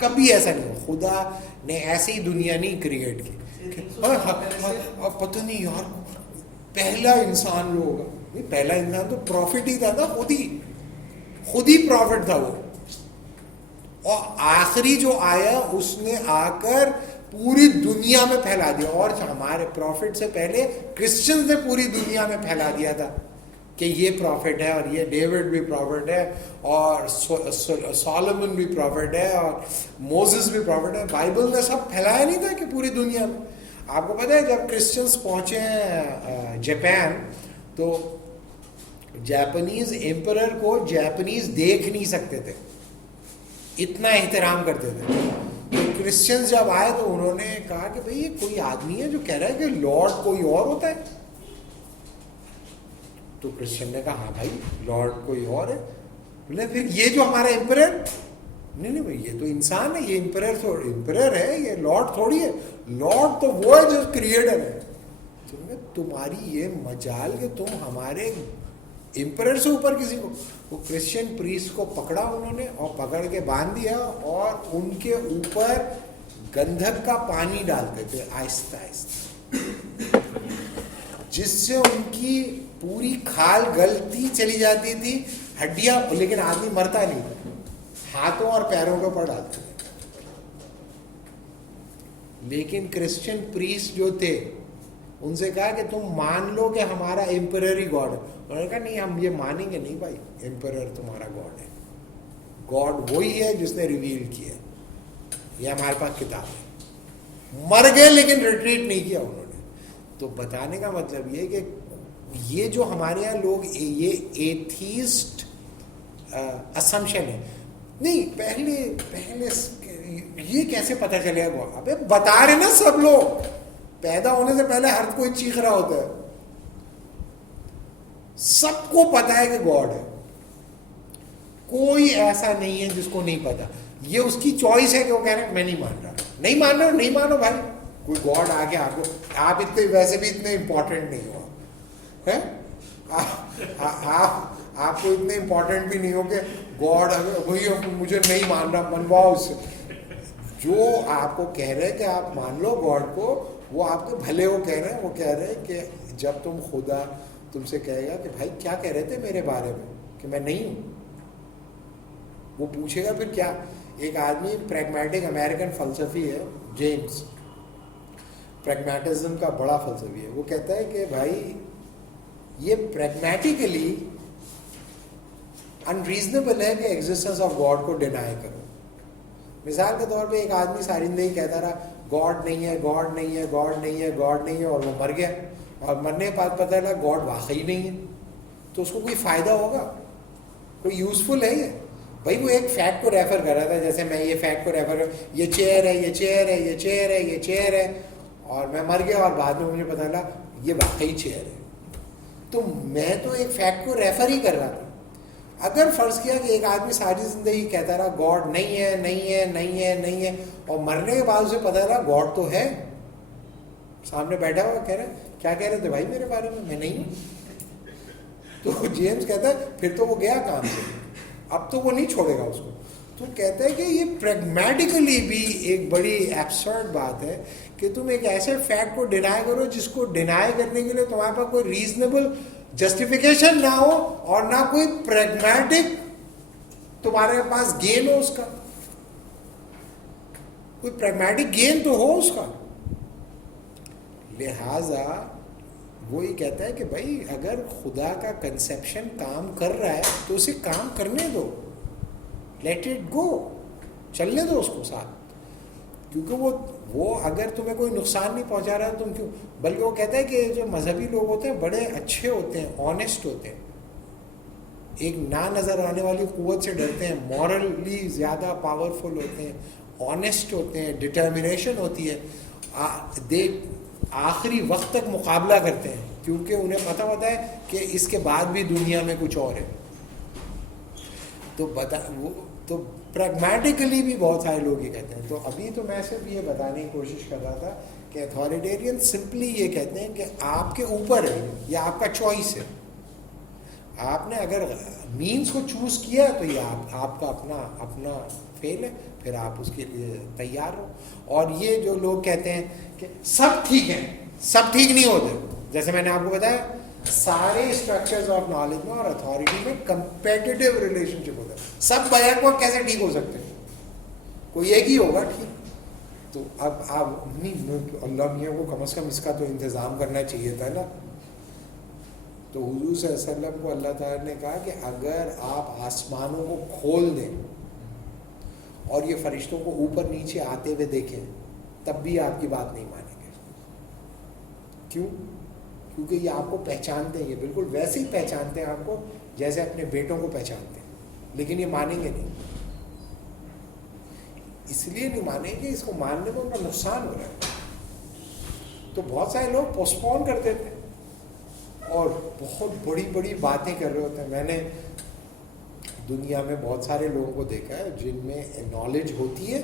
کبھی ایسا نہیں ہو, خدا نے ایسی دنیا نہیں کریٹ کی. پتہ نہیں یار پہلا انسان جو ہوگا, نہیں پہلا انسان تو پروفٹ ہی تھا, خود ہی پروفٹ تھا وہ, اور آخری جو آیا اس نے آ کر پوری دنیا میں پھیلا دیا. اور ہمارے پروفٹ سے پہلے کرسچن نے پوری دنیا میں پھیلا دیا تھا کہ یہ پروفٹ ہے, اور یہ ڈیوڈ بھی پروفٹ ہے, اور سولومن بھی پروفٹ ہے, اور موزس بھی پروفٹ ہے. بائبل نے سب پھیلایا نہیں تھا کہ پوری دنیا میں. آپ کو پتہ ہے جب کرسچنس پہنچے ہیں جاپان تو جاپنیز ایمپرر کو جاپنیز دیکھ نہیں سکتے تھے, اتنا احترام کرتے تھے. تو کرسچنز جب آئے تو انہوں نے کہا کہ بھئی یہ کوئی آدمی ہے جو کہہ رہا ہے کہ لارڈ کوئی اور ہوتا ہے. تو کرسچن نے کہا ہاں بھائی لارڈ کوئی اور ہے. بولے پھر یہ جو ہمارا ایمپرر, نہیں بھائی یہ تو انسان ہے, یہ امپرر ہے, یہ لارڈ تھوڑی ہے. لارڈ تو وہ ہے جو کریٹر ہے. تمہاری یہ مجال کہ تم ہمارے امپرر سے اوپر کسی کو. وہ کرسچن پریسٹ کو پکڑا انہوں نے اور پکڑ کے باندھ دیا اور ان کے اوپر گندھک کا پانی ڈالتے تھے آہستہ آہستہ, جس سے ان کی پوری کھال گلتی چلی جاتی تھی, ہڈیاں, لیکن آدمی مرتا نہیں تھا. ہاتھوں اور پیروں کے اوپر ڈالتے تھے. لیکن کرسچن پریسٹ جو تھے ان سے کہا کہ تم مان لو کہ ہمارا امپرر ہی گاڈ ہے. انہوں نے کہا نہیں ہم یہ مانیں گے نہیں بھائی, امپرر تمہارا گاڈ ہے, گاڈ وہی ہے جس نے ریویل کیا, یہ ہمارے پاس کتاب ہے. مر گئے لیکن ریٹریٹ نہیں کیا انہوں نے. تو بتانے کا مطلب یہ کہ یہ جو ہمارے یہاں لوگ یہ ایتھیسٹ اسمپشن ہے, نہیں پہلے یہ کیسے پتہ چلے گا؟ ابے بتا رہے نا سب لوگ, پیدا ہونے سے پہلے ہر کوئی چیخ رہا ہوتا ہے, سب کو پتا ہے کہ گاڈ ہے, کوئی ایسا نہیں ہے جس کو نہیں پتا. یہ اس کی چوائس ہے کہ وہ کہہ رہے ہیں میں نہیں مان رہا, نہیں مانو بھائی. کوئی گاڈ آ کے آپ اتنے ویسے بھی اتنے امپورٹنٹ نہیں ہو, آپ کو اتنے امپورٹنٹ بھی نہیں ہو کہ گاڈ وہی مجھے نہیں مان رہا, منواؤ اس سے. جو آپ کو کہہ رہے ہیں کہ آپ مان لو گاڈ کو, وہ آپ کے بھلے وہ کہہ رہے ہیں. وہ کہہ رہے ہیں کہ جب تم خدا تم سے کہے گا کہ بھائی کیا کہہ رہے تھے میرے بارے میں کہ میں نہیں ہوں, وہ پوچھے گا پھر کیا. ایک آدمی پریگمیٹک امریکن فلسفی ہے جیمس, پریگمیٹزم کا بڑا فلسفی ہے. وہ کہتا ہے کہ بھائی یہ پریگمیٹیکلی انریزنیبل ہے کہ ایگزسٹنس آف گاڈ کو ڈینائی کرو. مثال کے طور پہ ایک آدمی ساری زندگی کہتا رہا گاڈ نہیں ہے, گاڈ نہیں ہے, گاڈ نہیں ہے, گاڈ نہیں ہے, اور وہ مر گیا, اور مرنے کے بعد پتہ لگا گاڈ واقعی نہیں ہے, تو اس کو کوئی فائدہ ہوگا؟ کوئی یوزفل ہے یہ؟ بھائی وہ ایک فیکٹ کو ریفر کر رہا تھا, جیسے میں یہ فیکٹ کو ریفر کر, یہ چیئر ہے, یہ چیئر ہے, یہ چیئر ہے, یہ چیئر ہے, اور میں مر گیا اور بعد میں مجھے پتہ لگا یہ واقعی چیئر ہے. تو میں تو ایک فیکٹ کو ریفر ہی کر رہا تھا. اگر فرض کیا کہ ایک آدمی ساری زندگی کہتا رہا گاڈ نہیں ہے, نہیں ہے, نہیں ہے, نہیں ہے, اور مرنے کے بعد اسے پتہ لگا گاڈ تو ہے, سامنے بیٹھا ہوا کہہ رہا ہے کیا کہہ رہے تھے بھائی میرے بارے میں نہیں ہوں. تو جیمس کہتا ہے پھر تو وہ گیا کام سے, اب تو وہ نہیں چھوڑے گا اس کو. تو کہتا ہے کہ یہ پریگمیٹیکلی بھی ایک بڑی ایبسرڈ بات ہے کہ تم ایک ایسے فیکٹ کو ڈینائی کرو جس کو ڈینائی کرنے کے لیے تمہارے پاس کوئی ریزنیبل جسٹیفیکیشن نہ ہو اور نہ کوئی پریگمیٹک تمہارے پاس گین ہو. اس کا کوئی پریگمیٹک گین تو ہو اس کا. لہذا وہی کہتا ہے کہ بھائی اگر خدا کا کنسیپشن کام کر رہا ہے تو اسے کام کرنے دو, لیٹ اٹ گو, چلنے دو اس کو ساتھ, کیونکہ وہ اگر تمہیں کوئی نقصان نہیں پہنچا رہا ہے تم کیوں. بلکہ وہ کہتا ہے کہ جو مذہبی لوگ ہوتے ہیں بڑے اچھے ہوتے ہیں, آنیسٹ ہوتے ہیں, ایک نہ نظر آنے والی قوت سے ڈرتے ہیں, مورلی زیادہ پاورفل ہوتے ہیں, آنیسٹ ہوتے ہیں, ڈٹرمنیشن ہوتی ہے, آخری وقت تک مقابلہ کرتے ہیں کیونکہ انہیں پتہ ہوتا ہے کہ اس کے بعد بھی دنیا میں کچھ اور ہے. تو پریگمیٹیکلی بھی بہت سارے لوگ یہ کہتے ہیں. تو ابھی تو میں صرف یہ بتانے کی کوشش کر رہا تھا کہ اتھارٹیرین سمپلی یہ کہتے ہیں کہ آپ کے اوپر ہے, یہ آپ کا چوائس ہے, آپ نے اگر مینس کو چوز کیا تو یہ آپ کا اپنا فیل ہے, پھر آپ اس کے لیے تیار ہو. اور یہ جو لوگ کہتے ہیں کہ سب ٹھیک ہیں, سب ٹھیک نہیں ہوتے, جیسے میں نے آپ کو بتایا سارے اسٹرکچرز آف نالج میں اور اتھارٹی میں کمپیٹیٹیو ریلیشن شپ ہوتا ہے. سب بیک وقت کیسے ٹھیک ہو سکتے ہیں؟ کوئی ایک ہی ہوگا ٹھیک. تو اب آپ نہیں, اللہ میاں کو کم از کم اس کا تو انتظام کرنا چاہیے تھا نا. تو حضور صلی اللہ علیہ وسلم کو اللہ تعالیٰ نے کہا کہ اگر آپ آسمانوں کو کھول دیں اور یہ فرشتوں کو اوپر نیچے آتے ہوئے دیکھیں تب بھی آپ کی بات نہیں مانیں گے. کیوں؟ کیونکہ یہ آپ کو پہچانتے ہیں, یہ بالکل ویسے ہی پہچانتے ہیں آپ کو جیسے اپنے بیٹوں کو پہچانتے ہیں, لیکن یہ مانیں گے نہیں. اس لیے نہیں مانیں گے, اس کو ماننے میں ان کا نقصان ہو رہا ہے. تو بہت سارے لوگ پوسٹپون کر دیتے ہیں اور بہت بڑی بڑی باتیں کر رہے ہوتے ہیں. میں نے دنیا میں بہت سارے لوگوں کو دیکھا ہے جن میں نالج ہوتی ہے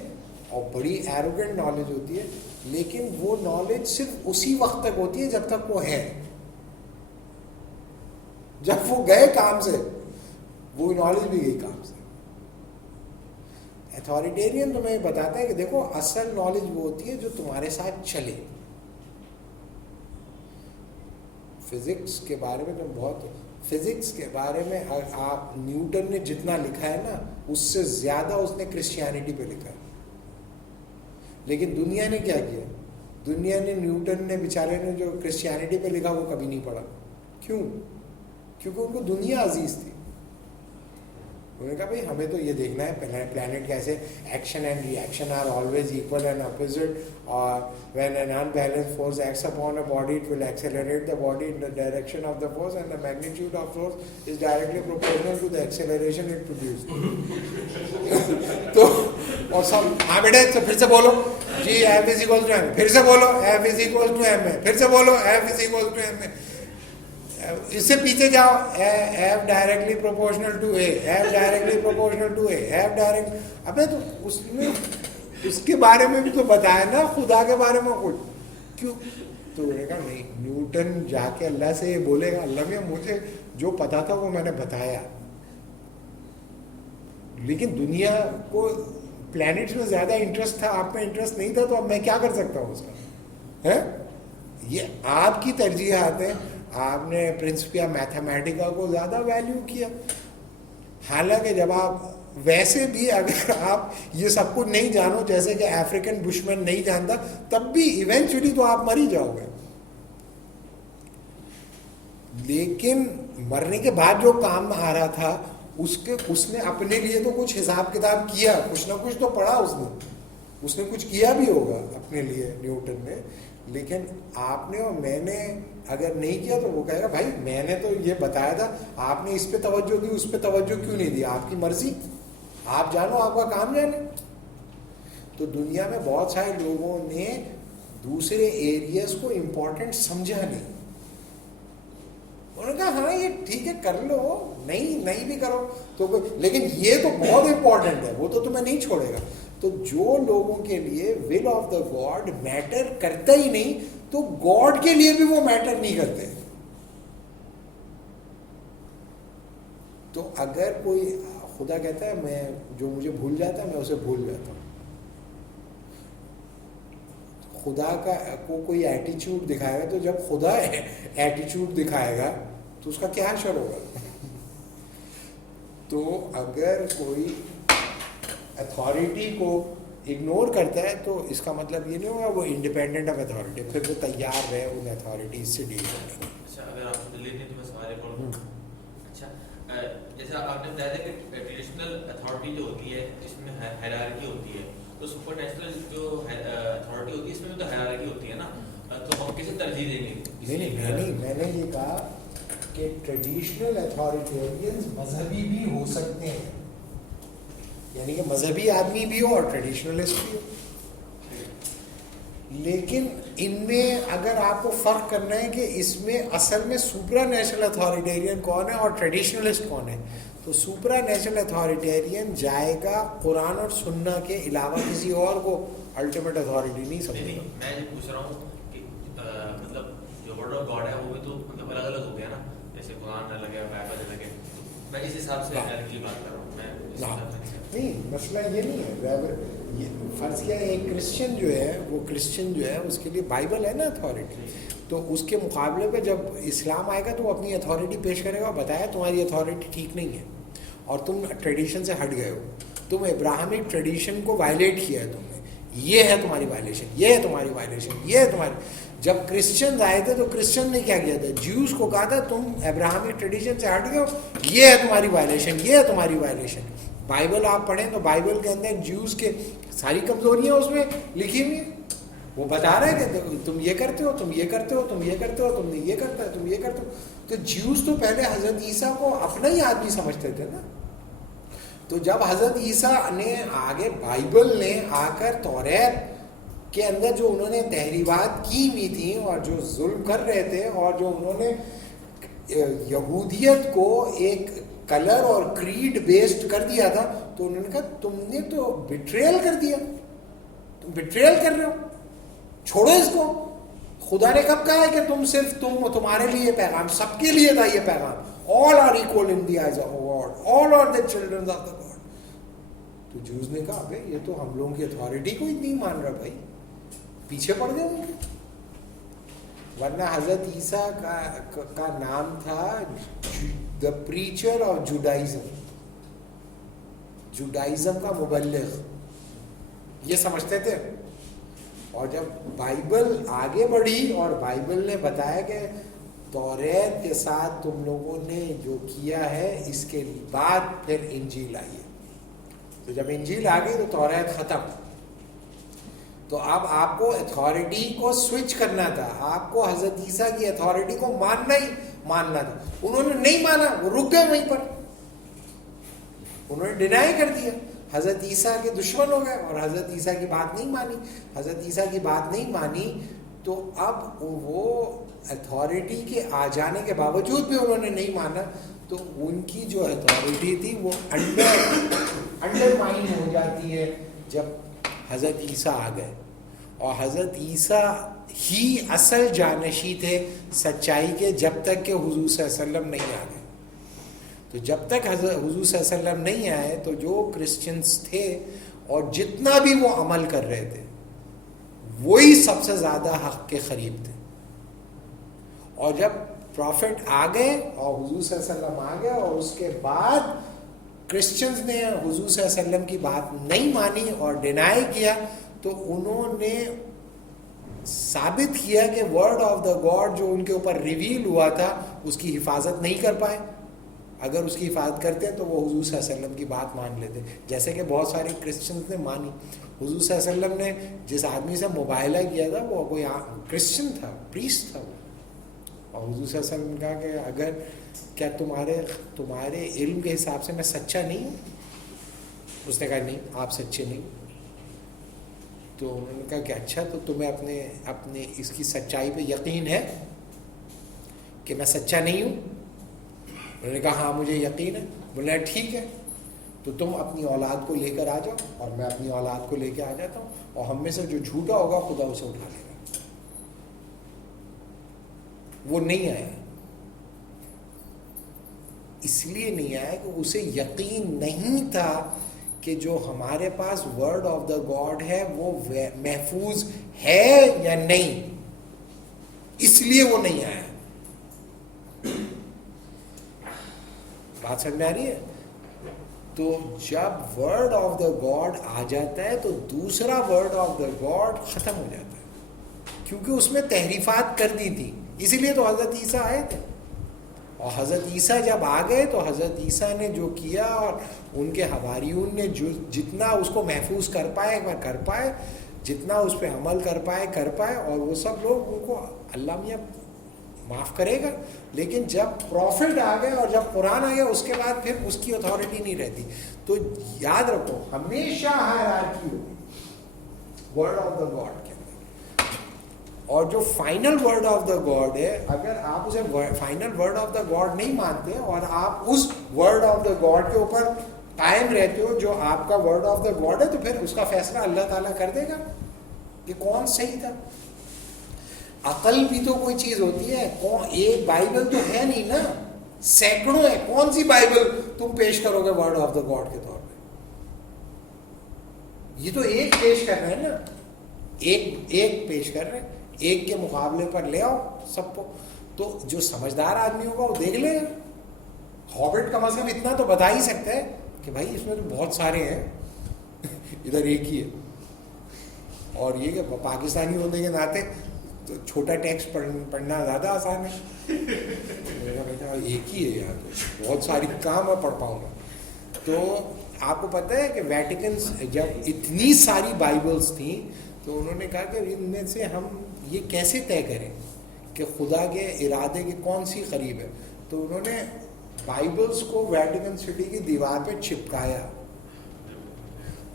اور بڑی ایروگنٹ نالج ہوتی ہے, لیکن وہ نالج صرف اسی وقت تک ہوتی ہے جب تک وہ ہے. جب وہ گئے کام سے, وہ نالج بھی گئی کام سے. اتھارٹیرین تمہیں بتاتا ہے کہ دیکھو اصل نالج وہ ہوتی ہے جو تمہارے ساتھ چلے. فزکس کے بارے میں تم فزکس کے بارے میں آپ نیوٹن نے جتنا لکھا ہے نا, اس سے زیادہ اس نے کرسچینٹی پہ لکھا ہے. لیکن دنیا نے کیا کیا؟ دنیا نے نیوٹن نے بیچارے نے جو کرسچینٹی پہ لکھا وہ کبھی نہیں پڑھا. کیوں؟ کیونکہ ان کو دنیا عزیز تھی. انہوں نے کہا بھائی ہمیں تو یہ دیکھنا ہے پلانٹ کیسے action and reaction are always equal and opposite, اور when an unbalanced force acts upon a body it will accelerate the body in the direction of the force and the magnitude of force is directly proportional to the acceleration it produces. تو اور سب ہاں بیٹے پھر سے بولو جی F is equal to m, پھر سے بولو F is equal to m ہے, پھر سے بولو F is equal to m ہے. اس سے پیچھے جاؤ, F directly proportional to A, F directly proportional to A, F direct. ابے تو اس میں اس کے بارے میں بھی تو بتایا نا, خدا کے بارے میں کچھ. کیوں؟ تو انہوں نے کہا نہیں, نیوٹن جا کے اللہ سے یہ بولے گا اللہ میں مجھے جو پتا تھا وہ میں نے بتایا, لیکن دنیا کو پلانٹس میں زیادہ انٹرسٹ تھا, آپ میں انٹرسٹ نہیں تھا, تو اب میں کیا کر سکتا ہوں اس کا؟ ہے یہ آپ کی ترجیحات ہیں. آپ نے پرنسپیا میتھمیٹیکا کو زیادہ ویلیو کیا, حالانکہ جب آپ ویسے بھی اگر آپ یہ سب کچھ نہیں جانو جیسے کہ افریقن بشمین نہیں جانتا, تب بھی ایونچولی تو آپ مر ہی جاؤ گے. لیکن مرنے کے بعد جو کام آ رہا تھا اس نے اپنے لیے تو کچھ حساب کتاب کیا, کچھ نہ کچھ تو پڑھا اس نے کچھ کیا بھی ہوگا اپنے لیے نیوٹن نے. لیکن آپ نے اور میں نے اگر نہیں کیا تو وہ کہے گا بھائی میں نے تو یہ بتایا تھا, آپ نے اس پہ توجہ دی, اس پہ توجہ کیوں نہیں دی؟ آپ کی مرضی, آپ جانو, آپ کا کام جانے. تو دنیا میں بہت سارے لوگوں نے دوسرے ایریاز کو امپورٹنٹ سمجھا نہیں. انہوں نے کہا ہاں یہ ٹھیک ہے کر لو, نہیں بھی کرو تو, لیکن یہ تو بہت امپورٹنٹ ہے, وہ تو تمہیں نہیں چھوڑے گا. تو جو لوگوں کے لیے will of the God matter کرتا ہی نہیں, تو گاڈ کے لیے بھی وہ میٹر نہیں کرتے. تو اگر کوئی خدا کہتا ہے میں جو مجھے بھول جاتا ہے میں اسے بھول جاتا ہوں, خدا کا کو کوئی ایٹیچیوڈ دکھائے گا, تو جب خدا ایٹیچیوڈ دکھائے گا تو اس کا کیا اثر ہوگا؟ تو اگر کوئی اتھارٹی کو اگنور کرتا ہے تو اس کا مطلب یہ نہیں ہوگا وہ انڈیپینڈنٹ آف اتھارٹی, پھر وہ تیار رہے ان اتھارٹیز سے ڈیل کرنے کے. اچھا اگر آپ کو دلیل نہیں تو میں سوال ایک اور. اچھا جیسا آپ نے بتایا تھا کہ ٹریڈیشنل اتھارٹی جو ہوتی ہے اس میں ہائرارکی ہوتی ہے, تو سپر نیچرل جو اتھارٹی ہوتی ہے اس میں بھی تو ہائرارکی ہوتی ہے نا, تو ہم کسے ترجیح دیں گے؟ نہیں, میں نے یہ کہا کہ ٹریڈیشنل اتھارٹیرینز مذہبی بھی ہو سکتے ہیں, یعنی کہ مذہبی آدمی بھی ہو اور ٹریڈیشنلسٹ بھی ہو. لیکن ان میں اگر آپ کو فرق کرنا ہے کہ اس میں اصل میں سپرا نیشنل اتھارٹیرین کون ہے اور ٹریڈیشنلسٹ کون ہے, تو سپرا نیشنل اتھارٹیرین جائے گا قرآن اور سننا کے علاوہ کسی اور کو الٹیمیٹ اتھارٹی نہیں سمجھے گا. میں یہ پوچھ رہا ہوں کہ مطلب جو ورڈ آف گاڈ ہے وہ بھی تو مطلب الگ الگ ہو گیا نا, جیسے قرآن الگ ہے, بائبل الگ ہے, میں اس حساب سے کی بات کر رہا ہوں. نہیں, مسئلہ یہ نہیں ہے. فرض کیا ایک کرسچن جو ہے اس کے لیے بائبل ہے نا اتھارٹی, تو اس کے مقابلے پہ جب اسلام آئے گا تو وہ اپنی اتھارٹی پیش کرے گا, بتایا تمہاری اتھارٹی ٹھیک نہیں ہے اور تم ٹریڈیشن سے ہٹ گئے ہو, تم ابراہمک ٹریڈیشن کو وائلیٹ کیا ہے تم نے, یہ ہے تمہاری وائلیشن, یہ ہے تمہاری وائلیشن, یہ ہے تمہاری. جب کرسچن آئے تھے تو کرسچن نے کیا کیا تھا, جیوز کو کہا تھا تم ابراہمک ٹریڈیشن سے ہٹ گئے ہو, یہ ہے تمہاری وائلیشن, یہ ہے تمہاری وائلیشن. بائبل آپ پڑھیں تو بائبل کے اندر جیوز کے ساری کمزوریاں اس میں لکھی ہوئی ہیں, وہ بتا رہے کہ تم یہ کرتے ہو، تم یہ کرتے ہو، تم یہ کرتے ہو، تم نے یہ کرتا ہے، تم یہ کرتے ہو. تو جیوز تو پہلے حضرت عیسیٰ کو اپنا ہی آدمی سمجھتے تھے نا. تو جب حضرت عیسیٰ نے آگے بائبل نے آ کر توریت کے اندر جو انہوں نے تحریفات کی ہوئی تھیں اور جو ظلم کر رہے تھے اور جو انہوں نے یہودیت کو ایک کلر اور کریڈ بیسڈ کر دیا تھا، تو انہوں نے کہا تم نے تو بٹریل کر دیا، تم بٹریل کر رہے ہو، چھوڑو اس کو. خدا نے کب کہا ہے کہ تم صرف تمہارے لیے پیغام، سب کے لیے تھا یہ پیغام. All are equal in the eyes of God. All are the children of the God. تو جوز نے کہا بھائی یہ تو ہم لوگوں کی اتھارٹی کو ہی نہیں مان رہا، بھائی پیچھے پڑ گئے ان کے. ورنہ حضرت عیسیٰ کا نام تھا the preacher of Judaism. Judaism کا مبلغ، یہ سمجھتے تھے. اور جب بائبل آگے بڑھی اور بائبل نے بتایا کہ توریت کے ساتھ تم لوگوں نے جو کیا ہے اس کے بعد پھر انجیل آئی ہے. تو جب انجیل آ گئی تو توریت ختم. تو اب آپ کو اتھارٹی کو سوئچ کرنا تھا، آپ کو حضرت عیسیٰ کی اتھارٹی کو ماننا تھا. انہوں نے نہیں مانا، وہ رک گئے وہیں پر، انہوں نے ڈینائی کر دیا. حضرت عیسیٰ کے دشمن ہو گئے اور حضرت عیسیٰ کی بات نہیں مانی. حضرت عیسیٰ کی بات نہیں مانی تو اب وہ اتھارٹی کے آ جانے کے باوجود بھی انہوں نے نہیں مانا، تو ان کی جو اتھارٹی تھی وہ انڈر مائن ہو جاتی ہے جب حضرت عیسیٰ آ گئے. اور حضرت عیسیٰ ہی اصل جانشی تھے سچائی کے جب تک کہ حضور صلی اللہ علیہ وسلم نہیں آ گئے. تو جب تک حضور صلی اللہ علیہ وسلم نہیں آئے تو جو کرسچنس تھے اور جتنا بھی وہ عمل کر رہے تھے وہی سب سے زیادہ حق کے قریب تھے. اور جب پروفٹ آ گئے اور حضور صلی اللہ علیہ وسلم آ گئے اور اس کے بعد کرسچنز نے حضور صلی اللہ علیہ وسلم کی بات نہیں مانی اور ڈینائی کیا، تو انہوں نے ثابت کیا کہ ورڈ آف دا گاڈ جو ان کے اوپر ریویل ہوا تھا اس کی حفاظت نہیں کر پائے. اگر اس کی حفاظت کرتے تو وہ حضور صلی اللہ علیہ وسلم کی بات مان لیتے، جیسے کہ بہت سارے کرسچنز نے مانی. حضور صلی اللہ علیہ وسلم نے جس آدمی سے مباہلہ کیا تھا وہ کوئی کرسچن تھا، پریسٹ تھا وہ. اور حضور صلی اللہ علیہ وسلم نے کہا کہ اگر کیا تمہارے علم کے حساب سے میں سچا نہیں ہوں؟ اس نے کہا نہیں، آپ سچے نہیں. تو انہوں نے کہا کہ اچھا تو تمہیں اپنے اس کی سچائی پہ یقین ہے کہ میں سچا نہیں ہوں؟ انہوں نے کہا ہاں مجھے یقین ہے. بولا ٹھیک ہے تو تم اپنی اولاد کو لے کر آ جاؤ اور میں اپنی اولاد کو لے کے آ جاتا ہوں، اور ہم میں سے جو جھوٹا ہوگا خدا اسے اٹھا لے گا. وہ نہیں آیا، اس لیے نہیں آیا کہ اسے یقین نہیں تھا کہ جو ہمارے پاس ورڈ آف دا گاڈ ہے وہ محفوظ ہے یا نہیں، اس لیے وہ نہیں آیا. بات سمجھ میں آ رہی ہے؟ تو جب ورڈ آف دا گاڈ آ جاتا ہے تو دوسرا ورڈ آف دا گاڈ ختم ہو جاتا ہے، کیونکہ اس میں تحریفات کر دی تھی. اسی لیے تو حضرت عیسیٰ آئے تھے. اور حضرت عیسیٰ جب آ گئے تو حضرت عیسیٰ نے جو کیا اور ان کے حواریون نے جو جتنا اس کو محفوظ کر پائے، جتنا اس پہ عمل کر پائے، اور وہ سب لوگ ان کو اللہ میاں معاف کرے گا. لیکن جب پروفٹ آ گئے اور جب قرآن آ گیا اس کے بعد پھر اس کی اتھارٹی نہیں رہتی. تو یاد رکھو ہمیشہ ہائرارکی ہوگی ورڈ آف دا گاڈ کے اندر. اور جو final word of the God ہے، اگر آپ اسے final word of the God نہیں مانتے اور آپ اس ورڈ آف دا گاڈ کے اوپر قائم رہتے ہو جو آپ کا ورڈ آف دا گاڈ ہے، تو پھر اس کا فیصلہ اللہ تعالیٰ کر دے گا کہ کون صحیح تھا. عقل بھی تو کوئی چیز ہوتی ہے، ایک بائبل تو ہے نہیں نا، سینکڑوں ہے. کون سی بائبل تم پیش کرو گے ورڈ آف دا گاڈ کے طور پہ؟ یہ تو ایک پیش کر رہے ہیں نا، ایک پیش کر رہے ہیں، ایک کے مقابلے پر لے آؤ سب کو. تو جو سمجھدار آدمی ہوگا وہ دیکھ لے گا. ہابٹ کم از کم اتنا تو بتا ہی سکتا ہے کہ بھائی اس میں تو بہت سارے ہیں، ادھر ایک ہی ہے. اور یہ کہ پاکستانی ہونے کے ناطے تو چھوٹا ٹیکسٹ پڑھنا زیادہ آسان ہے. ایک ہی ہے یہاں، تو بہت ساری کام میں پڑھ پاؤں گا. تو آپ کو پتہ ہے کہ ویٹیکن جب اتنی ساری بائبلز تھیں تو انہوں نے کہا کہ ان میں سے ہم یہ کیسے طے کریں کہ خدا کے ارادے کے کون سی قریب ہے. تو انہوں نے بائبلز کو ویٹیکن سٹی کی دیوار پہ چپکایا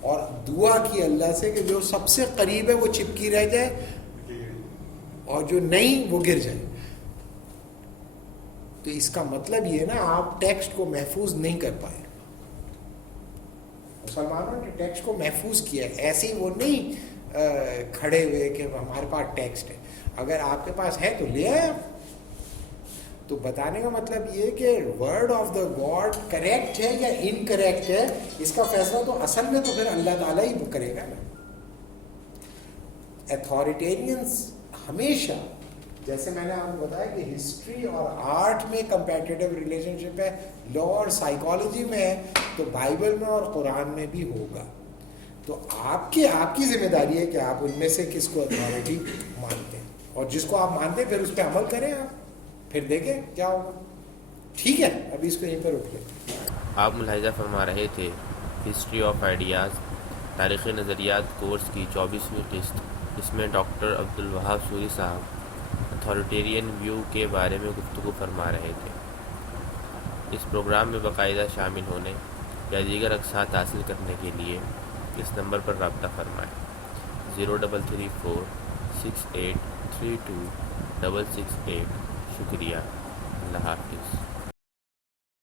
اور دعا کی اللہ سے کہ جو سب سے قریب ہے وہ چپکی رہ جائے اور جو نہیں وہ گر جائے. تو اس کا مطلب یہ نا آپ ٹیکسٹ کو محفوظ نہیں کر پائے. مسلمانوں نے ٹیکسٹ کو محفوظ کیا ہے, ایسے ہی وہ نہیں کھڑے ہوئے کہ ہمارے پاس ٹیکسٹ ہے. اگر آپ کے پاس ہے تو لے آئے آپ. تو بتانے کا مطلب یہ کہ word of the God correct ہے یا انکریکٹ ہے, اس کا فیصلہ تو اصل میں تو پھر اللہ تعالیٰ ہی کرے گا نا. ایتھارٹیرینس ہمیشہ, جیسے میں نے آپ کو بتایا کہ ہسٹری اور آرٹ میں کمپیٹیٹیو ریلیشن شپ ہے, لا اور سائیکالوجی میں ہے, تو بائبل میں اور قرآن میں بھی ہوگا. تو آپ کی ذمہ داری ہے کہ آپ ان میں سے کس کو اتھارٹی مانتے ہیں, اور جس کو آپ مانتے ہیں پھر اس پہ عمل کریں آپ, پھر دیکھیں کیا ہوگا. ٹھیک ہے, ابھی اس کو یہیں پر رک لیں. آپ ملاحظہ فرما رہے تھے ہسٹری آف آئیڈیاز تاریخ نظریات کورس کی 24ویں قسط, جس میں ڈاکٹر عبدالوہاب سوری صاحب اتھارٹیرین ویو کے بارے میں گفتگو فرما رہے تھے. اس پروگرام میں باقاعدہ شامل ہونے یا دیگر اقساط حاصل کرنے کے لیے اس نمبر پر رابطہ فرمائیں 0334 6832 668. شکریہ. اللہ حافظ.